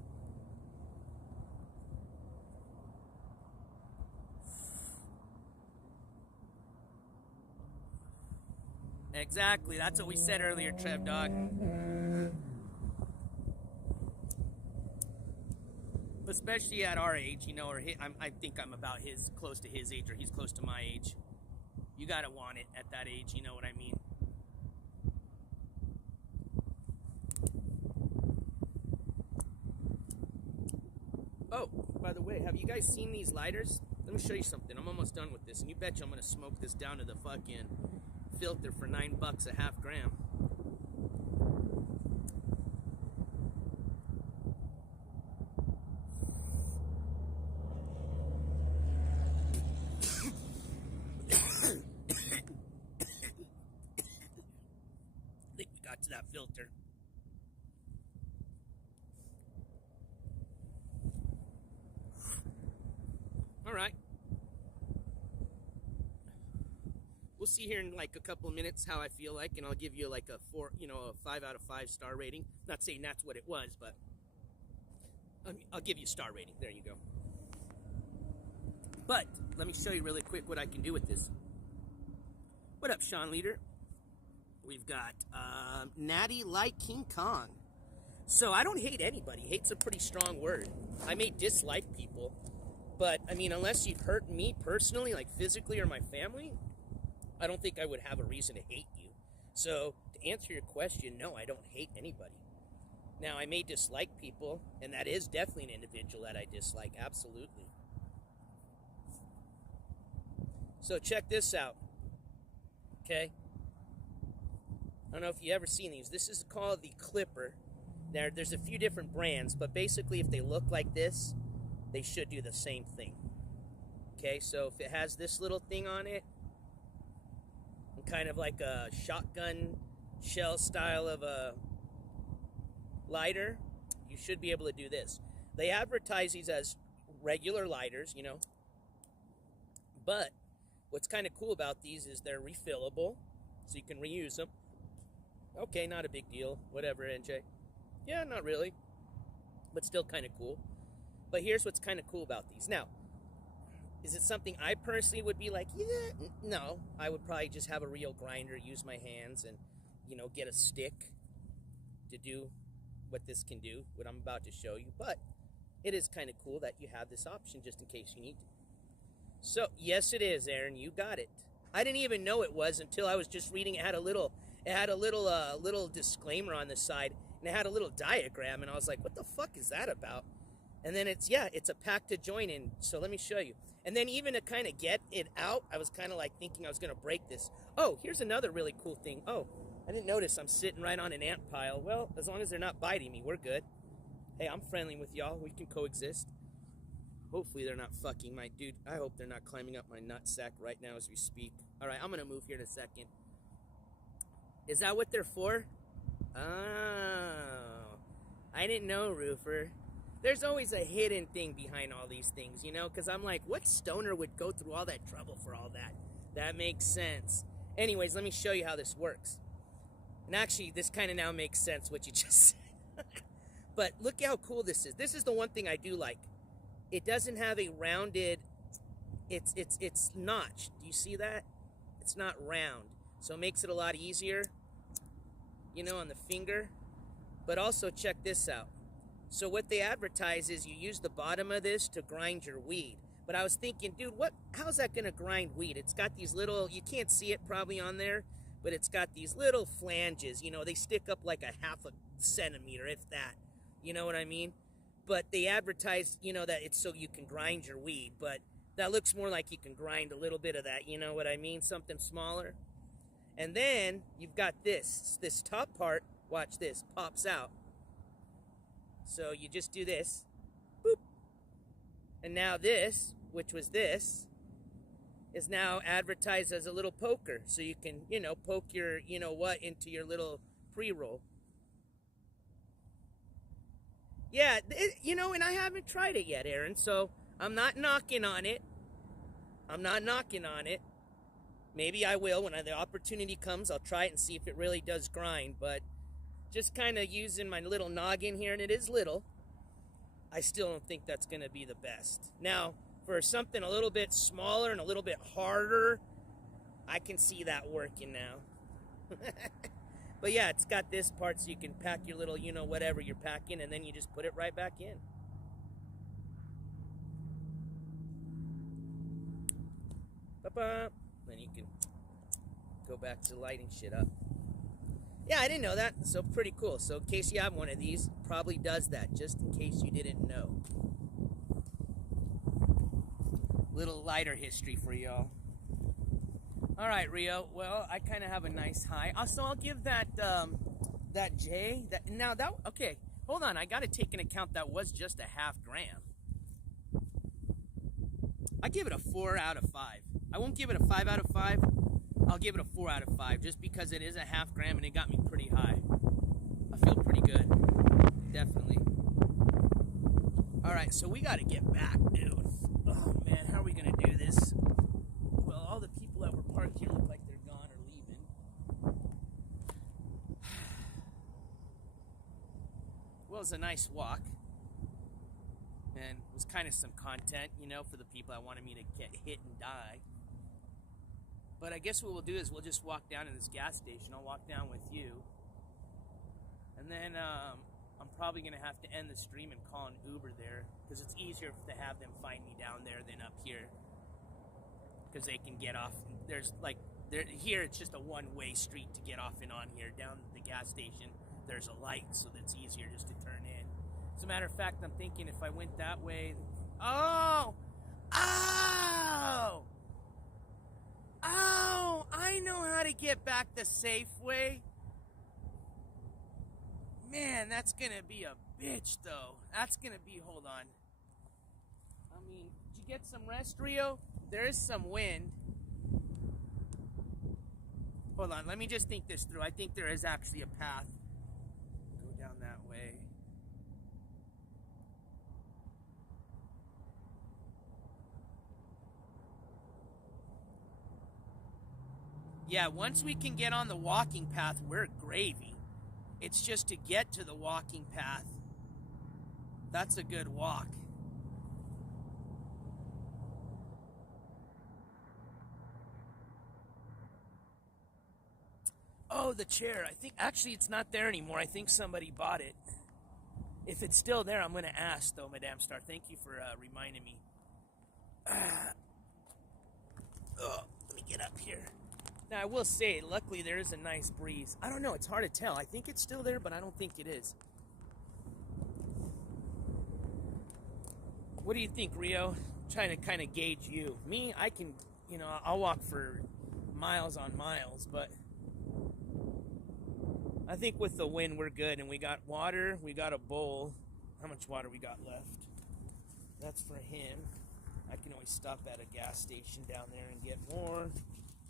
Exactly, that's what we said earlier, Trev Dog. Especially at our age, you know, or I think I'm about close to his age, or he's close to my age. You gotta want it at that age, you know what I mean? Oh, by the way, have you guys seen these lighters? Let me show you something. I'm almost done with this, and you betcha I'm gonna smoke this down to the fucking filter for $9 a half gram. I think we got to that filter. All right. We'll see here in like a couple of minutes how I feel like, and I'll give you like a 5 out of 5 star rating. Not saying that's what it was, but I'll give you a star rating. There you go. But let me show you really quick what I can do with this. What up, Sean Leader? We've got Natty Like King Kong. So I don't hate anybody. Hate's a pretty strong word. I may dislike people, but I mean, unless you've hurt me personally, like physically or my family, I don't think I would have a reason to hate you. So to answer your question, no, I don't hate anybody. Now, I may dislike people, and that is definitely an individual that I dislike, absolutely. So check this out, okay? I don't know if you ever seen these. This is called the Clipper. There's a few different brands, but basically if they look like this, they should do the same thing. Okay, so if it has this little thing on it, and kind of like a shotgun shell style of a lighter, you should be able to do this. They advertise these as regular lighters, you know, but what's kind of cool about these is they're refillable, so you can reuse them. Okay, not a big deal. Whatever, NJ. Yeah, not really, but still kind of cool. But here's what's kind of cool about these. Now, is it something I personally would be like, yeah, no. I would probably just have a real grinder, use my hands, and, you know, get a stick to do what this can do, what I'm about to show you. But it is kind of cool that you have this option just in case you need to. So, yes, it is, Aaron. You got it. I didn't even know it was until I was just reading. It had a little disclaimer on the side, and it had a little diagram, and I was like, what the fuck is that about? And then it's a pack to join in. So let me show you. And then even to kind of get it out, I was kind of like thinking I was going to break this. Oh, here's another really cool thing. Oh, I didn't notice I'm sitting right on an ant pile. Well, as long as they're not biting me, we're good. Hey, I'm friendly with y'all. We can coexist. Hopefully they're not fucking my dude. I hope they're not climbing up my nutsack right now as we speak. All right, I'm going to move here in a second. Is that what they're for? Oh, I didn't know, Roofer. There's always a hidden thing behind all these things, you know? Because I'm like, what stoner would go through all that trouble for all that? That makes sense. Anyways, let me show you how this works. And actually, this kind of now makes sense, what you just said. But look how cool this is. This is the one thing I do like. It doesn't have a rounded, it's notched. Do you see that? It's not round. So it makes it a lot easier, you know, on the finger. But also check this out. So what they advertise is you use the bottom of this to grind your weed. But I was thinking, dude, how's that going to grind weed? It's got these little, you can't see it probably on there, but it's got these little flanges. You know, they stick up like a half a centimeter, if that. You know what I mean? But they advertise, you know, that it's so you can grind your weed. But that looks more like you can grind a little bit of that. You know what I mean? Something smaller. And then you've got this top part, watch this, pops out. So you just do this, boop. And now this, which was this, is now advertised as a little poker. So you can, you know, poke your, you know what, into your little pre-roll. Yeah, you know, and I haven't tried it yet, Aaron, so I'm not knocking on it. Maybe I will. When the opportunity comes, I'll try it and see if it really does grind. But just kind of using my little noggin here, and it is little, I still don't think that's going to be the best. Now, for something a little bit smaller and a little bit harder, I can see that working now. But yeah, it's got this part so you can pack your little, you know, whatever you're packing, and then you just put it right back in. Ba-ba. Then you can go back to lighting shit up. Yeah, I didn't know that, so pretty cool. So in case you have one of these, probably does that, just in case you didn't know. Little lighter history for y'all. All right, Rio. Well, I kind of have a nice high. Also, I'll give that J. Okay. Hold on. I got to take into account that was just a half gram. I give it a 4 out of 5. I won't give it a 5 out of 5. I'll give it a 4 out of 5 just because it is a half gram and it got me pretty high. I feel pretty good. Definitely. All right, so we got to get back, dude. Oh, man, how are we going to do this? Well, all the people that were parked here look like they're gone or leaving. Well, it was a nice walk. And it was kind of some content, you know, for the people that wanted me to get hit and die. But I guess what we'll do is we'll just walk down to this gas station. I'll walk down with you. And then I'm probably going to have to end the stream and call an Uber there. Because it's easier to have them find me down there than up here. Because they can get off. There's like Here it's just a one-way street to get off and on here. Down the gas station, there's a light, so that's easier just to turn in. As a matter of fact, I'm thinking if I went that way... Oh! Oh! Oh! I know how to get back the safe way. Man, that's gonna be a bitch, though. That's gonna be... Hold on. I mean, did you get some rest, Rio? There is some wind. Hold on, let me just think this through. I think there is actually a path. Go down that way. Yeah, once we can get on the walking path, we're gravy. It's just to get to the walking path. That's a good walk. Oh, the chair. I think actually it's not there anymore. I think somebody bought it. If it's still there, I'm going to ask, though, Madame Star. Thank you for reminding me. Let me get up here. Now, I will say, luckily, there is a nice breeze. I don't know. It's hard to tell. I think it's still there, but I don't think it is. What do you think, Rio? I'm trying to kind of gauge you. Me, I can, I'll walk for miles on miles, but... I think with the wind, we're good. And we got water. We got a bowl. How much water we got left? That's for him. I can always stop at a gas station down there and get more.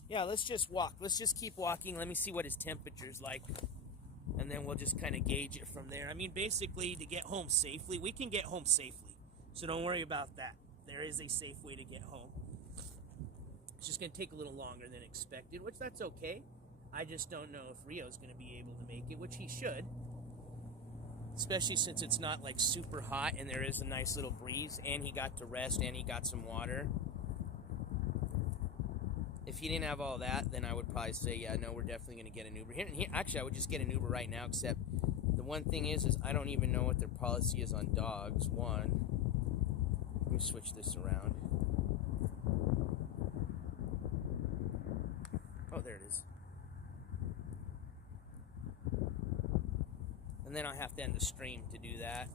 Yeah, let's just walk. Let's just keep walking. Let me see what his temperature's like. And then we'll just kind of gauge it from there. I mean, basically, to get home safely, we can get home safely. So don't worry about that. There is a safe way to get home. It's just going to take a little longer than expected, which that's okay. I just don't know if Rio's going to be able to make it, which he should. Especially since it's not like super hot and there is a nice little breeze and he got to rest and he got some water. If he didn't have all that, then I would probably say, yeah, no, we're definitely going to get an Uber. Here, actually, I would just get an Uber right now, except the one thing is I don't even know what their policy is on dogs. One, let me switch this around. Oh, there it is. And then I'll have to end the stream to do that.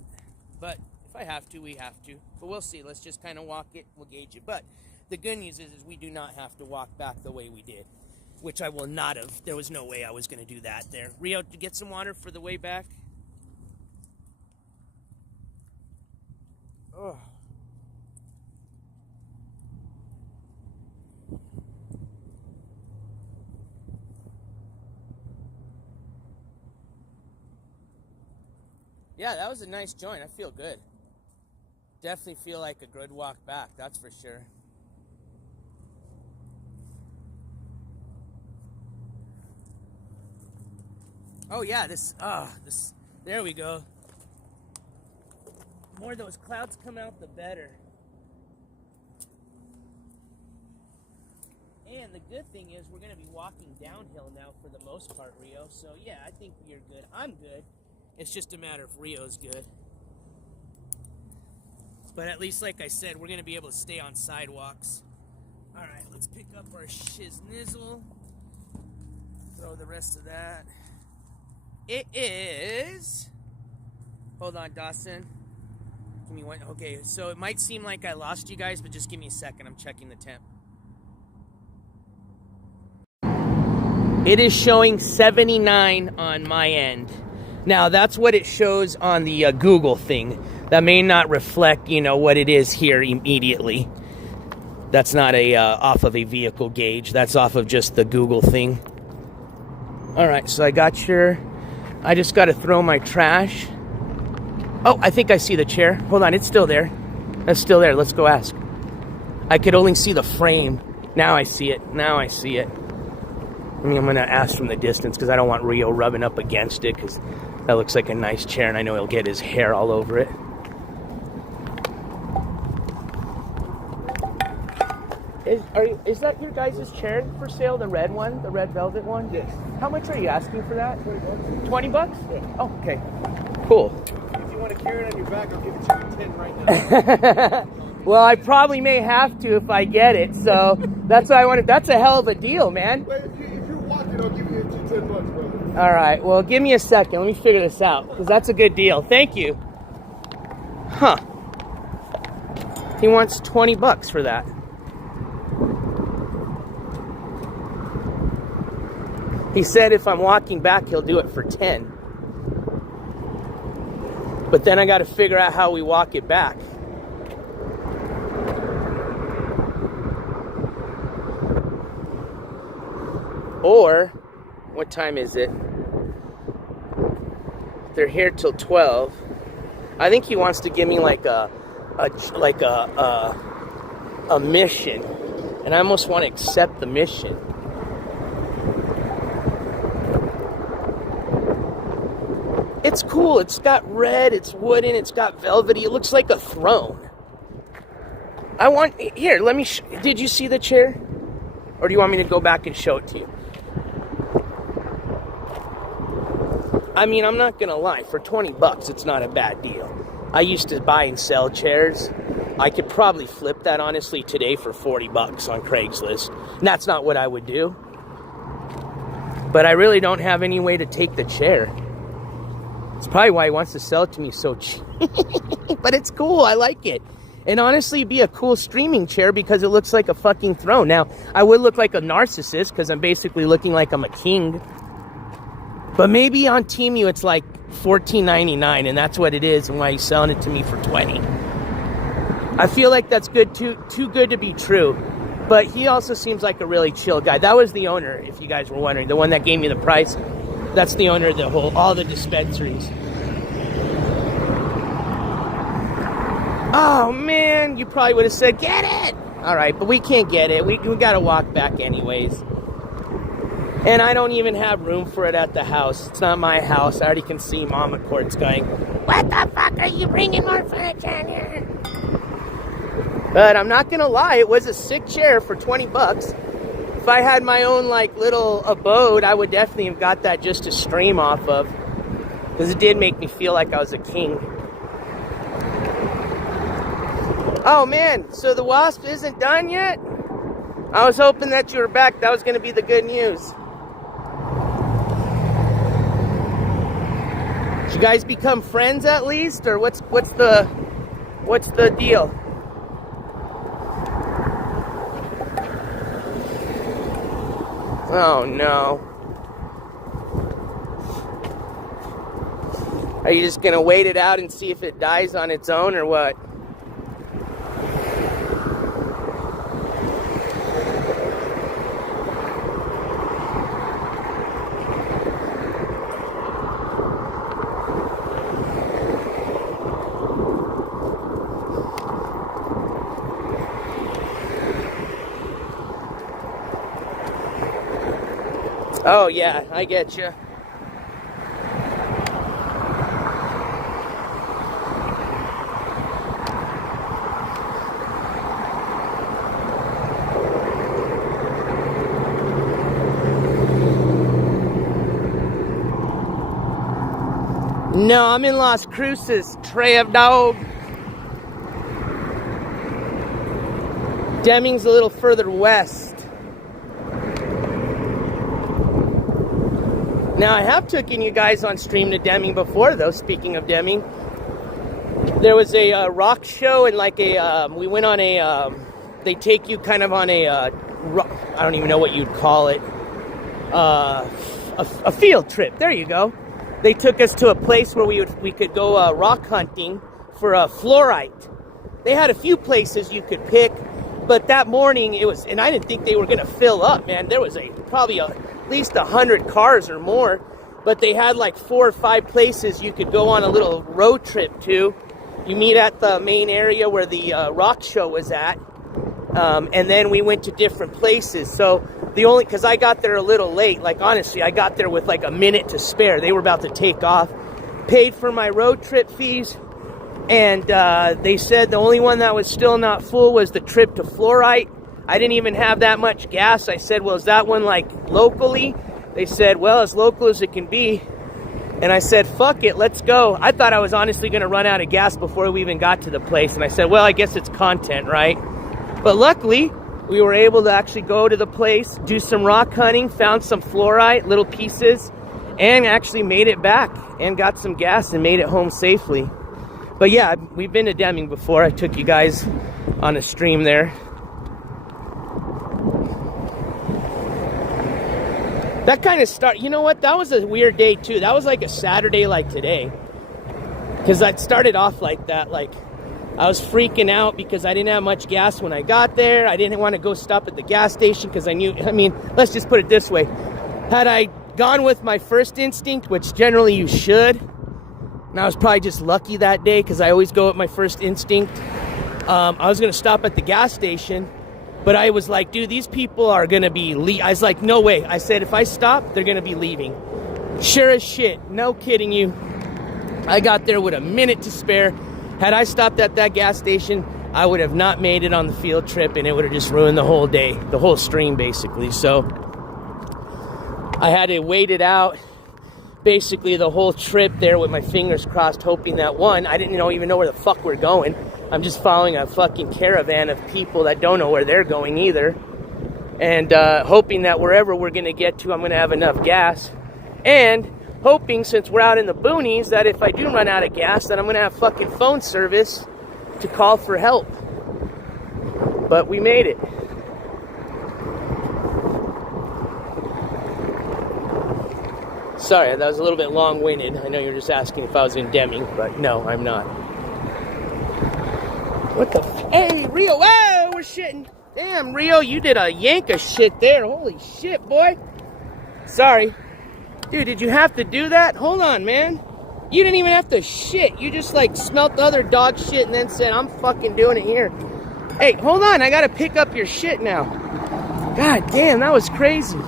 But if I have to, we have to. But we'll see. Let's just kind of walk it. We'll gauge it. But the good news is we do not have to walk back the way we did, which I will not have. There was no way I was going to do that there. Rio, to get some water for the way back. Oh. Yeah, that was a nice joint. I feel good. Definitely feel like a good walk back, that's for sure. Oh yeah, this, there we go. The more those clouds come out, the better. And the good thing is we're going to be walking downhill now for the most part, Rio. So yeah, I think you're good. I'm good. It's just a matter if Rio's good. But at least, like I said, we're going to be able to stay on sidewalks. All right, let's pick up our shiznizzle. Throw the rest of that. It is... Hold on, Dawson. Give me one. Okay, so it might seem like I lost you guys, but just give me a second. I'm checking the temp. It is showing 79 on my end. Now, that's what it shows on the Google thing. That may not reflect, what it is here immediately. That's not off of a vehicle gauge. That's off of just the Google thing. All right, so I just got to throw my trash. Oh, I think I see the chair. Hold on, it's still there. That's still there. Let's go ask. I could only see the frame. Now I see it. I mean, I'm going to ask from the distance because I don't want Rio rubbing up against it because that looks like a nice chair and I know he'll get his hair all over it. Is that your guys' chair for sale, the red one, the red velvet one? Yes. How much are you asking for that? $20. 20 bucks? Yeah. Oh, okay. Cool. If you want to carry it on your back, I'll give it to you for 10 right now. Well, I probably may have to if I get it, so that's why I wanted. That's a hell of a deal, man. Wait, if you walk it, I'll give you $10, brother. All right, well, give me a second. Let me figure this out, because that's a good deal. Thank you. Huh. He wants $20 for that. He said if I'm walking back, he'll do it for 10. But then I got to figure out how we walk it back. Or, what time is it? They're here till 12. I think he wants to give me like a mission, and I almost want to accept the mission. It's cool. It's got red. It's wooden. It's got velvety. It looks like a throne. I want here. Let me. Did you see the chair, or do you want me to go back and show it to you? I mean, I'm not gonna lie. For $20, it's not a bad deal. I used to buy and sell chairs. I could probably flip that honestly today for $40 on Craigslist. And that's not what I would do. But I really don't have any way to take the chair. It's probably why he wants to sell it to me so cheap. But it's cool. I like it. And honestly, it'd be a cool streaming chair because it looks like a fucking throne. Now, I would look like a narcissist because I'm basically looking like I'm a king. But maybe on Temu it's like $14.99, and that's what it is, and why he's selling it to me for $20. I feel like that's too good to be true. But he also seems like a really chill guy. That was the owner, if you guys were wondering, the one that gave me the price. That's the owner of all the dispensaries. Oh man, you probably would have said, get it! All right, but we can't get it. We got to walk back anyways. And I don't even have room for it at the house. It's not my house. I already can see Mama Courts going, what the fuck are you bringing more furniture in here? But I'm not going to lie. It was a sick chair for $20. If I had my own, like, little abode, I would definitely have got that just to stream off of. Because it did make me feel like I was a king. Oh, man. So the Wasp isn't done yet? I was hoping that you were back. That was going to be the good news. Did you guys become friends at least, or what's the deal? Oh no. Are you just gonna wait it out and see if it dies on its own or what? Oh, yeah, I get you. No, I'm in Las Cruces, Trev dog. Deming's a little further west. Now, I have taken you guys on stream to Deming before, though, speaking of Deming. There was a rock show, and like we went on they take you kind of on I don't even know what you'd call it, a field trip. There you go. They took us to a place where we could go rock hunting for fluorite. They had a few places you could pick, but that morning it was, and I didn't think they were going to fill up, man. There was probably at least 100 cars or more, but they had like 4 or 5 places you could go on a little road trip to. You meet at the main area where the rock show was at, and then we went to different places. So because I got there a little late, like honestly, I got there with like a minute to spare. They were about to take off, paid for my road trip fees, and they said the only one that was still not full was the trip to fluorite. I didn't even have that much gas. I said, well, is that one like locally? They said, well, as local as it can be. And I said, fuck it, let's go. I thought I was honestly going to run out of gas before we even got to the place. And I said, well, I guess it's content, right? But luckily, we were able to actually go to the place, do some rock hunting, found some fluorite, little pieces, and actually made it back and got some gas and made it home safely. But yeah, we've been to Deming before. I took you guys on a stream there. That kind of you know what? That was a weird day too. That was like a Saturday like today. Because I started off like that. Like, I was freaking out because I didn't have much gas when I got there. I didn't want to go stop at the gas station because I knew, I mean, let's just put it this way. Had I gone with my first instinct, which generally you should, and I was probably just lucky that day because I always go with my first instinct. I was going to stop at the gas station. But I was like, dude, these people are going to be I was like, no way. I said, if I stop, they're going to be leaving. Sure as shit. No kidding you. I got there with a minute to spare. Had I stopped at that gas station, I would have not made it on the field trip, and it would have just ruined the whole day, the whole stream, basically. So I had to wait it out basically the whole trip there with my fingers crossed, hoping that one, I didn't even know where the fuck we're going. I'm just following a fucking caravan of people that don't know where they're going either. And hoping that wherever we're going to get to, I'm going to have enough gas. And hoping, since we're out in the boonies, that if I do run out of gas, that I'm going to have fucking phone service to call for help. But we made it. Sorry, that was a little bit long-winded. I know you're just asking if I was in Deming, but no, I'm not. What the hey, Rio, whoa, we're shitting. Damn, Rio, you did a yank of shit there. Holy shit, boy. Sorry. Dude, did you have to do that? Hold on, man. You didn't even have to shit. You just, like, smelt the other dog shit and then said, I'm fucking doing it here. Hey, hold on. I gotta pick up your shit now. God damn, that was crazy.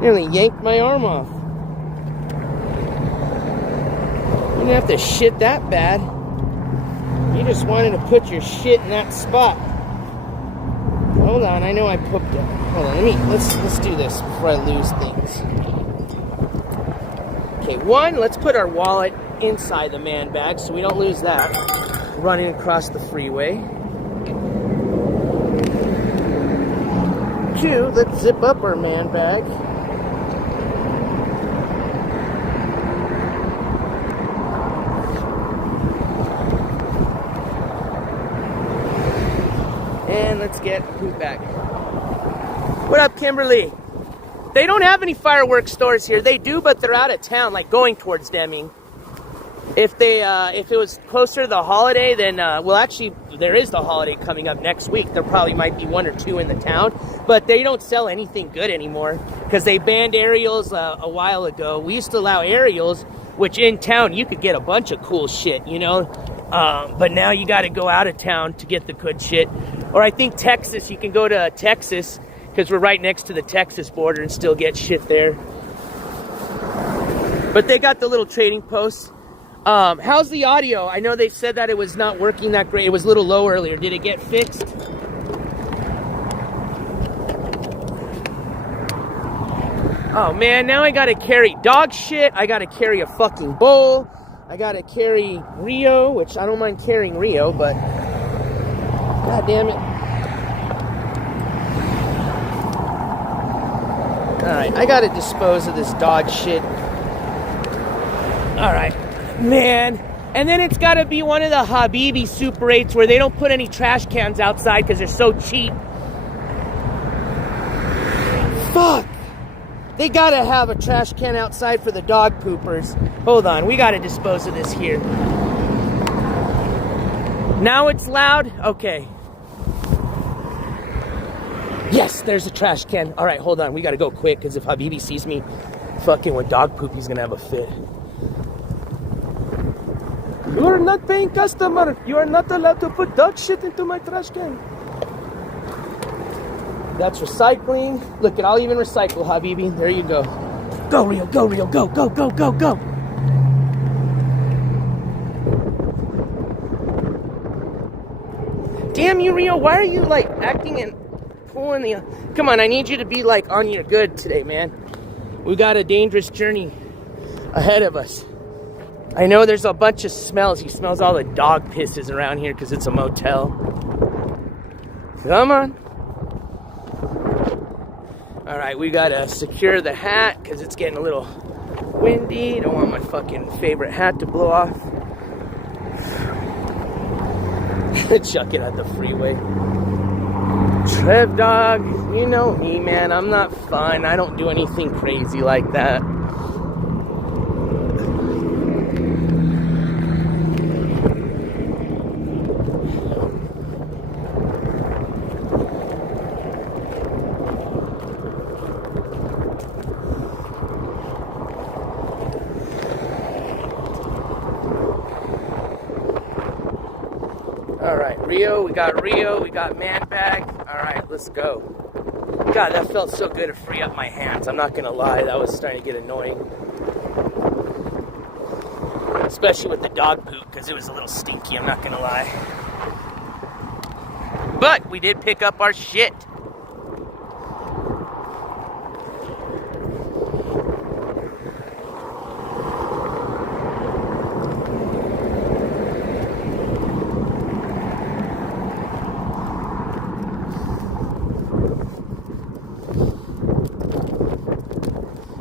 Nearly yanked my arm off. You didn't have to shit that bad. You just wanted to put your shit in that spot. Hold on, I know I pooped it. Hold on, let's do this before I lose things. Okay, one, let's put our wallet inside the man bag so we don't lose that. Running across the freeway. Two, let's zip up our man bag. And let's get poop back. What up, Kimberly? They don't have any fireworks stores here. They do, but they're out of town, like going towards Deming. If it was closer to the holiday, then well, actually, there is the holiday coming up next week. There probably might be one or two in the town, but they don't sell anything good anymore because they banned aerials a while ago. We used to allow aerials, which in town you could get a bunch of cool shit, you know. But now you got to go out of town to get the good shit. Or I think Texas, you can go to Texas because we're right next to the Texas border and still get shit there. But they got the little trading posts. How's the audio? I know they said that it was not working that great. It was a little low earlier. Did it get fixed? Oh man, now I gotta carry dog shit. I gotta carry a fucking bowl. I gotta carry Rio, which I don't mind carrying Rio, but god damn it. Alright, I gotta dispose of this dog shit. Alright, man. And then it's gotta be one of the Habibi Super 8s where they don't put any trash cans outside because they're so cheap. Fuck! They gotta have a trash can outside for the dog poopers. Hold on, we gotta dispose of this here. Now it's loud? Okay. Yes, there's a trash can. All right, hold on. We got to go quick because if Habibi sees me fucking with dog poop, he's going to have a fit. You are not paying customer. You are not allowed to put dog shit into my trash can. That's recycling. Look, I'll even recycle, Habibi. There you go. Go, Rio. Go, Rio. Go, go, go, go, go. Damn you, Rio. Why are you, like, acting in... pulling the... Come on, I need you to be, like, on your good today, man. We got a dangerous journey ahead of us. I know there's a bunch of smells. He smells all the dog pisses around here because it's a motel. Come on. All right, we gotta secure the hat because it's getting a little windy. Don't want my fucking favorite hat to blow off. Chuck it at the freeway. Trev dog, you know me, man. I'm not fun. I don't do anything crazy like that. Alright, Rio, we got man bag. Alright, let's go. God, that felt so good to free up my hands. I'm not gonna lie, that was starting to get annoying. Especially with the dog poop, because it was a little stinky, I'm not gonna lie. But we did pick up our shit.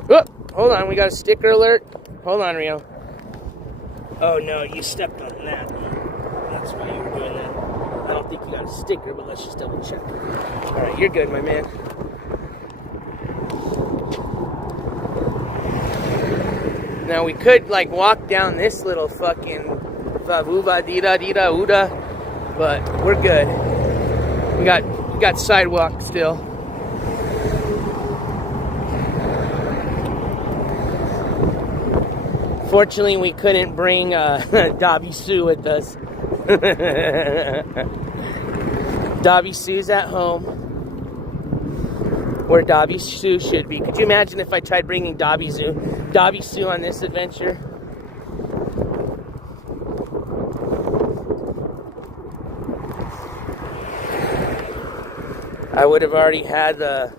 Oh, hold on, we got a sticker alert. Hold on, Rio. Oh no, you stepped on that. That's why you were doing that. I don't think you got a sticker, but let's just double check. Alright, you're good, my man. Now we could like walk down this little fucking vavuva dida dida uda, but we're good. We got sidewalk still. Fortunately, we couldn't bring Dobby Sue with us. Dobby Sue's at home, where Dobby Sue should be. Could you imagine if I tried bringing Dobby Sue on this adventure? I would have already had the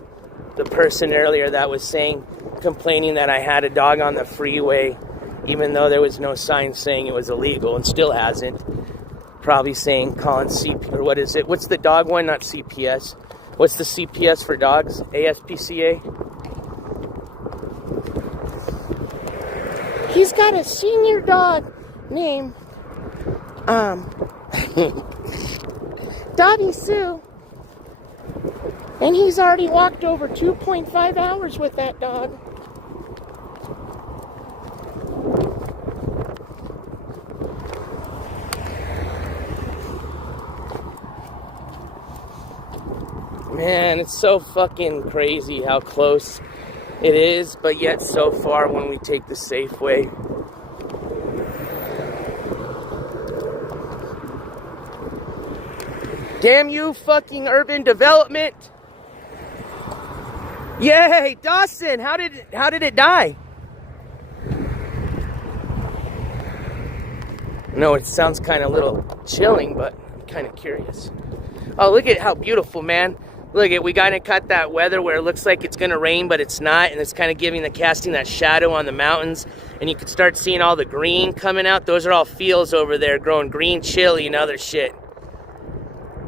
person earlier that was complaining that I had a dog on the freeway, even though there was no sign saying it was illegal, and still hasn't. Probably saying calling CP, or what is it? What's the dog one? Not CPS. What's the CPS for dogs? ASPCA? He's got a senior dog named Dobby Sue, and he's already walked over 2.5 hours with that dog. Man, it's so fucking crazy how close it is, but yet so far when we take the safe way. Damn you, fucking urban development! Yay, Dawson! How did it die? No, it sounds kind of a little chilling, but I'm kind of curious. Oh, look at how beautiful, man. Look at, we kind of cut that weather where it looks like it's going to rain, but it's not, and it's kind of casting that shadow on the mountains, and you can start seeing all the green coming out. Those are all fields over there growing green chili and other shit.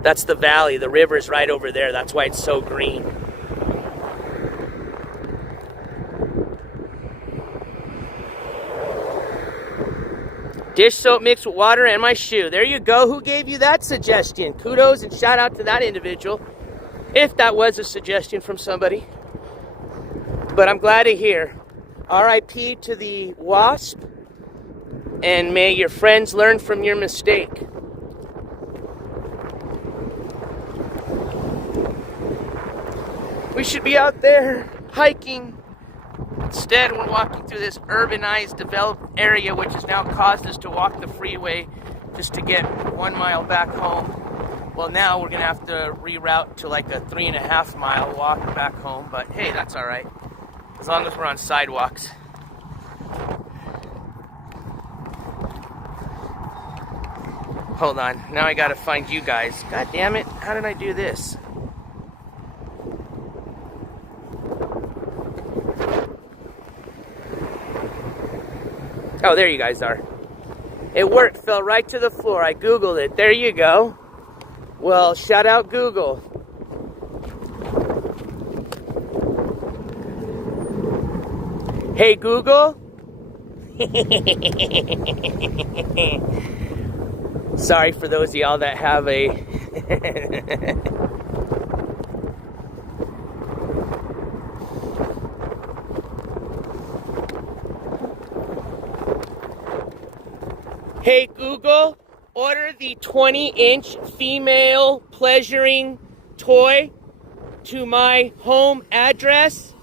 That's the valley. The river's right over there. That's why it's so green. Dish soap mixed with water and my shoe. There you go. Who gave you that suggestion? Kudos and shout out to that individual, if that was a suggestion from somebody. But I'm glad to hear. R.I.P. to the wasp, and may your friends learn from your mistake. We should be out there hiking. Instead, we're walking through this urbanized, developed area, which has now caused us to walk the freeway just to get 1 mile back home. Well, now we're going to have to reroute to like a 3.5 mile walk back home, but hey, that's all right, as long as we're on sidewalks. Hold on, now I got to find you guys. God damn it, how did I do this? Oh, there you guys are. It worked, fell right to the floor. I Googled it. There you go. Well, shout out Google. Hey, Google. Sorry for those of y'all that have a... Hey, Google, order the 20-inch female pleasuring toy to my home address.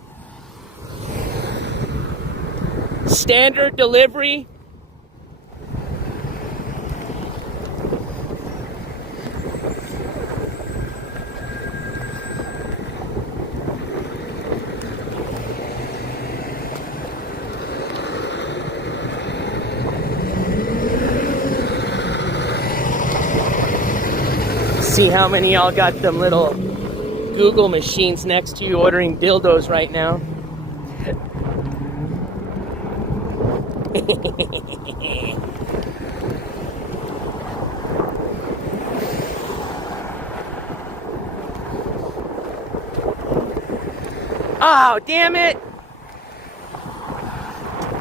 Standard delivery. See how many y'all got them little Google machines next to you ordering dildos right now. Oh, damn it!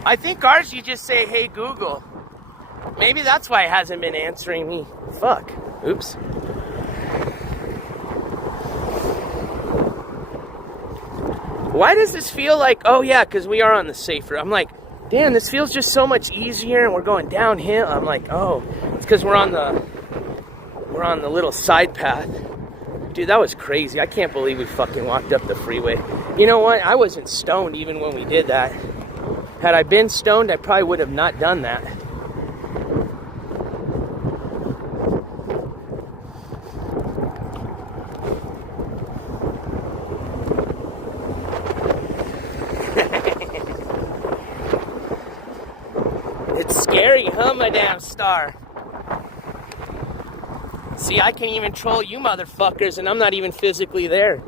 I think ours you just say, hey Google. Maybe that's why it hasn't been answering me. Fuck. Oops. Why does this feel like, oh yeah, because we are on the safer. I'm like, damn, this feels just so much easier and we're going downhill. I'm like, oh, it's because we're on the little side path. Dude, that was crazy. I can't believe we fucking walked up the freeway. You know what? I wasn't stoned even when we did that. Had I been stoned, I probably would have not done that. It's scary, huh, Madame Star? See, I can even troll you motherfuckers, and I'm not even physically there.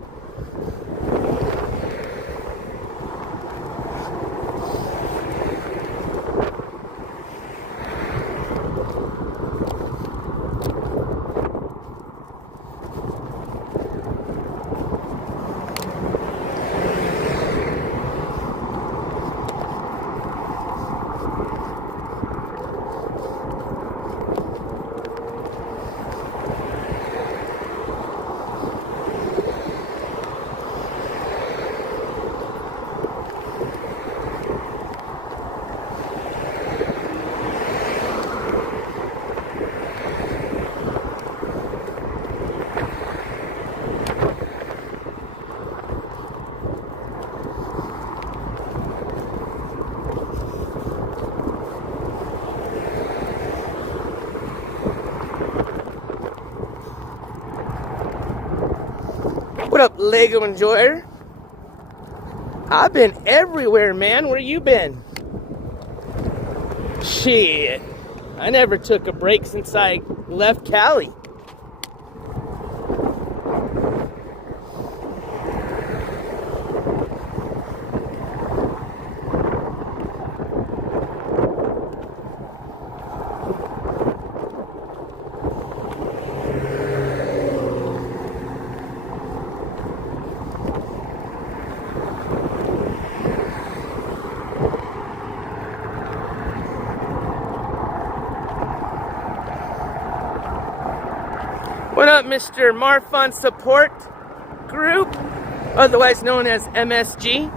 What up, Lego Enjoyer? I've been everywhere, man. Where you been? Shit. I never took a break since I left Cali. What up, Mr. Marfun Support Group, otherwise known as MSG?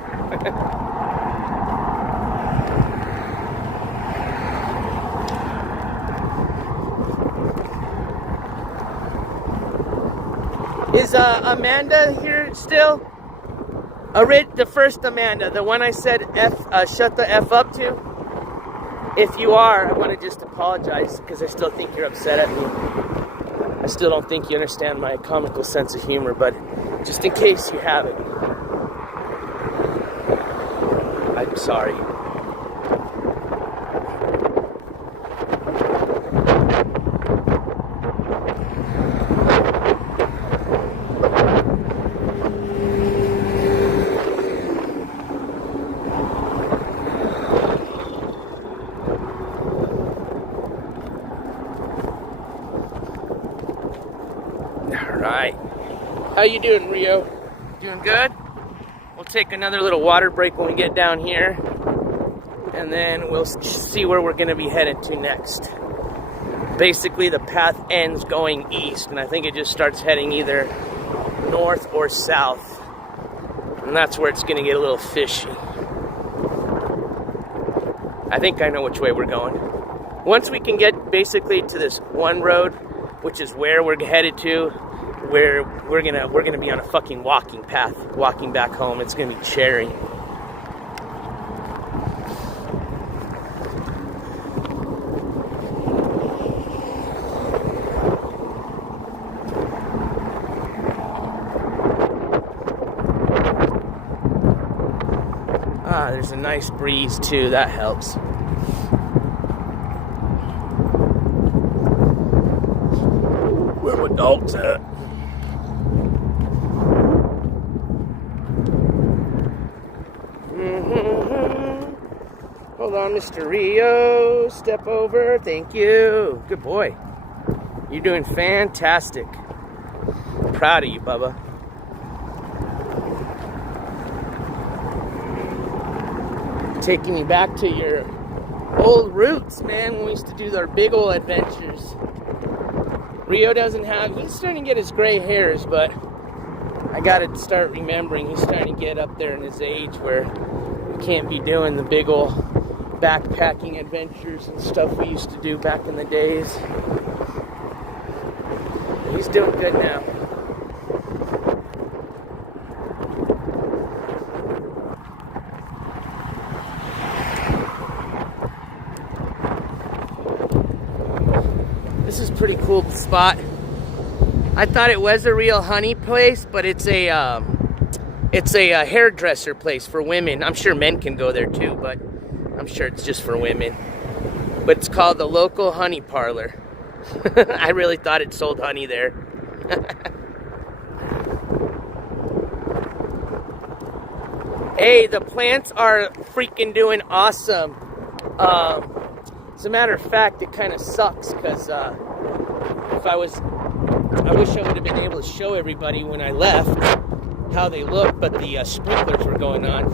Is Amanda here still? The first Amanda, the one I said shut the F up to? If you are, I want to just apologize because I still think you're upset at me. I still don't think you understand my comical sense of humor, but just in case you haven't, I'm sorry. All right. How you doing, Rio? Doing good? We'll take another little water break when we get down here, and then we'll see where we're going to be headed to next. Basically, the path ends going east, and I think it just starts heading either north or south, and that's where it's going to get a little fishy. I think I know which way we're going. Once we can get basically to this one road, which is where we're headed to, where we're gonna be on a fucking walking path, walking back home. It's gonna be cherry. Ah, there's a nice breeze too. That helps. Where my dogs at? Hold on, Mr. Rio. Step over. Thank you. Good boy. You're doing fantastic. Proud of you, Bubba. Taking me back to your old roots, man, when we used to do our big old adventures. Rio doesn't have, he's starting to get his gray hairs, but I gotta start remembering he's starting to get up there in his age where we can't be doing the big old backpacking adventures and stuff we used to do back in the days. He's doing good now. This is a pretty cool spot. I thought it was a real honey place, but it's a hairdresser place for women. I'm sure men can go there too, but I'm sure it's just for women. But it's called the Local Honey Parlor. I really thought it sold honey there. Hey, the plants are freaking doing awesome. As a matter of fact, it kind of sucks because I wish I would have been able to show everybody when I left how they look, but the sprinklers were going on,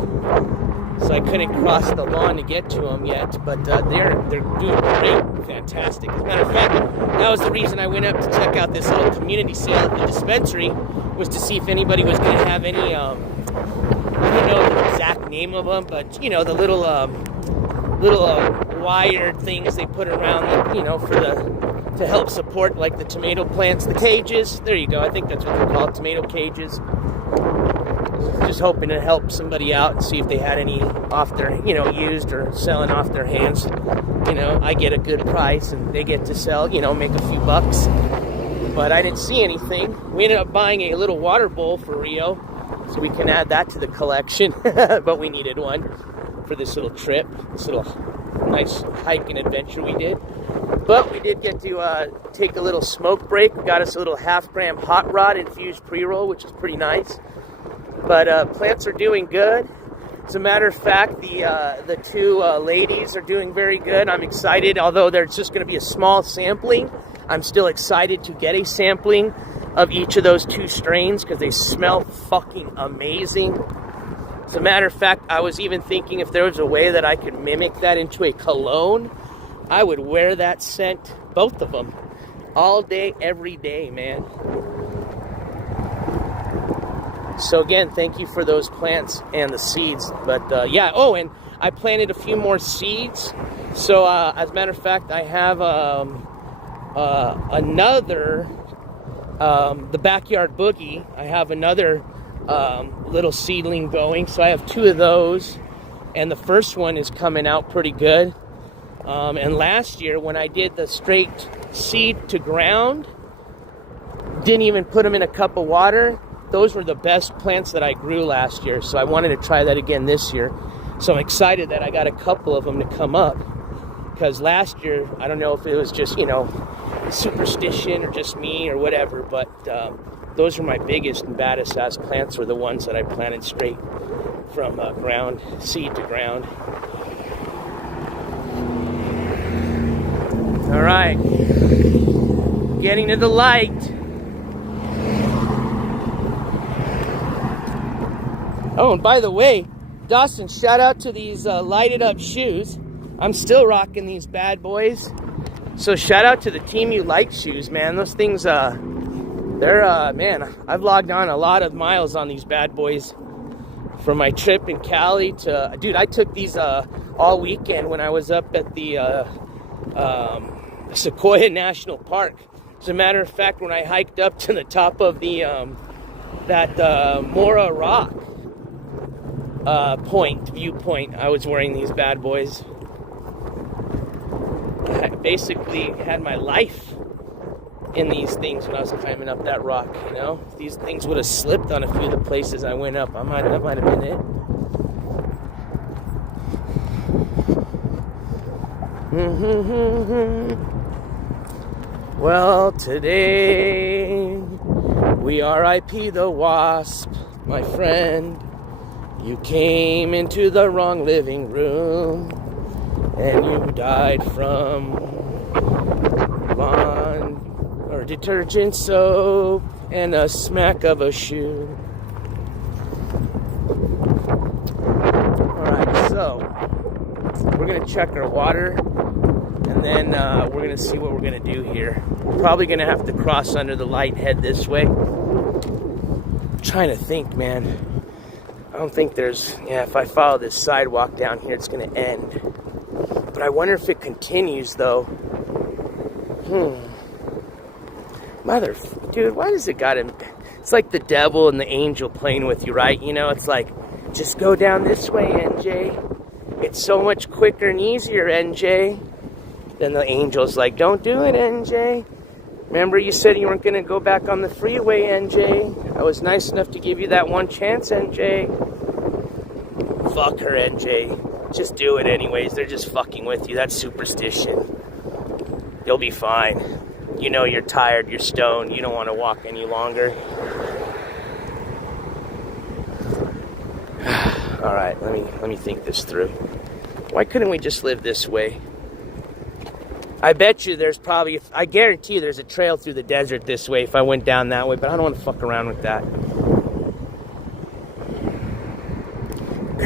so I couldn't cross the lawn to get to them yet. But they're doing great, fantastic. As a matter of fact, that was the reason I went up to check out this little community sale at the dispensary, was to see if anybody was going to have any. I don't know the exact name of them, but you know the little wired things they put around, you know, to help support like the tomato plants, the cages. There you go. I think that's what they're called, tomato cages. Just hoping to help somebody out and see if they had any off their, you know, used or selling off their hands. You know, I get a good price and they get to sell, you know, make a few bucks. But I didn't see anything. We ended up buying a little water bowl for Rio, so we can add that to the collection. But we needed one for this little trip, this little nice hike and adventure we did. But we did get to take a little smoke break. We got us a little 1/2 gram hot rod infused pre-roll, which is pretty nice. But plants are doing good. As a matter of fact, the two ladies are doing very good. I'm excited, although there's just going to be a small sampling. I'm still excited to get a sampling of each of those two strains because they smell fucking amazing. As a matter of fact, I was even thinking if there was a way that I could mimic that into a cologne, I would wear that scent, both of them, all day, every day, man. So again, thank you for those plants and the seeds. But yeah, oh, and I planted a few more seeds. So as a matter of fact, I have another, the Backyard Boogie. I have another little seedling going. So I have 2 of those. And the first one is coming out pretty good. And last year when I did the straight seed to ground, didn't even put them in a cup of water, those were the best plants that I grew last year. So I wanted to try that again this year. So I'm excited that I got a couple of them to come up. Because last year, I don't know if it was just, you know, superstition or just me or whatever, but those were my biggest and baddest ass plants, were the ones that I planted straight from ground, seed to ground. All right, getting to the light. Oh, and by the way, Dawson, shout out to these lighted up shoes. I'm still rocking these bad boys. So shout out to the Team You Like shoes, man. Those things, man, I've logged on a lot of miles on these bad boys. From my trip in Cali to, dude, I took these all weekend when I was up at the Sequoia National Park. As a matter of fact, when I hiked up to the top of the Mora Rock viewpoint, I was wearing these bad boys. I basically had my life in these things when I was climbing up that rock, you know? If these things would have slipped on a few of the places I went up, that might have been it. Well, today we RIP the Wasp, my friend. You came into the wrong living room, and you died from Bond or detergent soap and a smack of a shoe. Alright, so we're gonna check our water, and then we're gonna see what we're gonna do here. We're probably gonna have to cross under the light, head this way. I'm trying to think, man. I don't think there's, if I follow this sidewalk down here, it's gonna end. But I wonder if it continues, though. Dude, why does it gotta... It's like the devil and the angel playing with you, right? You know, it's like, just go down this way, NJ. It's so much quicker and easier, NJ. Then the angel's like, don't do it, NJ. Remember you said you weren't gonna go back on the freeway, NJ. I was nice enough to give you that one chance, NJ. Fuck her, NJ. Just do it anyways. They're just fucking with you. That's superstition. You'll be fine. You know you're tired, you're stoned, you don't want to walk any longer. Alright, let me think this through. Why couldn't we just live this way? I bet you there's probably, I guarantee you there's a trail through the desert this way if I went down that way, but I don't want to fuck around with that.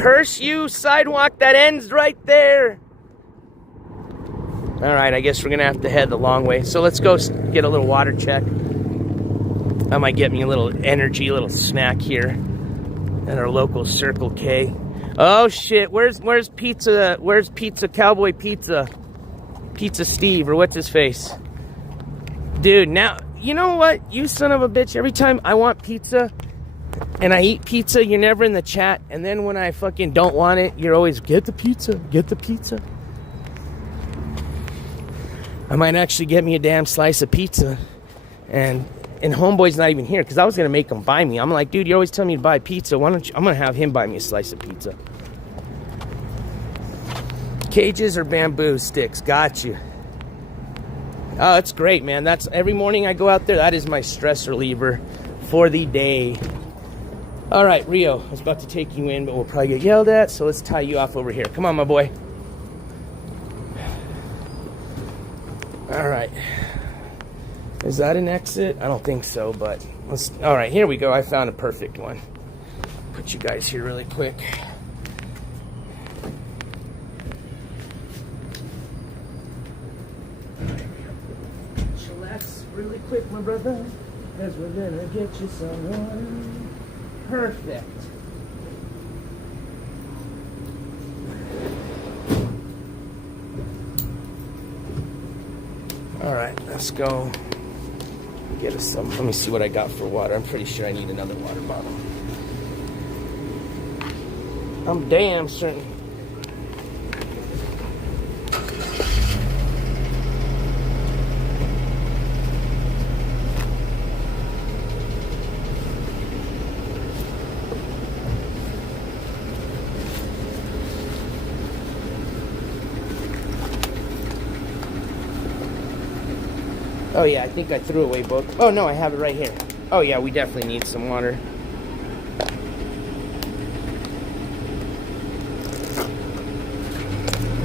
Curse you, sidewalk that ends right there. Alright, I guess we're going to have to head the long way. So let's go get a little water check. I might get me a little energy, a little snack here at our local Circle K. Oh shit, where's pizza? Where's pizza, Cowboy Pizza? Pizza Steve, or what's his face? Dude, now, you know what? You son of a bitch, every time I want pizza and I eat pizza, you're never in the chat. And then when I fucking don't want it, you're always, get the pizza, get the pizza. I might actually get me a damn slice of pizza. And Homeboy's not even here, because I was going to make him buy me. I'm like, dude, you always tell me to buy pizza. Why don't you? I'm going to have him buy me a slice of pizza. Cages or bamboo sticks? Got you. Oh, that's great, man. That's every morning I go out there. That is my stress reliever for the day. All right, Rio. I was about to take you in, but we'll probably get yelled at. So let's tie you off over here. Come on, my boy. All right. Is that an exit? I don't think so, but let's. All right, here we go. I found a perfect one. Put you guys here really quick. Chillax really quick, my brother, because we're gonna get you someone. Perfect. All right, let's go get us some. Let me see what I got for water. I'm pretty sure I need another water bottle. I'm damn certain. Oh yeah, I think I threw away both. Oh no, I have it right here. Oh yeah, we definitely need some water.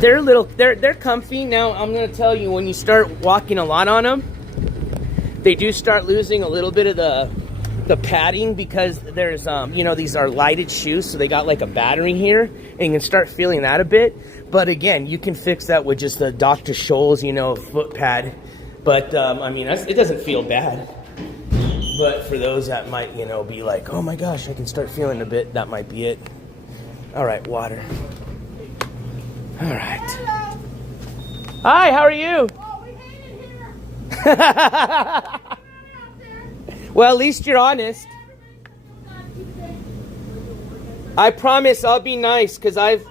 They're comfy. Now I'm gonna tell you, when you start walking a lot on them, they do start losing a little bit of the the padding because there's, you know, these are lighted shoes, so they got like a battery here, and you can start feeling that a bit. But again, you can fix that with just the Dr. Scholl's, you know, foot pad. But, I mean, it doesn't feel bad. But for those that might, you know, be like, oh my gosh, I can start feeling a bit, that might be it. All right, water. All right. Hello. Hi, how are you? Oh, we hate it here. Well, at least you're honest. I promise I'll be nice because I've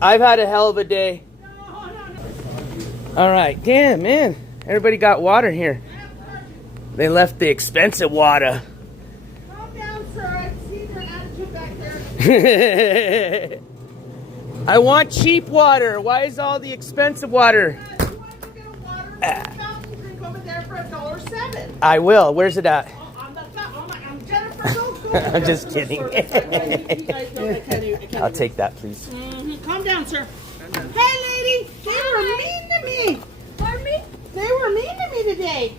had a hell of a day. All right, damn man, everybody got water here. They left the expensive water. Calm down, sir. I've seen your attitude back there. I want cheap water. Why is all the expensive water? You want to get a water fountain drink over there for $1.07. I will. Where's it at? I'm Jennifer. Go. I'm just kidding. You guys know I can't I'll take that, please. Calm down, sir. Hey, lady. They were mean to me. Pardon me? They were mean to me today.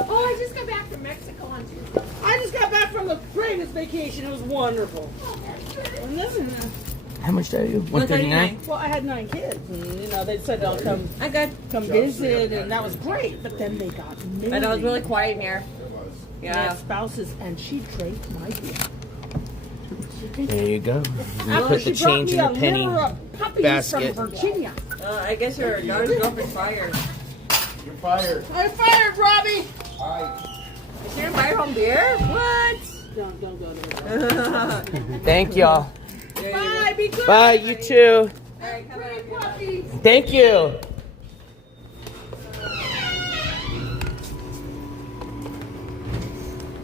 Oh, I just got back from Mexico on Tuesday. I just got back from the greatest vacation. It was wonderful. Oh, that's good. And listen, How much did I do? 139. well, I had 9 kids, and you know they said they'll come visit, and that was great. But then they got married. I know it's really quiet in here. They had spouses, and she drank my beer. There you go. You After put the she brought change me in a the penny litter of puppies basket. from Virginia. I guess your daughter's girlfriend's fired. You're fired. I fired Robbie. Is she gonna buy her home beer? What? Don't go there. Thank y'all. Bye. Be good. Bye, you too. Alright, come Pretty on. puppies. Thank you.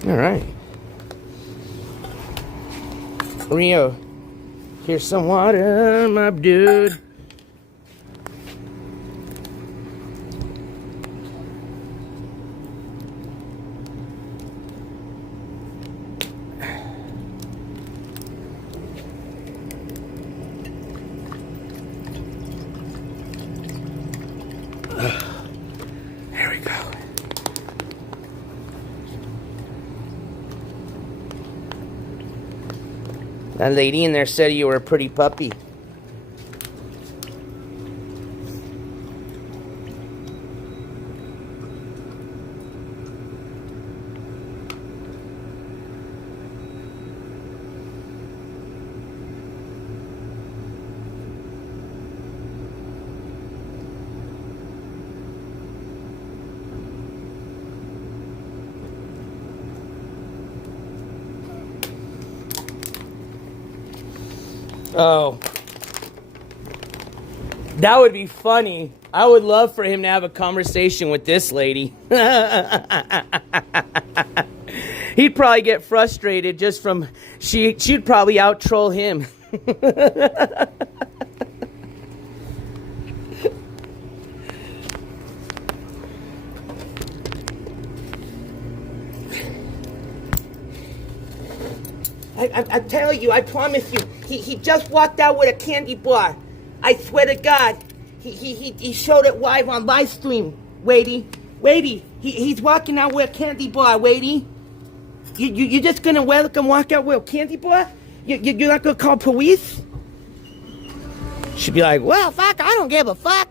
All right. Rio, here's some water, my dude. There we go. That lady in there said you were a pretty puppy. Oh. That would be funny. I would love for him to have a conversation with this lady. He'd probably get frustrated just from... She'd probably out-troll him. I tell you, I promise you, he just walked out with a candy bar. I swear to God, he showed it live stream. Waity, he's walking out with a candy bar, Waity. You just gonna walk out with a candy bar? You're not gonna call police? She'd be like, well, fuck, I don't give a fuck.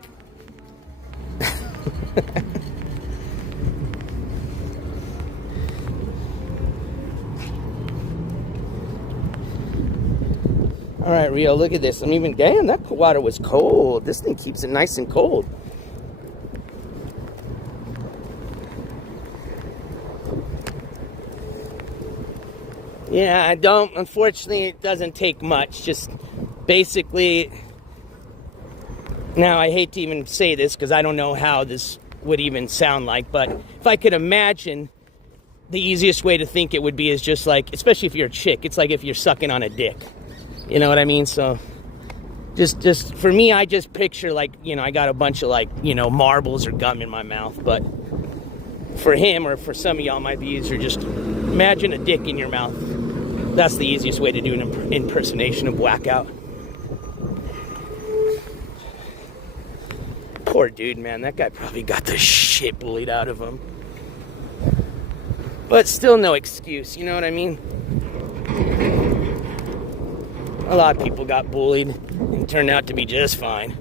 All right, Rio, look at this. Damn, that water was cold. This thing keeps it nice and cold. Yeah, unfortunately, it doesn't take much. Just basically, now I hate to even say this because I don't know how this would even sound like, but if I could imagine, the easiest way to think it would be is just like, especially if you're a chick, it's like if you're sucking on a dick. You know what I mean? So just for me, I just picture like, you know, I got a bunch of like, you know, marbles or gum in my mouth. But for him or for some of y'all, might be easier. Just imagine a dick in your mouth. That's the easiest way to do an impersonation of Blackout. Poor dude, man. That guy probably got the shit bullied out of him. But still no excuse, you know what I mean? A lot of people got bullied and turned out to be just fine.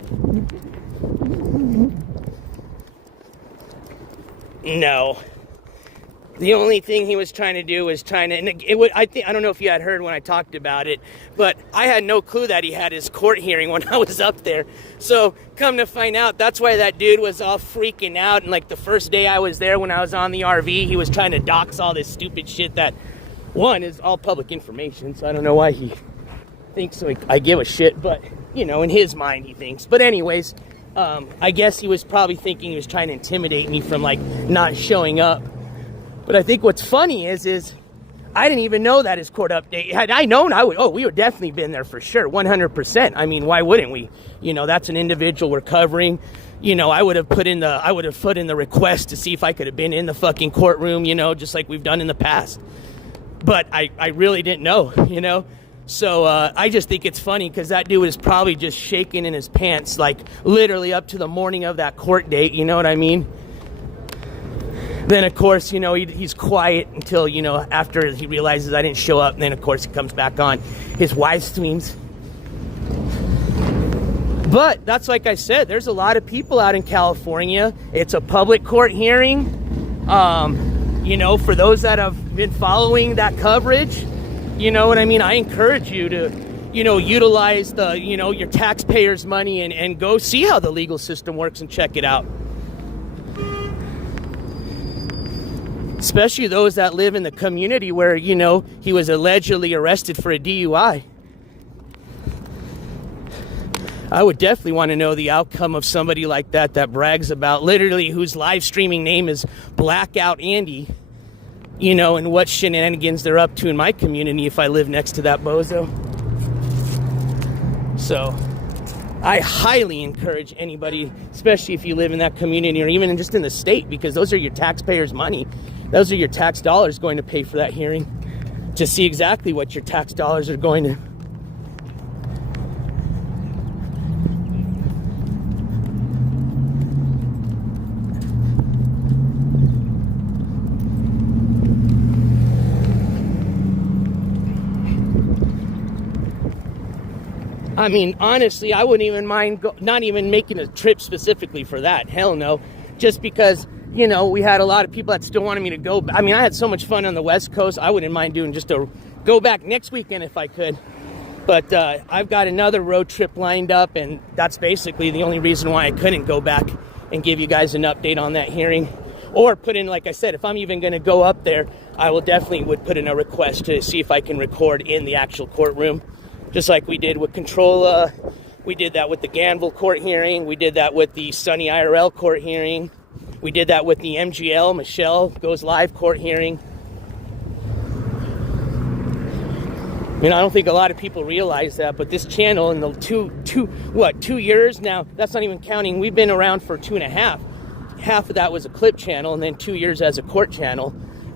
No. The only thing he was trying to do was trying to, and I don't know if you had heard when I talked about it, but I had no clue that he had his court hearing when I was up there. So come to find out, that's why that dude was all freaking out. And like the first day I was there when I was on the RV, he was trying to dox all this stupid shit that, one, is all public information. So I don't know why he thinks I give a shit, but, you know, in his mind he thinks. But anyways, I guess he was probably thinking he was trying to intimidate me from like not showing up. But I think what's funny is I didn't even know that his court update. Had I known, we would definitely been there for sure, 100%. I mean, why wouldn't we? You know, that's an individual we're covering. You know, I would have put in the request to see if I could have been in the fucking courtroom, you know, just like we've done in the past. But I really didn't know, you know. So I just think it's funny because that dude was probably just shaking in his pants, like literally up to the morning of that court date, you know what I mean? Then, of course, you know, he's quiet until, you know, after he realizes I didn't show up. And then, of course, he comes back on his live streams. But that's like I said, there's a lot of people out in California. It's a public court hearing. You know, for those that have been following that coverage, you know what I mean? I encourage you to, you know, utilize the, you know, your taxpayers' money and go see how the legal system works and check it out. Especially those that live in the community where, you know, he was allegedly arrested for a DUI. I would definitely want to know the outcome of somebody like that brags about, literally, whose live streaming name is Blackout Andy, you know, and what shenanigans they're up to in my community if I live next to that bozo. So I highly encourage anybody, especially if you live in that community or even just in the state, because those are your taxpayers' money. Those are your tax dollars going to pay for that hearing, to see exactly what your tax dollars are going to. I mean, honestly, I wouldn't even mind not even making a trip specifically for that. Hell no. Just because, you know, we had a lot of people that still wanted me to go. I mean, I had so much fun on the West Coast. I wouldn't mind doing just a go back next weekend if I could. But I've got another road trip lined up, and that's basically the only reason why I couldn't go back and give you guys an update on that hearing. Or put in, like I said, if I'm even going to go up there, I will definitely would put in a request to see if I can record in the actual courtroom. Just like we did with Controlla. We did that with the Ganville court hearing. We did that with the Sunny IRL court hearing. We did that with the MGL, Michelle Goes Live court hearing. I mean, I don't think a lot of people realize that, but this channel in the 2 years now, that's not even counting. We've been around for 2.5. Half of that was a clip channel and then 2 years as a court channel.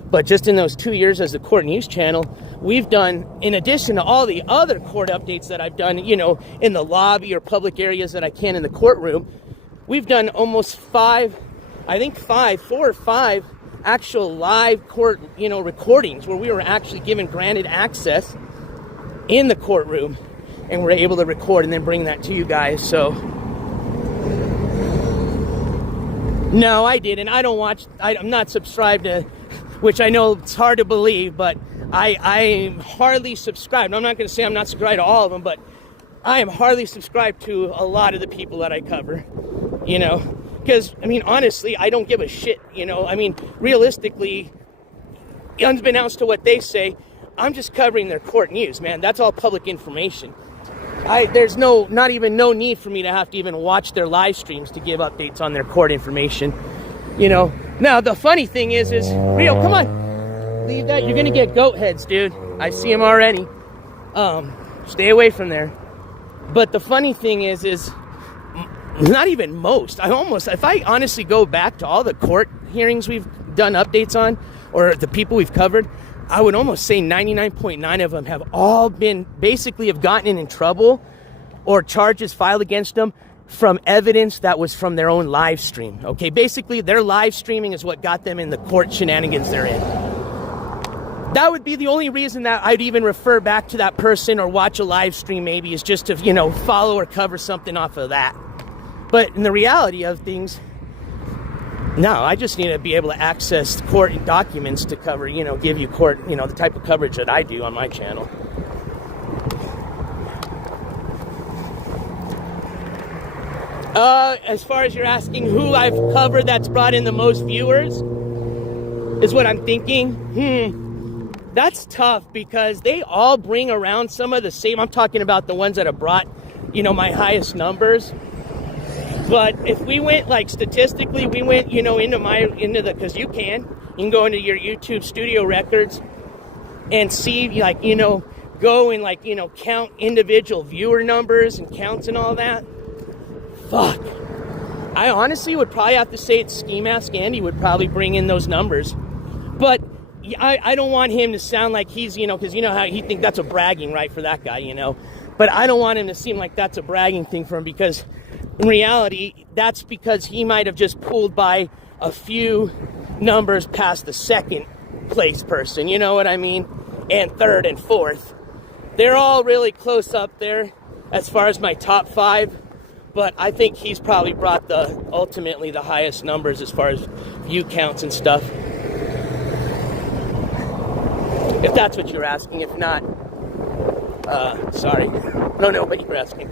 But just in those 2 years as the court news channel, we've done, in addition to all the other court updates that I've done, you know, in the lobby or public areas that I can in the courtroom, we've done almost 4 or 5 actual live court, you know, recordings where we were actually given granted access in the courtroom and we're able to record and then bring that to you guys. So no, I didn't. I don't watch. I'm not subscribed to, which I know it's hard to believe, but I am hardly subscribed. I'm not going to say I'm not subscribed to all of them, but I am hardly subscribed to a lot of the people that I cover, you know, because, I mean, honestly, I don't give a shit, you know. I mean, realistically, unbeknownst to what they say, I'm just covering their court news, man. That's all public information. There's no need for me to have to even watch their live streams to give updates on their court information, you know. Now, the funny thing is Rio, come on, leave that. You're going to get goat heads, dude. I see them already. Stay away from there. But the funny thing is not even most. If I honestly go back to all the court hearings we've done updates on, or the people we've covered, I would almost say 99.9 of them have all been, basically have gotten in trouble or charges filed against them from evidence that was from their own live stream. Okay, basically their live streaming is what got them in the court shenanigans they're in. that would be the only reason that I'd even refer back to that person or watch a live stream maybe, is just to, you know, follow or cover something off of that. But in the reality of things, no, I just need to be able to access court documents to cover, you know, give you court, you know, the type of coverage that I do on my channel. As far as you're asking who I've covered that's brought in the most viewers, is what I'm thinking. That's tough because they all bring around some of the same. I'm talking about the ones that have brought, you know, my highest numbers. But if we went, like, statistically, we went, you know, because you can go into your YouTube studio records and see, like, you know, go and, like, you know, count individual viewer numbers and counts and all that. Fuck. I honestly would probably have to say it's Ski Mask Andy would probably bring in those numbers. But I don't want him to sound like he's, you know, because you know how he thinks that's a bragging right for that guy, you know. But I don't want him to seem like that's a bragging thing for him, because in reality, that's because he might have just pulled by a few numbers past the second place person, you know what I mean? And third and fourth. They're all really close up there as far as my top 5. But I think he's probably brought ultimately the highest numbers as far as view counts and stuff. If that's what you're asking. If not, sorry. Don't know what you're asking.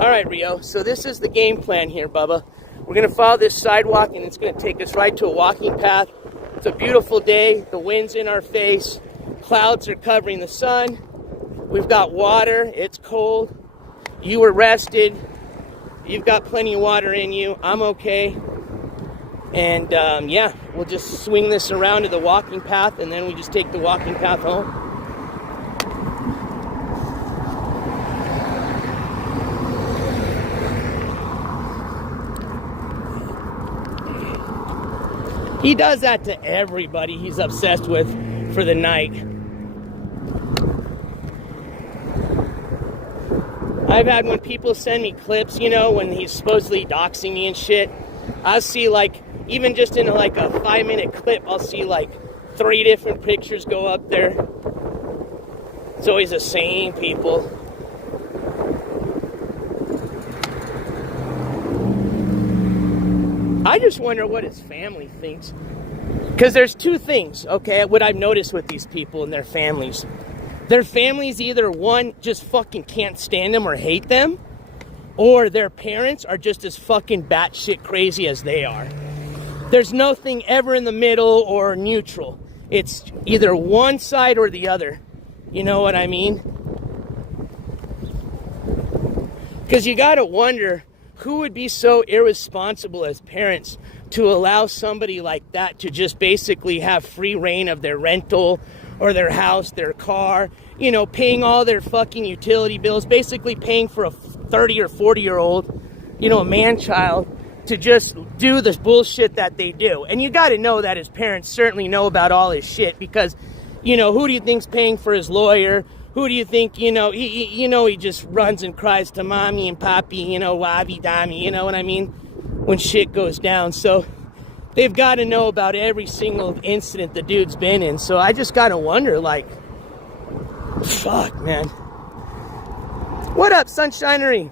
All right, Rio. So this is the game plan here, Bubba. We're going to follow this sidewalk, and it's going to take us right to a walking path. It's a beautiful day. The wind's in our face. Clouds are covering the sun. We've got water. It's cold. You were rested. You've got plenty of water in you. I'm okay. And yeah, we'll just swing this around to the walking path, and then we just take the walking path home. He does that to everybody he's obsessed with for the night. I've had when people send me clips, you know, when he's supposedly doxing me and shit, I'll see, like, even just in like a 5-minute clip, I'll see like 3 different pictures go up there. It's always the same people. I just wonder what his family thinks. Because there's 2 things, okay, what I've noticed with these people and their families. Their families either, one, just fucking can't stand them or hate them, or their parents are just as fucking batshit crazy as they are. There's nothing ever in the middle or neutral. It's either one side or the other. You know what I mean? Because you gotta wonder who would be so irresponsible as parents to allow somebody like that to just basically have free reign of their rental or their house, their car, you know, paying all their fucking utility bills, basically paying for a 30 or 40-year-old, you know, a man-child, to just do this bullshit that they do. And you got to know that his parents certainly know about all his shit, because, you know, who do you think's paying for his lawyer? Who do you think, you know, he just runs and cries to mommy and poppy, you know, wabby-dammy, you know what I mean, when shit goes down. So they've got to know about every single incident the dude's been in. So I just got to wonder, like, fuck, man. What up, Sunshinery?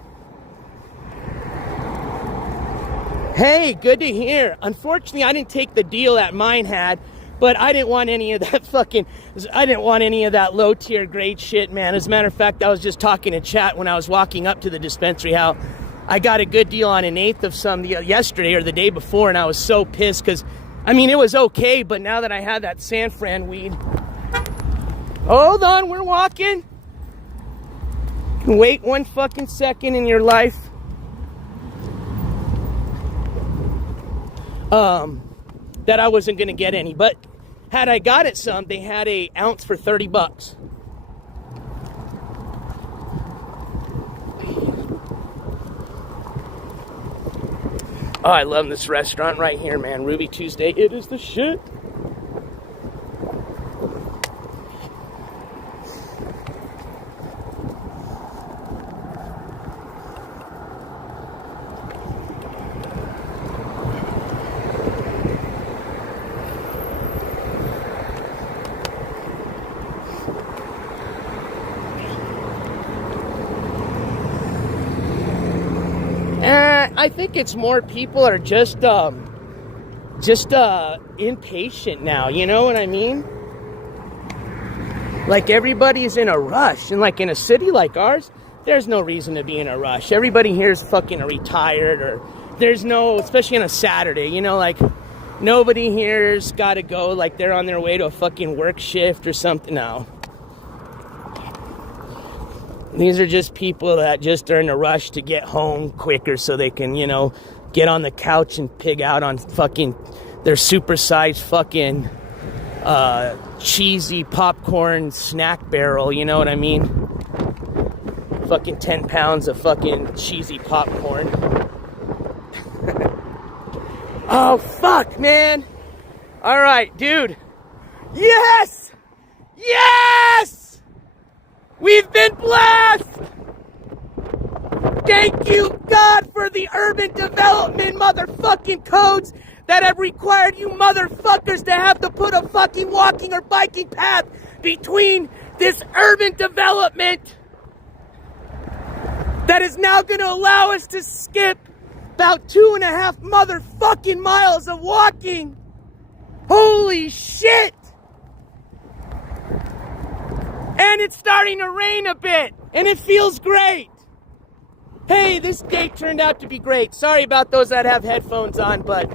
Hey, good to hear. Unfortunately, I didn't take the deal that mine had, but I didn't want any of that low-tier grade shit, man. As a matter of fact, I was just talking in chat when I was walking up to the dispensary how I got a good deal on 1/8 of some yesterday or the day before, and I was so pissed because, I mean, it was okay, but now that I had that San Fran weed. Hold on, we're walking. You can wait 1 fucking second in your life. That I wasn't going to get any, but had I got it some, they had an ounce for $30. Oh, I love this restaurant right here, man. Ruby Tuesday, it is the shit. I think it's more people are just impatient now, you know what I mean? Like everybody's in a rush, and like in a city like ours, there's no reason to be in a rush. Everybody here is fucking retired, or there's no, especially on a Saturday, you know, like nobody here's got to go like they're on their way to a fucking work shift or something now. These are just people that just are in a rush to get home quicker so they can, you know, get on the couch and pig out on fucking their supersized fucking cheesy popcorn snack barrel, you know what I mean? Fucking 10 pounds of fucking cheesy popcorn. Oh, fuck, man. All right, dude. Yes! Yes! We've been blessed! Thank you, God, for the urban development motherfucking codes that have required you motherfuckers to have to put a fucking walking or biking path between this urban development that is now going to allow us to skip about 2.5 motherfucking miles of walking. Holy shit! And it's starting to rain a bit, and it feels great. Hey, this date turned out to be great. Sorry about those that have headphones on, but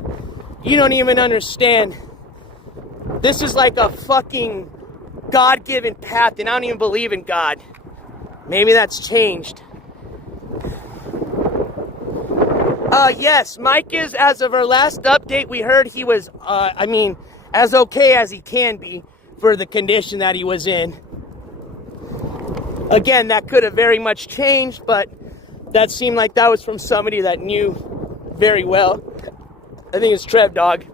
you don't even understand. This is like a fucking God-given path, and I don't even believe in God. Maybe that's changed. Yes, Mike is, as of our last update, we heard he was, as okay as he can be for the condition that he was in. Again, that could have very much changed, but that seemed like that was from somebody that knew very well. I think it's Trev Dog.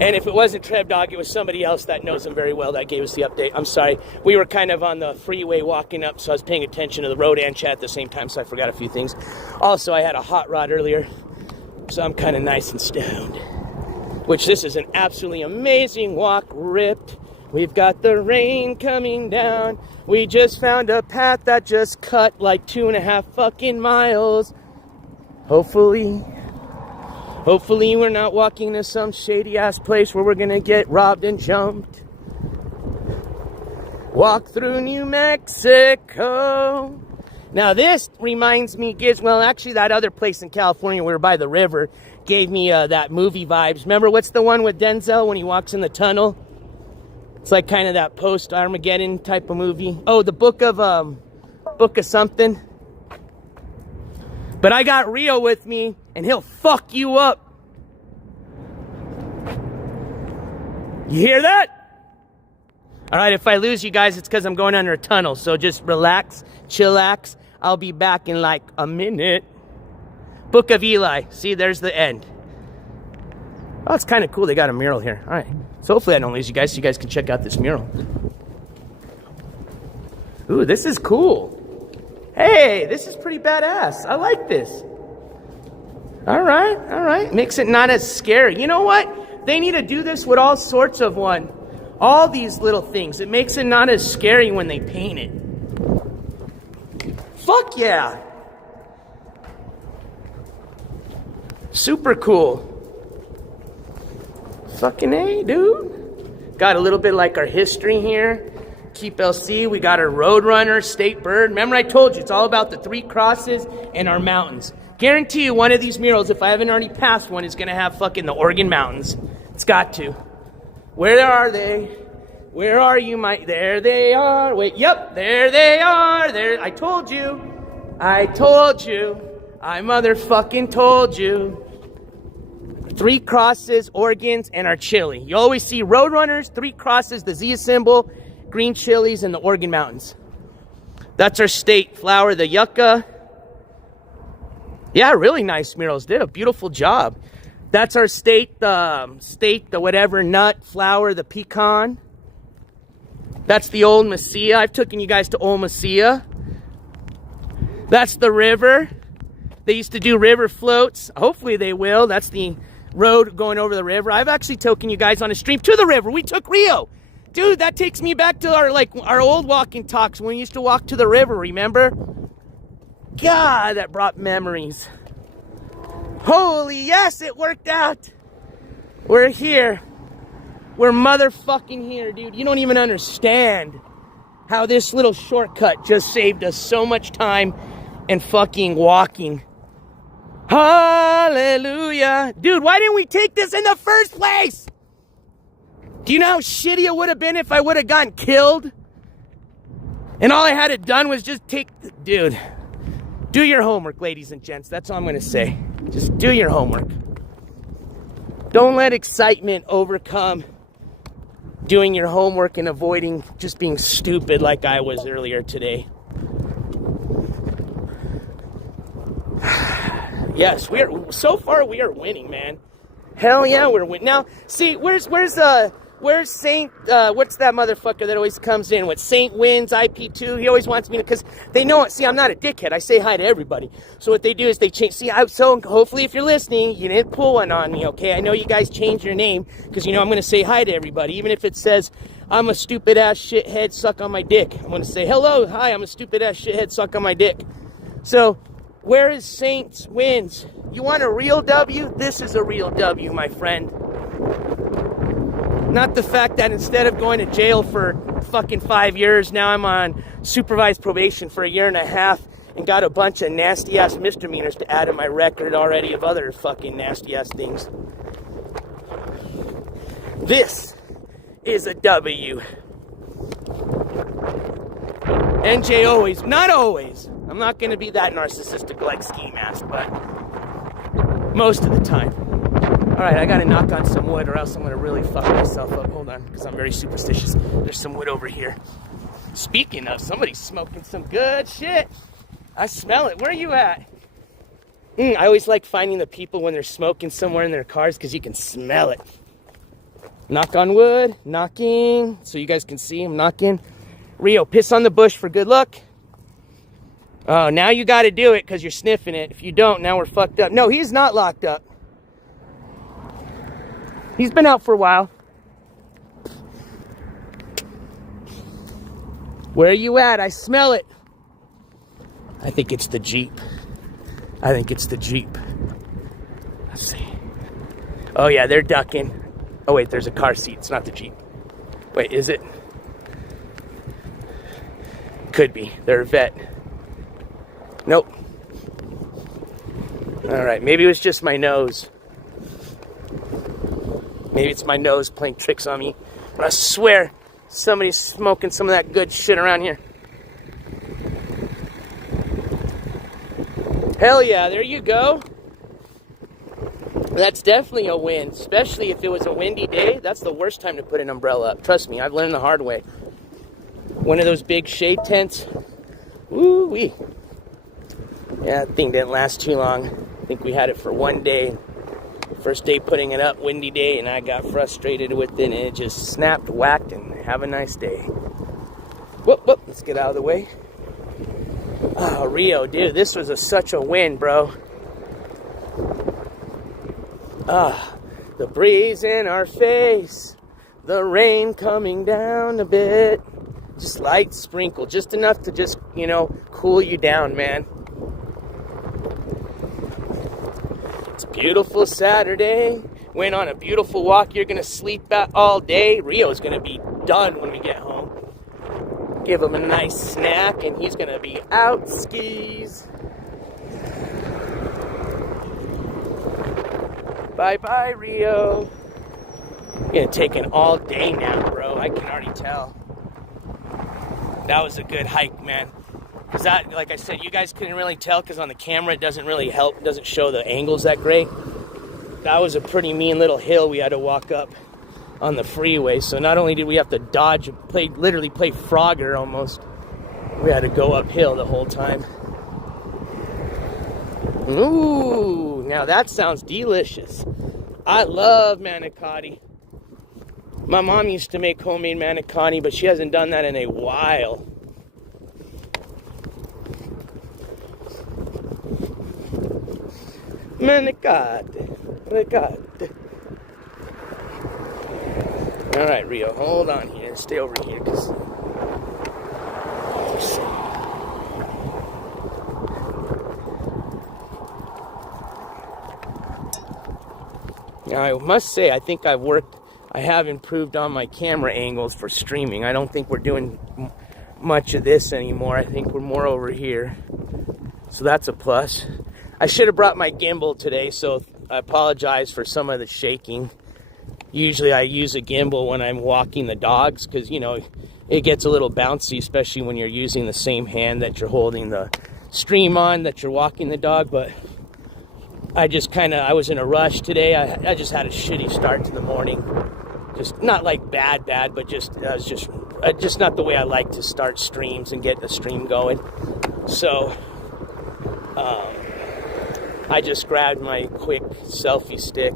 And if it wasn't Trev Dog, it was somebody else that knows him very well that gave us the update. I'm sorry. We were kind of on the freeway walking up, so I was paying attention to the road and chat at the same time, so I forgot a few things. Also, I had a hot rod earlier, so I'm kind of nice and stoned. Which this is an absolutely amazing walk, ripped. We've got the rain coming down. We just found a path that just cut like 2.5 fucking miles. Hopefully we're not walking to some shady ass place where we're gonna get robbed and jumped. Walk through New Mexico. Now this reminds me, actually that other place in California we were by the river gave me that movie vibes. Remember, what's the one with Denzel when he walks in the tunnel? It's like kind of that post-Armageddon type of movie. Oh, the book of something. But I got Rio with me, and he'll fuck you up. You hear that? All right, if I lose you guys, it's because I'm going under a tunnel. So just relax, chillax. I'll be back in like a minute. Book of Eli. See, there's the end. Oh, it's kind of cool. They got a mural here. All right. So hopefully I don't lose you guys so you guys can check out this mural. Ooh, this is cool. Hey, this is pretty badass. I like this. All right. Makes it not as scary. You know what? They need to do this with all sorts of all these little things. It makes it not as scary when they paint it. Fuck yeah. Super cool. Fucking A, dude. Got a little bit like our history here. Keep LC. We got our Roadrunner, State Bird. Remember I told you, it's all about the 3 crosses and our mountains. Guarantee you one of these murals, if I haven't already passed one, is going to have fucking the Oregon Mountains. It's got to. Where are they? Where are you, There they are. Wait, yep, there they are. There. I told you. I motherfucking told you. 3 crosses, Oregons, and our chili. You always see Roadrunners, 3 crosses, the Z symbol, green chilies, and the Oregon Mountains. That's our state flower, the yucca. Yeah, really nice murals. Did a beautiful job. That's our state, the whatever nut, flower, the pecan. That's the Old Mesilla. I've taken you guys to Old Mesilla. That's the river. They used to do river floats. Hopefully they will. That's the road going over the river. I've actually taken you guys on a stream to the river. We took Rio. Dude, that takes me back to our old walking talks when we used to walk to the river, remember? God, that brought memories. Holy yes, it worked out. We're here. We're motherfucking here, dude. You don't even understand how this little shortcut just saved us so much time and fucking walking. Hallelujah. Dude, why didn't we take this in the first place? Do you know how shitty it would have been if I would have gotten killed? And all I had it done was just take... Dude, do your homework, ladies and gents. That's all I'm going to say. Just do your homework. Don't let excitement overcome doing your homework and avoiding just being stupid like I was earlier today. Yes, so far we are winning, man. Hell yeah, we're winning. Now, see, where's Saint, what's that motherfucker that always comes in with Saint wins IP2? He always wants me to, because they know it. See, I'm not a dickhead. I say hi to everybody. So what they do is they change. See, so hopefully if you're listening, you didn't pull one on me, okay? I know you guys changed your name because, you know, I'm going to say hi to everybody. Even if it says, I'm a stupid ass shithead, suck on my dick. I'm going to say, hello, hi, I'm a stupid ass shithead, suck on my dick. So, where is Saints wins? You want a real W? This is a real W, my friend. Not the fact that instead of going to jail for fucking 5 years, now I'm on supervised probation for 1.5 years and got a bunch of nasty-ass misdemeanors to add to my record already of other fucking nasty-ass things. This is a W. NJ always, not always. I'm not going to be that narcissistic like Ski Mask, but most of the time. All right, I got to knock on some wood or else I'm going to really fuck myself up. Hold on, because I'm very superstitious. There's some wood over here. Speaking of, somebody's smoking some good shit. I smell it. Where are you at? I always like finding the people when they're smoking somewhere in their cars because you can smell it. Knock on wood. Knocking. So you guys can see I'm knocking. Rio, piss on the bush for good luck. Oh, now you got to do it because you're sniffing it. If you don't, now we're fucked up. No, he's not locked up. He's been out for a while. Where are you at? I smell it. I think it's the Jeep. I think it's the Jeep. Let's see. Oh, yeah, they're ducking. Oh, wait, there's a car seat. It's not the Jeep. Wait, is it? Could be. They're a vet. Nope. All right, maybe it was just my nose. Maybe it's my nose playing tricks on me. But I swear, somebody's smoking some of that good shit around here. Hell yeah, there you go. That's definitely a win, especially if it was a windy day. That's the worst time to put an umbrella up. Trust me, I've learned the hard way. One of those big shade tents. Woo-wee. Yeah, that thing didn't last too long. I think we had it for 1 day. First day putting it up, windy day, and I got frustrated with it, and it just snapped, whacked, and have a nice day. Whoop, whoop, let's get out of the way. Oh, Rio, dude, this was such a win, bro. The breeze in our face, the rain coming down a bit. Just light sprinkle, just enough to just, you know, cool you down, man. It's a beautiful Saturday. Went on a beautiful walk. You're going to sleep out all day. Rio's going to be done when we get home. Give him a nice snack, and he's going to be out skis. Bye-bye, Rio. You're going to take an all day nap, bro. I can already tell. That was a good hike, man. Because that, like I said, you guys couldn't really tell because on the camera it doesn't really help. It doesn't show the angles that great. That was a pretty mean little hill we had to walk up on the freeway. So not only did we have to dodge, literally play Frogger almost. We had to go uphill the whole time. Ooh, now that sounds delicious. I love manicotti. My mom used to make homemade manicotti, but she hasn't done that in a while. Manicotti. All right, Rio, hold on here. Stay over here, because Now, I must say, I think I have improved on my camera angles for streaming. I don't think we're doing much of this anymore. I think we're more over here. So that's a plus. I should have brought my gimbal today, so I apologize for some of the shaking. Usually I use a gimbal when I'm walking the dogs because, you know, it gets a little bouncy, especially when you're using the same hand that you're holding the stream on, that you're walking the dog. But I was in a rush today. I just had a shitty start to the morning. Just not like bad, but just not the way I like to start streams and get the stream going. So I just grabbed my quick selfie stick.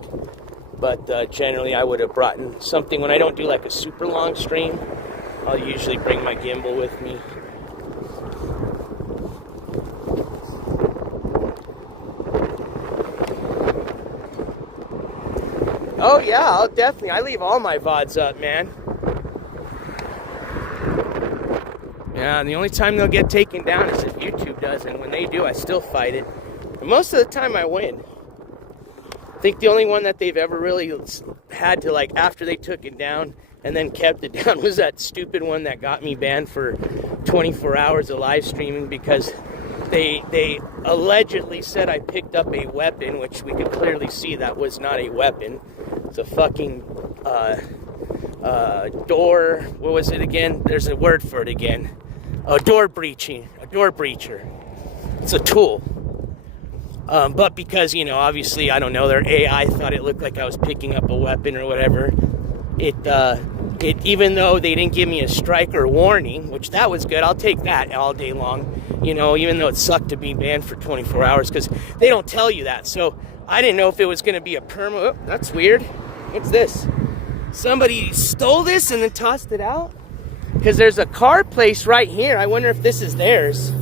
But generally I would have brought in something. When I don't do like a super long stream, I'll usually bring my gimbal with me. Oh yeah, I leave all my VODs up, man. Yeah, and the only time they'll get taken down is if YouTube does, and when they do, I still fight it. And most of the time I win. I think the only one that they've ever really had to, like, after they took it down and then kept it down was that stupid one that got me banned for 24 hours of live streaming because they allegedly said I picked up a weapon, which we could clearly see that was not a weapon. It's a fucking door, what was it again? There's a word for it again. A door breacher. It's a tool. But because, you know, obviously, I don't know, their AI thought it looked like I was picking up a weapon or whatever, it even though they didn't give me a strike or warning, which that was good, I'll take that all day long, you know, even though it sucked to be banned for 24 hours, because they don't tell you that. So I didn't know if it was going to be a perma. Oh, that's weird. What's this? Somebody stole this and then tossed it out? Because there's a car place right here. I wonder if this is theirs.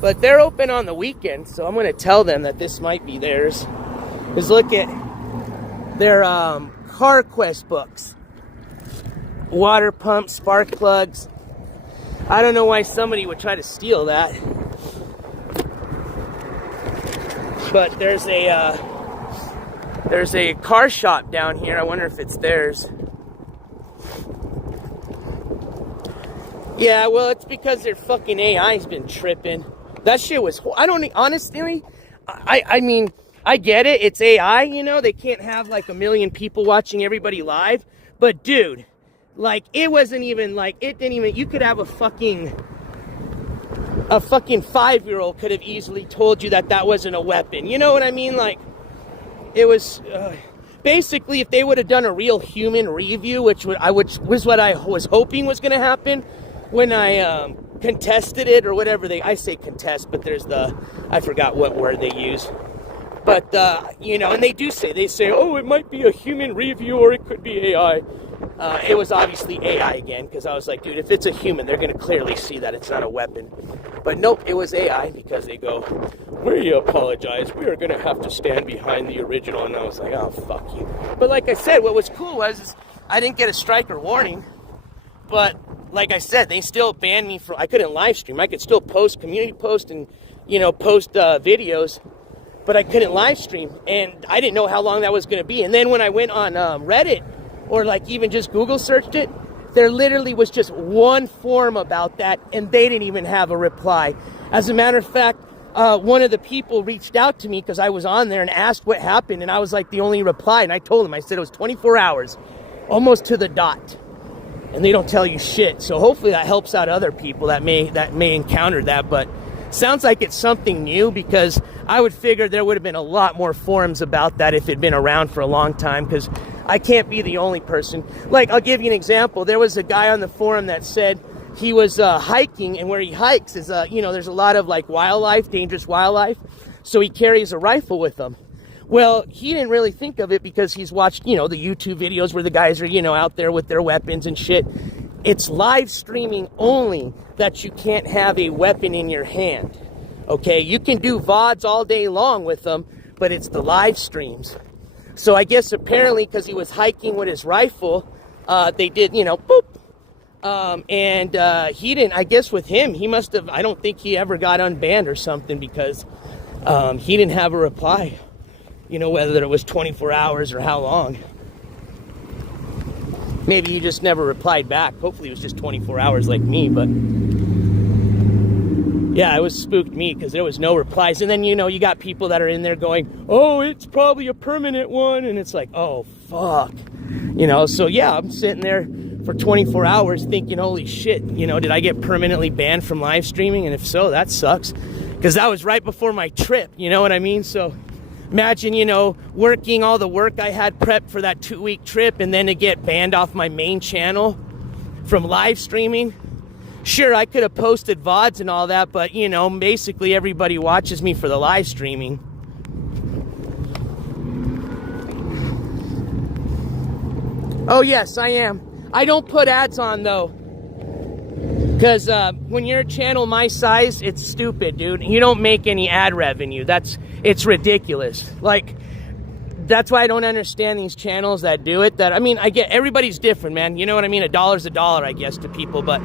But they're open on the weekend, so I'm going to tell them that this might be theirs. Because look at their Car Quest books. Water pumps, spark plugs. I don't know why somebody would try to steal that. But there's a car shop down here. I wonder if it's theirs. Yeah, well, it's because their fucking AI's been tripping. That shit was, honestly, I mean, I get it. It's AI, you know, they can't have like 1 million people watching everybody live. But dude, like, it wasn't even like, it didn't even, you could have a fucking 5-year-old could have easily told you that wasn't a weapon. You know what I mean? Like, it was, basically, if they would have done a real human review, which was what I was hoping was going to happen when I, contested it or whatever I say contest, but there's I forgot what word they use. But, you know, and they say, oh, it might be a human review or it could be AI. It was obviously AI again, because I was like, dude, if it's a human, they're going to clearly see that it's not a weapon. But nope, it was AI, because they go, we apologize, we are going to have to stand behind the original. And I was like, oh, fuck you. But like I said, what was cool was I didn't get a strike or warning, but like I said, they still banned me I couldn't live stream. I could still post, community post, and, you know, post videos, but I couldn't live stream. And I didn't know how long that was going to be. And then when I went on Reddit, or like even just Google searched it, there literally was just one forum about that, and they didn't even have a reply. As a matter of fact, one of the people reached out to me because I was on there and asked what happened, and I was like the only reply. And I told him, I said it was 24 hours, almost to the dot. And they don't tell you shit. So hopefully that helps out other people that may encounter that. But sounds like it's something new, because I would figure there would have been a lot more forums about that if it'd been around for a long time, because I can't be the only person. Like, I'll give you an example. There was a guy on the forum that said he was hiking, and where he hikes is, you know, there's a lot of like wildlife, dangerous wildlife. So he carries a rifle with him. Well, he didn't really think of it because he's watched, you know, the YouTube videos where the guys are, you know, out there with their weapons and shit. It's live streaming only that you can't have a weapon in your hand. Okay, you can do VODs all day long with them, but it's the live streams. So I guess apparently because he was hiking with his rifle, they did, you know, boop. And he didn't, I guess with him, he must have, I don't think he ever got unbanned or something, because he didn't have a reply. You know, whether it was 24 hours or how long. Maybe you just never replied back. Hopefully it was just 24 hours like me, but yeah, it was spooked me because there was no replies. And then, you know, you got people that are in there going, oh, it's probably a permanent one. And it's like, oh, fuck. You know, so yeah, I'm sitting there for 24 hours thinking, holy shit, you know, did I get permanently banned from live streaming? And if so, that sucks. Because that was right before my trip, you know what I mean? So imagine, you know, working all the work I had prepped for that 2-week trip and then to get banned off my main channel from live streaming. Sure, I could have posted VODs and all that, but, you know, basically everybody watches me for the live streaming. Oh, yes, I am. I don't put ads on, though. Because when you're a channel my size, it's stupid, dude. You don't make any ad revenue. It's ridiculous. Like, that's why I don't understand these channels that do it. I mean, I get everybody's different, man. You know what I mean? A dollar's a dollar, I guess, to people. But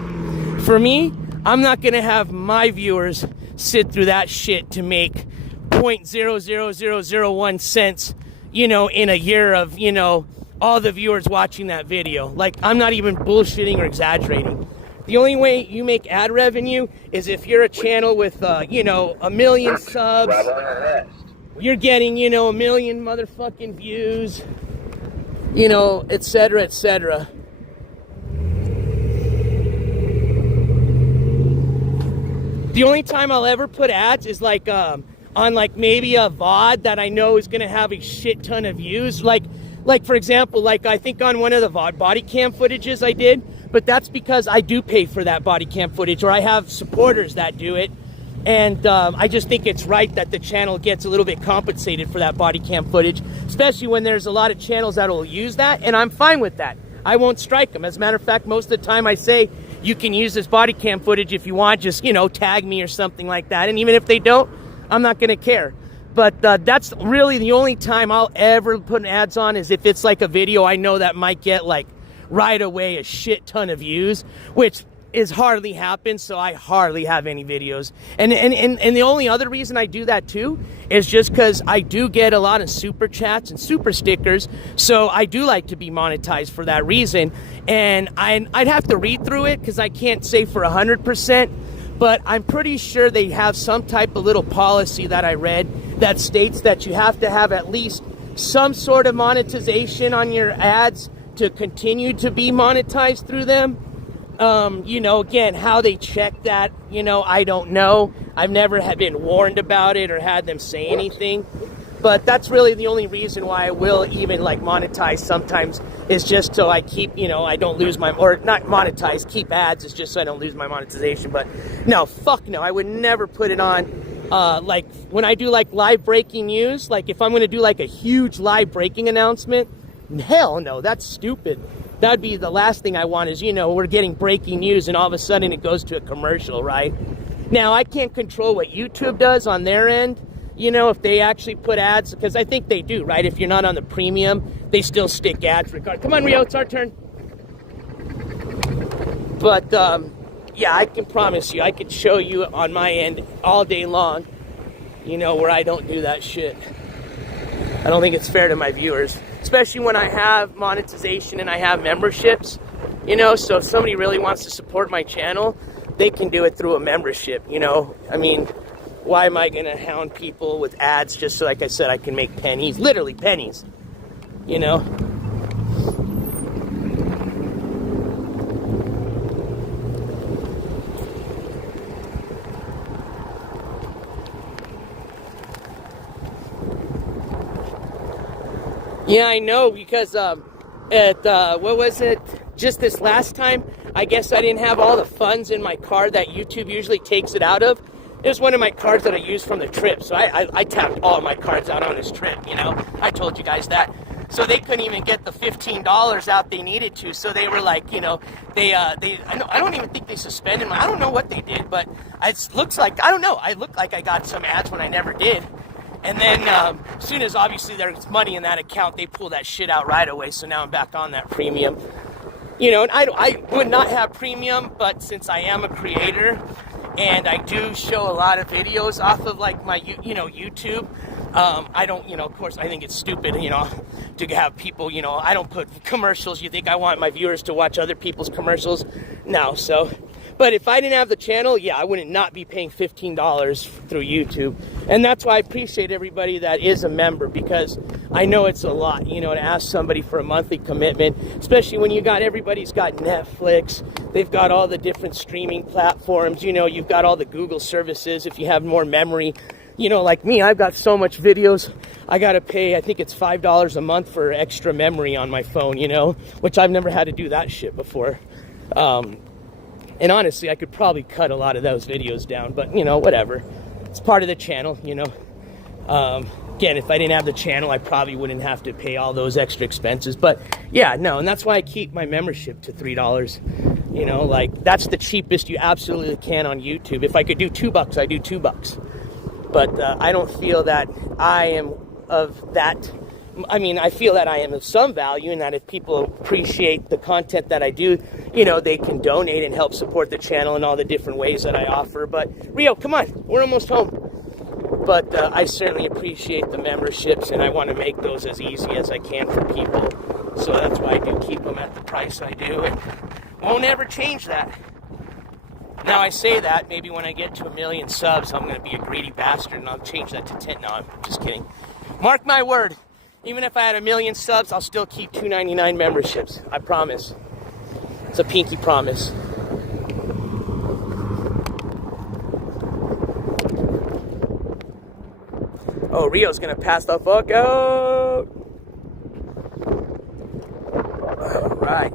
for me, I'm not going to have my viewers sit through that shit to make 0.00001 cents, you know, in a year of, you know, all the viewers watching that video. Like, I'm not even bullshitting or exaggerating. The only way you make ad revenue is if you're a channel with, you know, 1 million subs. You're getting, you know, 1 million motherfucking views, you know, etc., etc. The only time I'll ever put ads is like on like maybe a VOD that I know is going to have a shit ton of views. Like for example, like I think on one of the VOD body cam footages I did, but that's because I do pay for that body cam footage, or I have supporters that do it. And I just think it's right that the channel gets a little bit compensated for that body cam footage, especially when there's a lot of channels that will use that, and I'm fine with that. I won't strike them. As a matter of fact, most of the time I say, you can use this body cam footage if you want, just, you know, tag me or something like that. And even if they don't, I'm not going to care. But that's really the only time I'll ever put ads on, is if it's like a video I know that might get like right away a shit ton of views, which is hardly happens, so I hardly have any videos. And the only other reason I do that too is just because I do get a lot of super chats and super stickers, so I do like to be monetized for that reason. And I'd have to read through it because I can't say for 100%, but I'm pretty sure they have some type of little policy that I read that states that you have to have at least some sort of monetization on your ads to continue to be monetized through them. You know, again, how they check that, you know, I don't know. I've never been warned about it or had them say anything. But that's really the only reason why I will even like monetize sometimes, is just so I keep, you know, I don't lose my, or not monetize, keep ads, is just so I don't lose my monetization. But no, fuck no, I would never put it on. Like when I do like live breaking news, like if I'm going to do like a huge live breaking announcement, hell no, that's stupid. That'd be the last thing I want, is, you know, we're getting breaking news and all of a sudden it goes to a commercial, right? Now, I can't control what YouTube does on their end, you know, if they actually put ads, because I think they do, right? If you're not on the premium, they still stick ads. Come on, Rio, it's our turn. But, yeah, I can promise you, I could show you on my end all day long, you know, where I don't do that shit. I don't think it's fair to my viewers, especially when I have monetization and I have memberships, you know. So if somebody really wants to support my channel, they can do it through a membership, you know. I mean, why am I going to hound people with ads just so, like I said, I can make pennies, literally pennies, you know. Yeah, I know, because what was it, just this last time, I guess I didn't have all the funds in my card that YouTube usually takes it out of. It was one of my cards that I used from the trip, so I tapped all my cards out on this trip, you know. I told you guys that. So they couldn't even get the $15 out they needed to, so they were like, you know, I don't even think they suspended I don't know what they did, but it looks like, I don't know, I look like I got some ads when I never did. And then as soon as obviously there's money in that account, they pull that shit out right away. So now I'm back on that premium. You know, and I would not have premium, but since I am a creator and I do show a lot of videos off of like my, you know, YouTube, I don't, of course, I think it's stupid, to have people, I don't put commercials. You think I want my viewers to watch other people's commercials? No, so, but if I didn't have the channel, yeah, I wouldn't not be paying $15 through YouTube. And that's why I appreciate everybody that is a member, because I know it's a lot, to ask somebody for a monthly commitment, especially when everybody's got Netflix, they've got all the different streaming platforms, you've got all the Google services if you have more memory. Like me, I've got so much videos, I got to pay, I think it's $5 a month for extra memory on my phone, which I've never had to do that shit before. And honestly, I could probably cut a lot of those videos down, but, whatever. It's part of the channel, Again, if I didn't have the channel, I probably wouldn't have to pay all those extra expenses. But, yeah, no, and that's why I keep my membership to $3. That's the cheapest you absolutely can on YouTube. If I could do $2, I do $2. But I don't feel that I am of that. I feel that I am of some value, and that if people appreciate the content that I do, they can donate and help support the channel in all the different ways that I offer. But Rio, come on, we're almost home. But I certainly appreciate the memberships, and I want to make those as easy as I can for people. So that's why I do keep them at the price I do, and won't ever change that. Now, I say that, maybe when I get to 1 million subs, I'm going to be a greedy bastard, and I'll change that to 10. No, I'm just kidding. Mark my word. Even if I had 1 million subs, I'll still keep $2.99 memberships. I promise. It's a pinky promise. Oh, Rio's going to pass the fuck out. All right.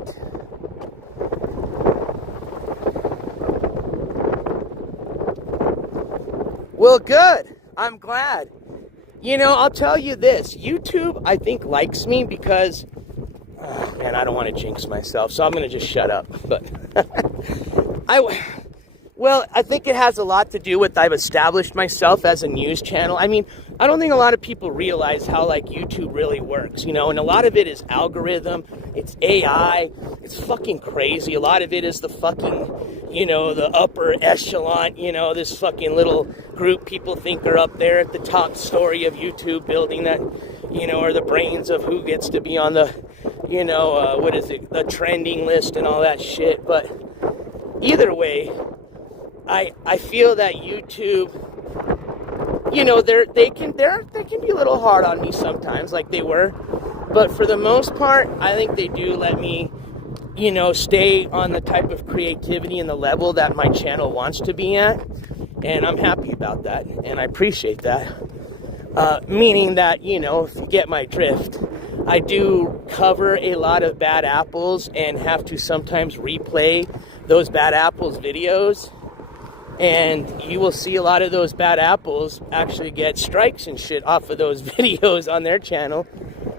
Well, good. I'm glad. I'll tell you this. YouTube, I think, likes me because... man, I don't want to jinx myself, so I'm going to just shut up. But I think it has a lot to do with I've established myself as a news channel. I don't think a lot of people realize how, YouTube really works, and a lot of it is algorithm, it's AI, it's fucking crazy. A lot of it is the fucking... the upper echelon, this fucking little group people think are up there at the top story of YouTube building that, are the brains of who gets to be on the, the trending list and all that shit. But either way, I feel that YouTube, they can be a little hard on me sometimes, like they were. But for the most part, I think they do let me, stay on the type of creativity and the level that my channel wants to be at. And I'm happy about that. And I appreciate that. Meaning that, if you get my drift, I do cover a lot of bad apples and have to sometimes replay those bad apples videos. And you will see a lot of those bad apples actually get strikes and shit off of those videos on their channel.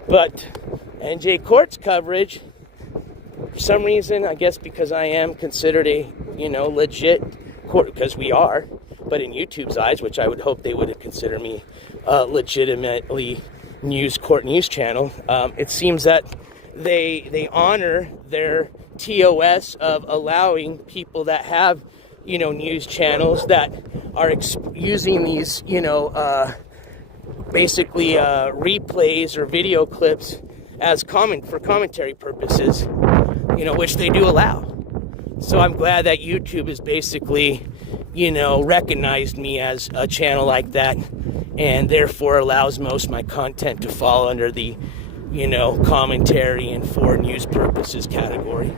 But NJCourts coverage, for some reason, I guess because I am considered a, legit court, because we are, but in YouTube's eyes, which I would hope they would consider me legitimately court news channel, it seems that they honor their TOS of allowing people that have, news channels that are using these, basically replays or video clips as for commentary purposes, which they do allow. So I'm glad that YouTube has basically, recognized me as a channel like that, and therefore allows most of my content to fall under the, commentary and for news purposes category.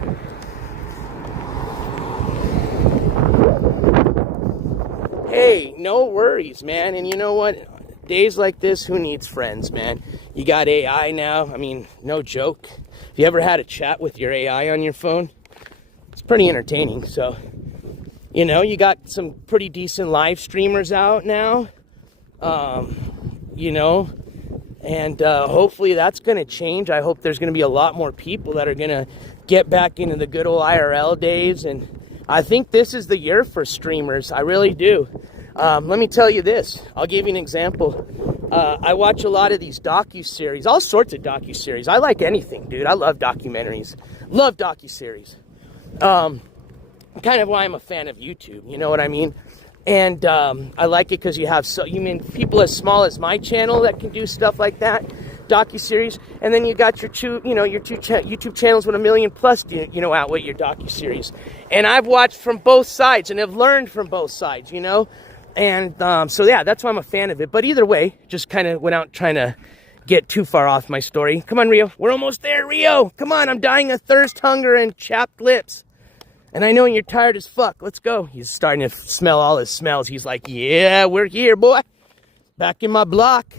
Hey, no worries, man. And you know what? Days like this, who needs friends, man? You got AI now. No joke. Have you ever had a chat with your AI on your phone? It's pretty entertaining. So, you got some pretty decent live streamers out now. And hopefully that's going to change. I hope there's going to be a lot more people that are going to get back into the good old IRL days. And I think this is the year for streamers. I really do. Let me tell you this. I'll give you an example. I watch a lot of these docuseries, all sorts of docuseries. I like anything, dude. I love documentaries. Love docuseries. Kind of why I'm a fan of YouTube. You know what I mean? And I like it because you have people as small as my channel that can do stuff like that, docuseries, and then you got your two YouTube channels with 1 million plus, outwit your docuseries. And I've watched from both sides and have learned from both sides, And so yeah, that's why I'm a fan of it. But either way, just kind of went out trying to get too far off my story. Come on, Rio. We're almost there, Rio. Come on, I'm dying of thirst, hunger, and chapped lips. And I know you're tired as fuck. Let's go. He's starting to smell all his smells. He's like, yeah, we're here, boy. Back in my block.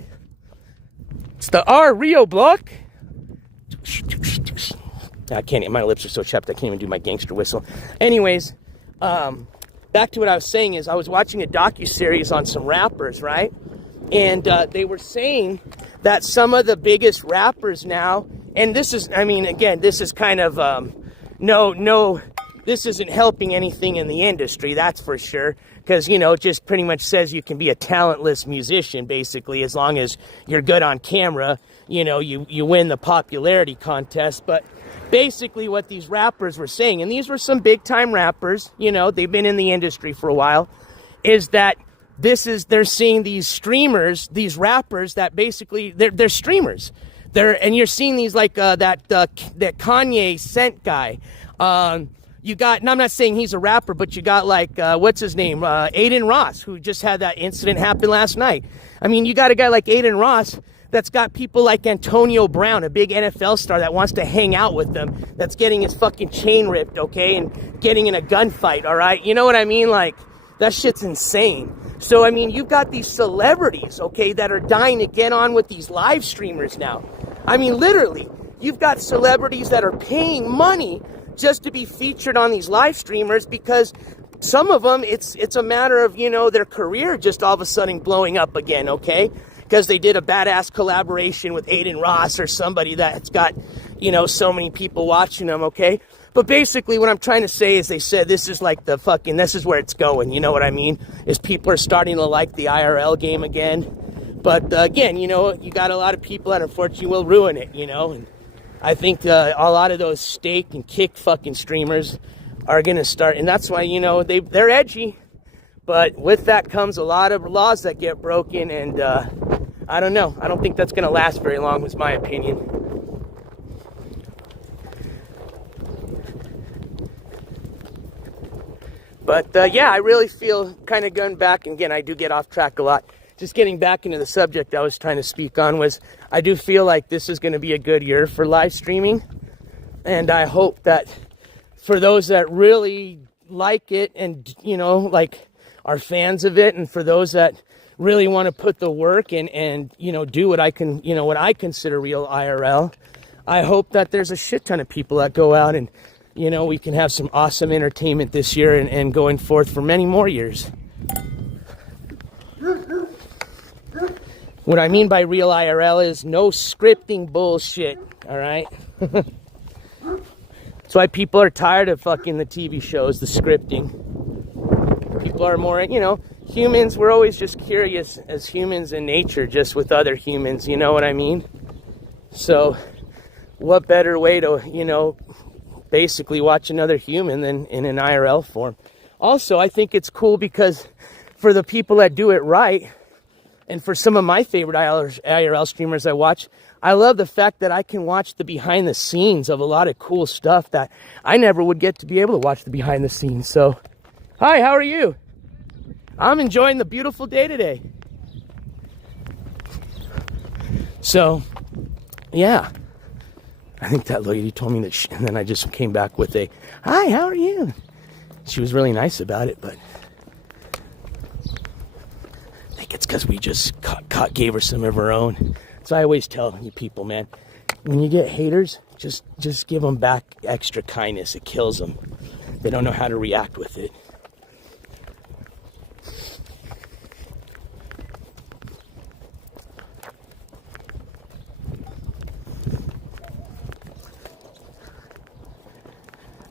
It's the R Rio block. I can't, my lips are so chapped I can't even do my gangster whistle. Anyways, back to what I was saying is I was watching a docuseries on some rappers, right? And they were saying that some of the biggest rappers now, and this is, again, this is kind of, this isn't helping anything in the industry, that's for sure. Because, it just pretty much says you can be a talentless musician, basically, as long as you're good on camera, you win the popularity contest. But basically what these rappers were saying, and these were some big-time rappers, they've been in the industry for a while, is that they're seeing these streamers, these rappers that basically, they're streamers. And you're seeing these like that Kanye Scent guy. You got, and I'm not saying he's a rapper, but you got like, what's his name? Aiden Ross, who just had that incident happen last night. You got a guy like Aiden Ross that's got people like Antonio Brown, a big NFL star that wants to hang out with them, that's getting his fucking chain ripped, okay, and getting in a gunfight, all right? You know what I mean? Like, that shit's insane. So, you've got these celebrities, okay, that are dying to get on with these live streamers now. Literally, you've got celebrities that are paying money just to be featured on these live streamers because some of them, it's a matter of, their career just all of a sudden blowing up again, okay? Because they did a badass collaboration with Aiden Ross or somebody that's got, so many people watching them, okay? But basically what I'm trying to say is they said this is like this is where it's going, you know what I mean? Is people are starting to like the IRL game again. But again, you got a lot of people that unfortunately will ruin it, and I think a lot of those stake and kick fucking streamers are going to start. And that's why, they're edgy. But with that comes a lot of laws that get broken. And I don't know. I don't think that's going to last very long, was my opinion. But yeah, I really feel kind of going back. And again, I do get off track a lot. Just getting back into the subject I was trying to speak on was I do feel like this is going to be a good year for live streaming. And I hope that for those that really like it and, are fans of it, and for those that really want to put the work in and, do what I consider real IRL, I hope that there's a shit ton of people that go out and, we can have some awesome entertainment this year and going forth for many more years. What I mean by real IRL is no scripting bullshit, all right? That's why people are tired of fucking the TV shows, the scripting. People are more, humans, we're always just curious as humans in nature, just with other humans, you know what I mean? So, what better way to, basically watch another human than in an IRL form? Also, I think it's cool because for the people that do it right, and for some of my favorite IRL streamers I watch, I love the fact that I can watch the behind the scenes of a lot of cool stuff that I never would get to be able to watch the behind the scenes. So, hi, how are you? I'm enjoying the beautiful day today. So, yeah. I think that lady told me that, and then I just came back with a, hi, how are you? She was really nice about it, but it's because we just gave her some of her own. So I always tell you people, man, when you get haters, just give them back extra kindness. It kills them. They don't know how to react with it.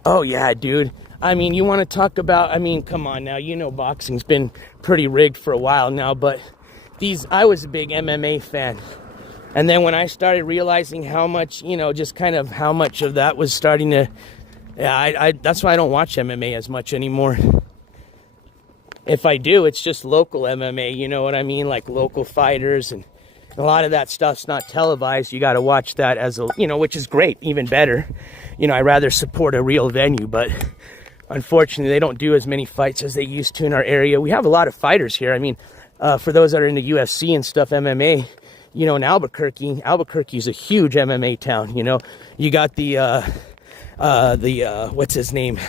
Oh yeah, dude. You want to talk about, come on now, boxing's been pretty rigged for a while now, but I was a big MMA fan. And then when I started realizing how much, just kind of how much of that was starting to, that's why I don't watch MMA as much anymore. if I do, it's just local MMA, you know what I mean? Like local fighters, and a lot of that stuff's not televised. You got to watch that as a, you know, which is great, even better. You know, I rather support a real venue, but unfortunately, they don't do as many fights as they used to in our area. We have a lot of fighters here. I mean, for those that are into UFC and stuff, MMA, you know, in Albuquerque is a huge MMA town. You know, you got the what's his name?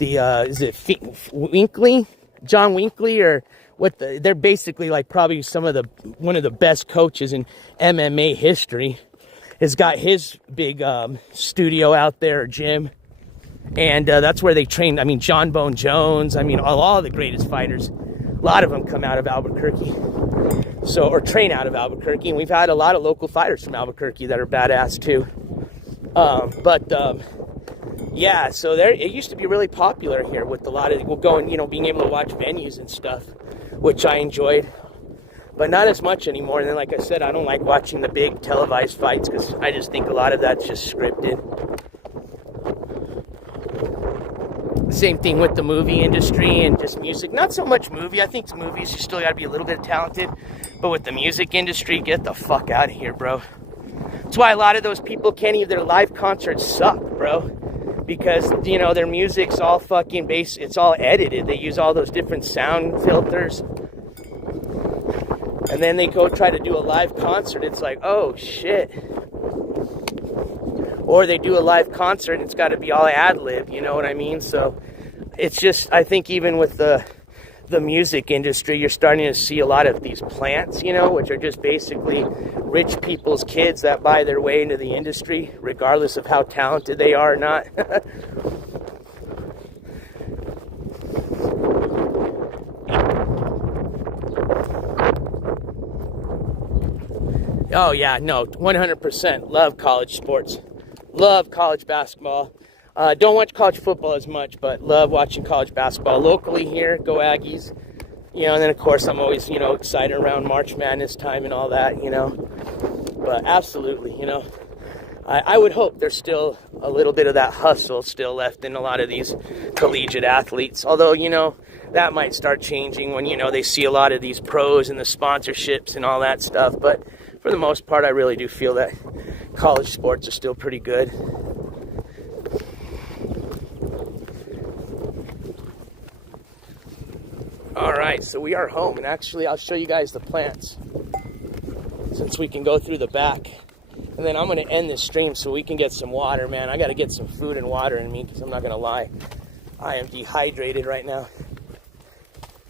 Is it Winkley? John Winkley, or what? They're basically like probably one of the best coaches in MMA history. Has got his big studio out there, or gym. And that's where they train. I mean, John Bone Jones. I mean, all the greatest fighters. A lot of them come out of Albuquerque. So, or train out of Albuquerque. And we've had a lot of local fighters from Albuquerque that are badass too. Yeah, so it used to be really popular here with a lot of going, you know, being able to watch venues and stuff, which I enjoyed. But not as much anymore. And then, like I said, I don't like watching the big televised fights because I just think a lot of that's just scripted. Same thing with the movie industry and just music. Not so much movie. I think movies, you still got to be a little bit talented. But with the music industry, get the fuck out of here, bro. That's why a lot of those people can't even, their live concerts suck, bro. Because, you know, their music's all fucking it's all edited. They use all those different sound filters. And then they go try to do a live concert. It's like, oh, shit. Or they do a live concert and it's got to be all ad-lib, you know what I mean? So it's just, I think even with the music industry, you're starting to see a lot of these plants, you know, which are just basically rich people's kids that buy their way into the industry, regardless of how talented they are or not. Oh, yeah, no, 100%. Love college sports. Love college basketball. Don't watch college football as much, but love watching college basketball. Locally here, go Aggies. You know, and then, of course, I'm always, you know, excited around March Madness time and all that, you know. But absolutely, you know, I would hope there's still a little bit of that hustle still left in a lot of these collegiate athletes. Although, you know, that might start changing when, you know, they see a lot of these pros and the sponsorships and all that stuff. But for the most part, I really do feel that college sports are still pretty good. All right, so we are home, and actually I'll show you guys the plants since we can go through the back. And then I'm going to end this stream so we can get some water, man. I got to get some food and water in me because I'm not going to lie. I am dehydrated right now.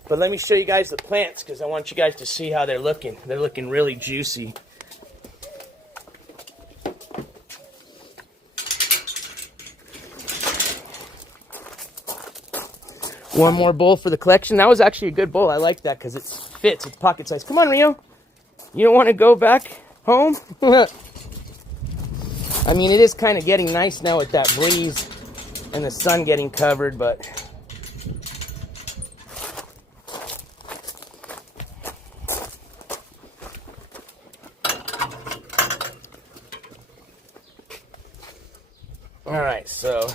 But let me show you guys the plants because I want you guys to see how they're looking. They're looking really juicy. One more bowl for the collection. That was actually a good bowl. I like that because it fits. It's pocket size. Come on, Rio. You don't want to go back home? I mean, it is kind of getting nice now with that breeze and the sun getting covered, but... All right, so...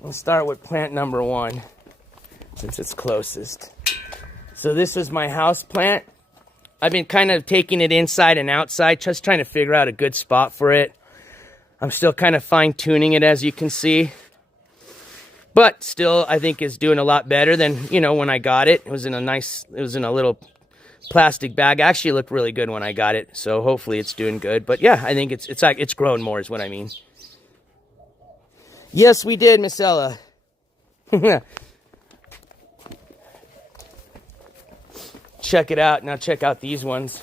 We'll start with plant number 1, since it's closest. So this is my house plant. I've been kind of taking it inside and outside, just trying to figure out a good spot for it. I'm still kind of fine-tuning it, as you can see. But still, I think it's doing a lot better than, you know, when I got it. It was in a little plastic bag. Actually, it looked really good when I got it. So hopefully it's doing good. But yeah, I think it's grown more is what I mean. Yes, we did, Miss Ella. Check it out. Now check out these ones.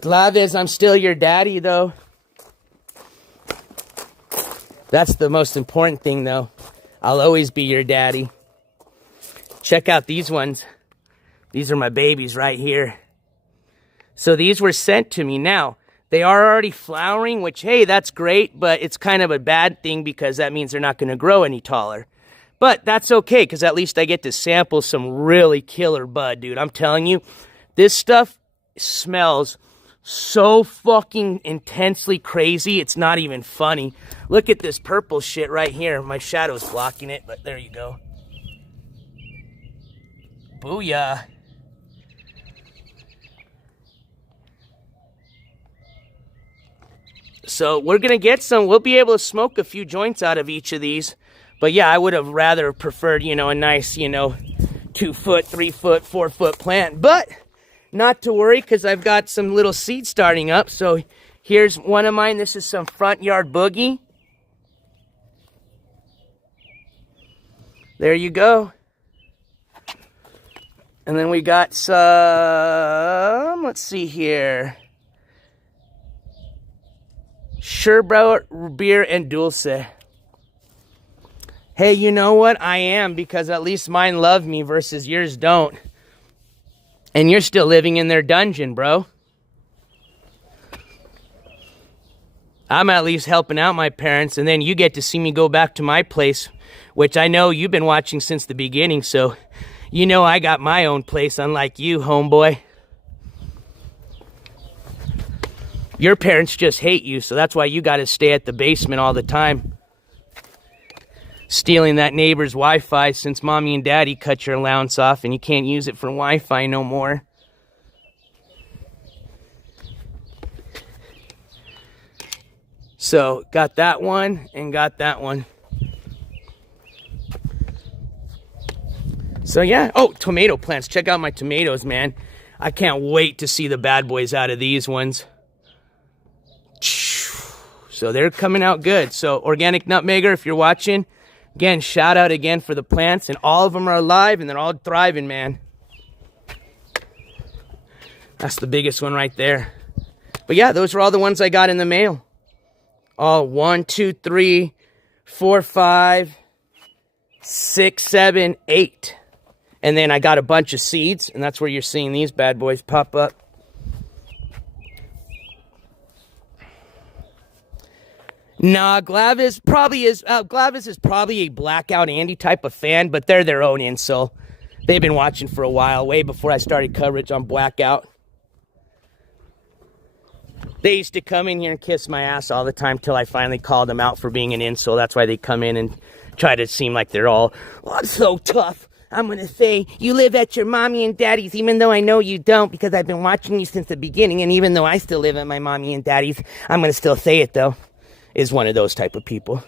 Glaves, I'm still your daddy, though. That's the most important thing, though. I'll always be your daddy. Check out these ones. These are my babies right here. So these were sent to me. Now, they are already flowering, which, hey, that's great, but it's kind of a bad thing because that means they're not going to grow any taller. But that's okay because at least I get to sample some really killer bud, dude. I'm telling you, this stuff smells So fucking intensely crazy, it's not even funny. Look at this purple shit right here. My shadow's blocking it, but there you go. Booyah. So we're going to get some. We'll be able to smoke a few joints out of each of these. But yeah, I would have rather preferred, you know, a nice, you know, 2 foot, 3 foot, 4 foot plant. But not to worry, because I've got some little seeds starting up. So here's one of mine. This is some front yard boogie. There you go. And then we got some, let's see here. Sherbauer beer and dulce. Hey, you know what? I am, because at least mine love me versus yours don't. And you're still living in their dungeon, bro. I'm at least helping out my parents, and then you get to see me go back to my place, which I know you've been watching since the beginning, so you know I got my own place, unlike you, homeboy. Your parents just hate you, so that's why you got to stay at the basement all the time. Stealing that neighbor's Wi-Fi since mommy and daddy cut your allowance off and you can't use it for Wi-Fi no more. So, got that one and got that one. So yeah, oh, tomato plants. Check out my tomatoes, man. I can't wait to see the bad boys out of these ones. So they're coming out good. So Organic Nutmegger, if you're watching, again, shout out again for the plants. And all of them are alive and they're all thriving, man. That's the biggest one right there. But yeah, those are all the ones I got in the mail. All 1, 2, 3, 4, 5, 6, 7, 8. And then I got a bunch of seeds, and that's where you're seeing these bad boys pop up. Nah, Glavis is probably a Blackout Andy type of fan, but they're their own insult. They've been watching for a while, way before I started coverage on Blackout. They used to come in here and kiss my ass all the time till I finally called them out for being an insult. That's why they come in and try to seem like they're all, oh, I'm so tough. I'm going to say, you live at your mommy and daddy's, even though I know you don't, because I've been watching you since the beginning, and even though I still live at my mommy and daddy's, I'm going to still say it, though. Is one of those type of people.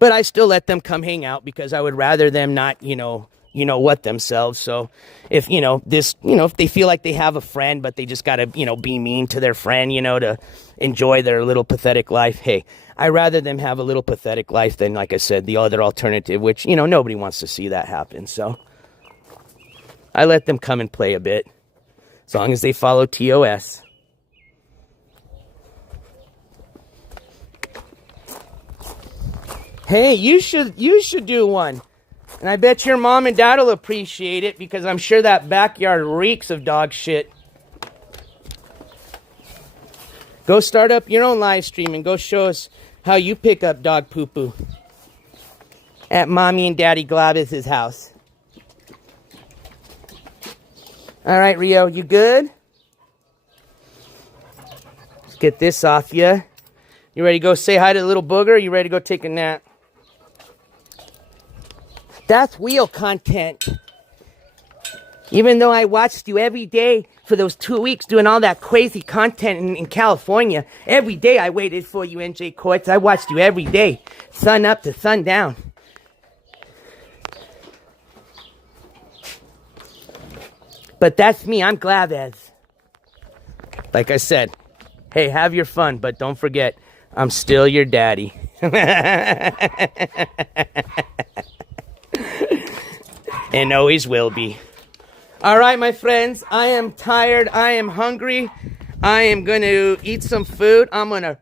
But I still let them come hang out, because I would rather them not, you know what themselves. So if, if they feel like they have a friend, but they just got to, be mean to their friend, to enjoy their little pathetic life, hey, I rather them have a little pathetic life than, like I said, the other alternative, which, nobody wants to see that happen. So I let them come and play a bit, as long as they follow TOS. Hey, you should do one. And I bet your mom and dad will appreciate it, because I'm sure that backyard reeks of dog shit. Go start up your own live stream and go show us how you pick up dog poo-poo at Mommy and Daddy Glavis's house. All right, Rio, you good? Let's get this off you. You ready to go say hi to the little booger? You ready to go take a nap? That's wheel content. Even though I watched you every day for those 2 weeks doing all that crazy content in California, every day I waited for you, NJCourts. I watched you every day, sun up to sundown. But that's me, I'm Glavis. Like I said, hey, have your fun, but don't forget, I'm still your daddy. And always will be. All right, my friends, I am tired. I am hungry. I am going to eat some food. I'm going to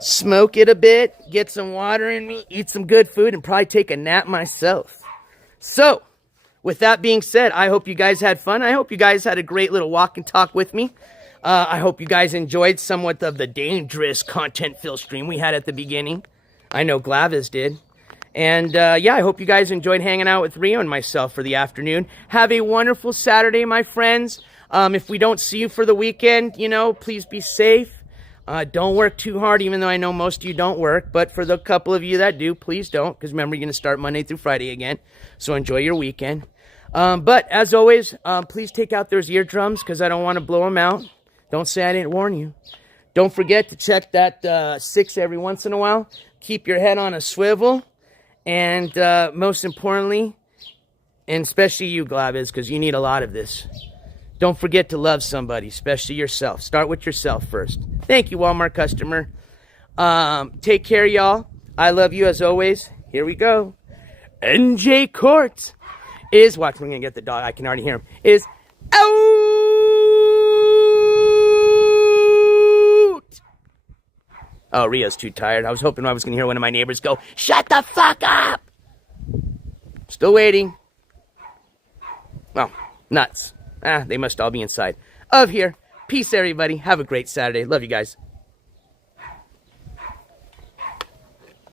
smoke it a bit, get some water in me, eat some good food, and probably take a nap myself. So, with that being said, I hope you guys had fun. I hope you guys had a great little walk and talk with me. I hope you guys enjoyed somewhat of the dangerous content-filled stream we had at the beginning. I know Glavis did. And, yeah, I hope you guys enjoyed hanging out with Rio and myself for the afternoon. Have a wonderful Saturday, my friends. If we don't see you for the weekend, please be safe. Don't work too hard, even though I know most of you don't work. But for the couple of you that do, please don't. Because remember, you're going to start Monday through Friday again. So enjoy your weekend. But as always, please take out those eardrums because I don't want to blow them out. Don't say I didn't warn you. Don't forget to check that 6 every once in a while. Keep your head on a swivel. And most importantly, and especially you, Glaviz, because you need a lot of this. Don't forget to love somebody, especially yourself. Start with yourself first. Thank you, Walmart customer. Take care, y'all. I love you as always. Here we go. NJCourts is, watch, we're going to get the dog. I can already hear him. Is out. Oh, Rio's too tired. I was hoping I was going to hear one of my neighbors go, shut the fuck up. Still waiting. Oh, nuts. They must all be inside of here. Peace, everybody. Have a great Saturday. Love you guys.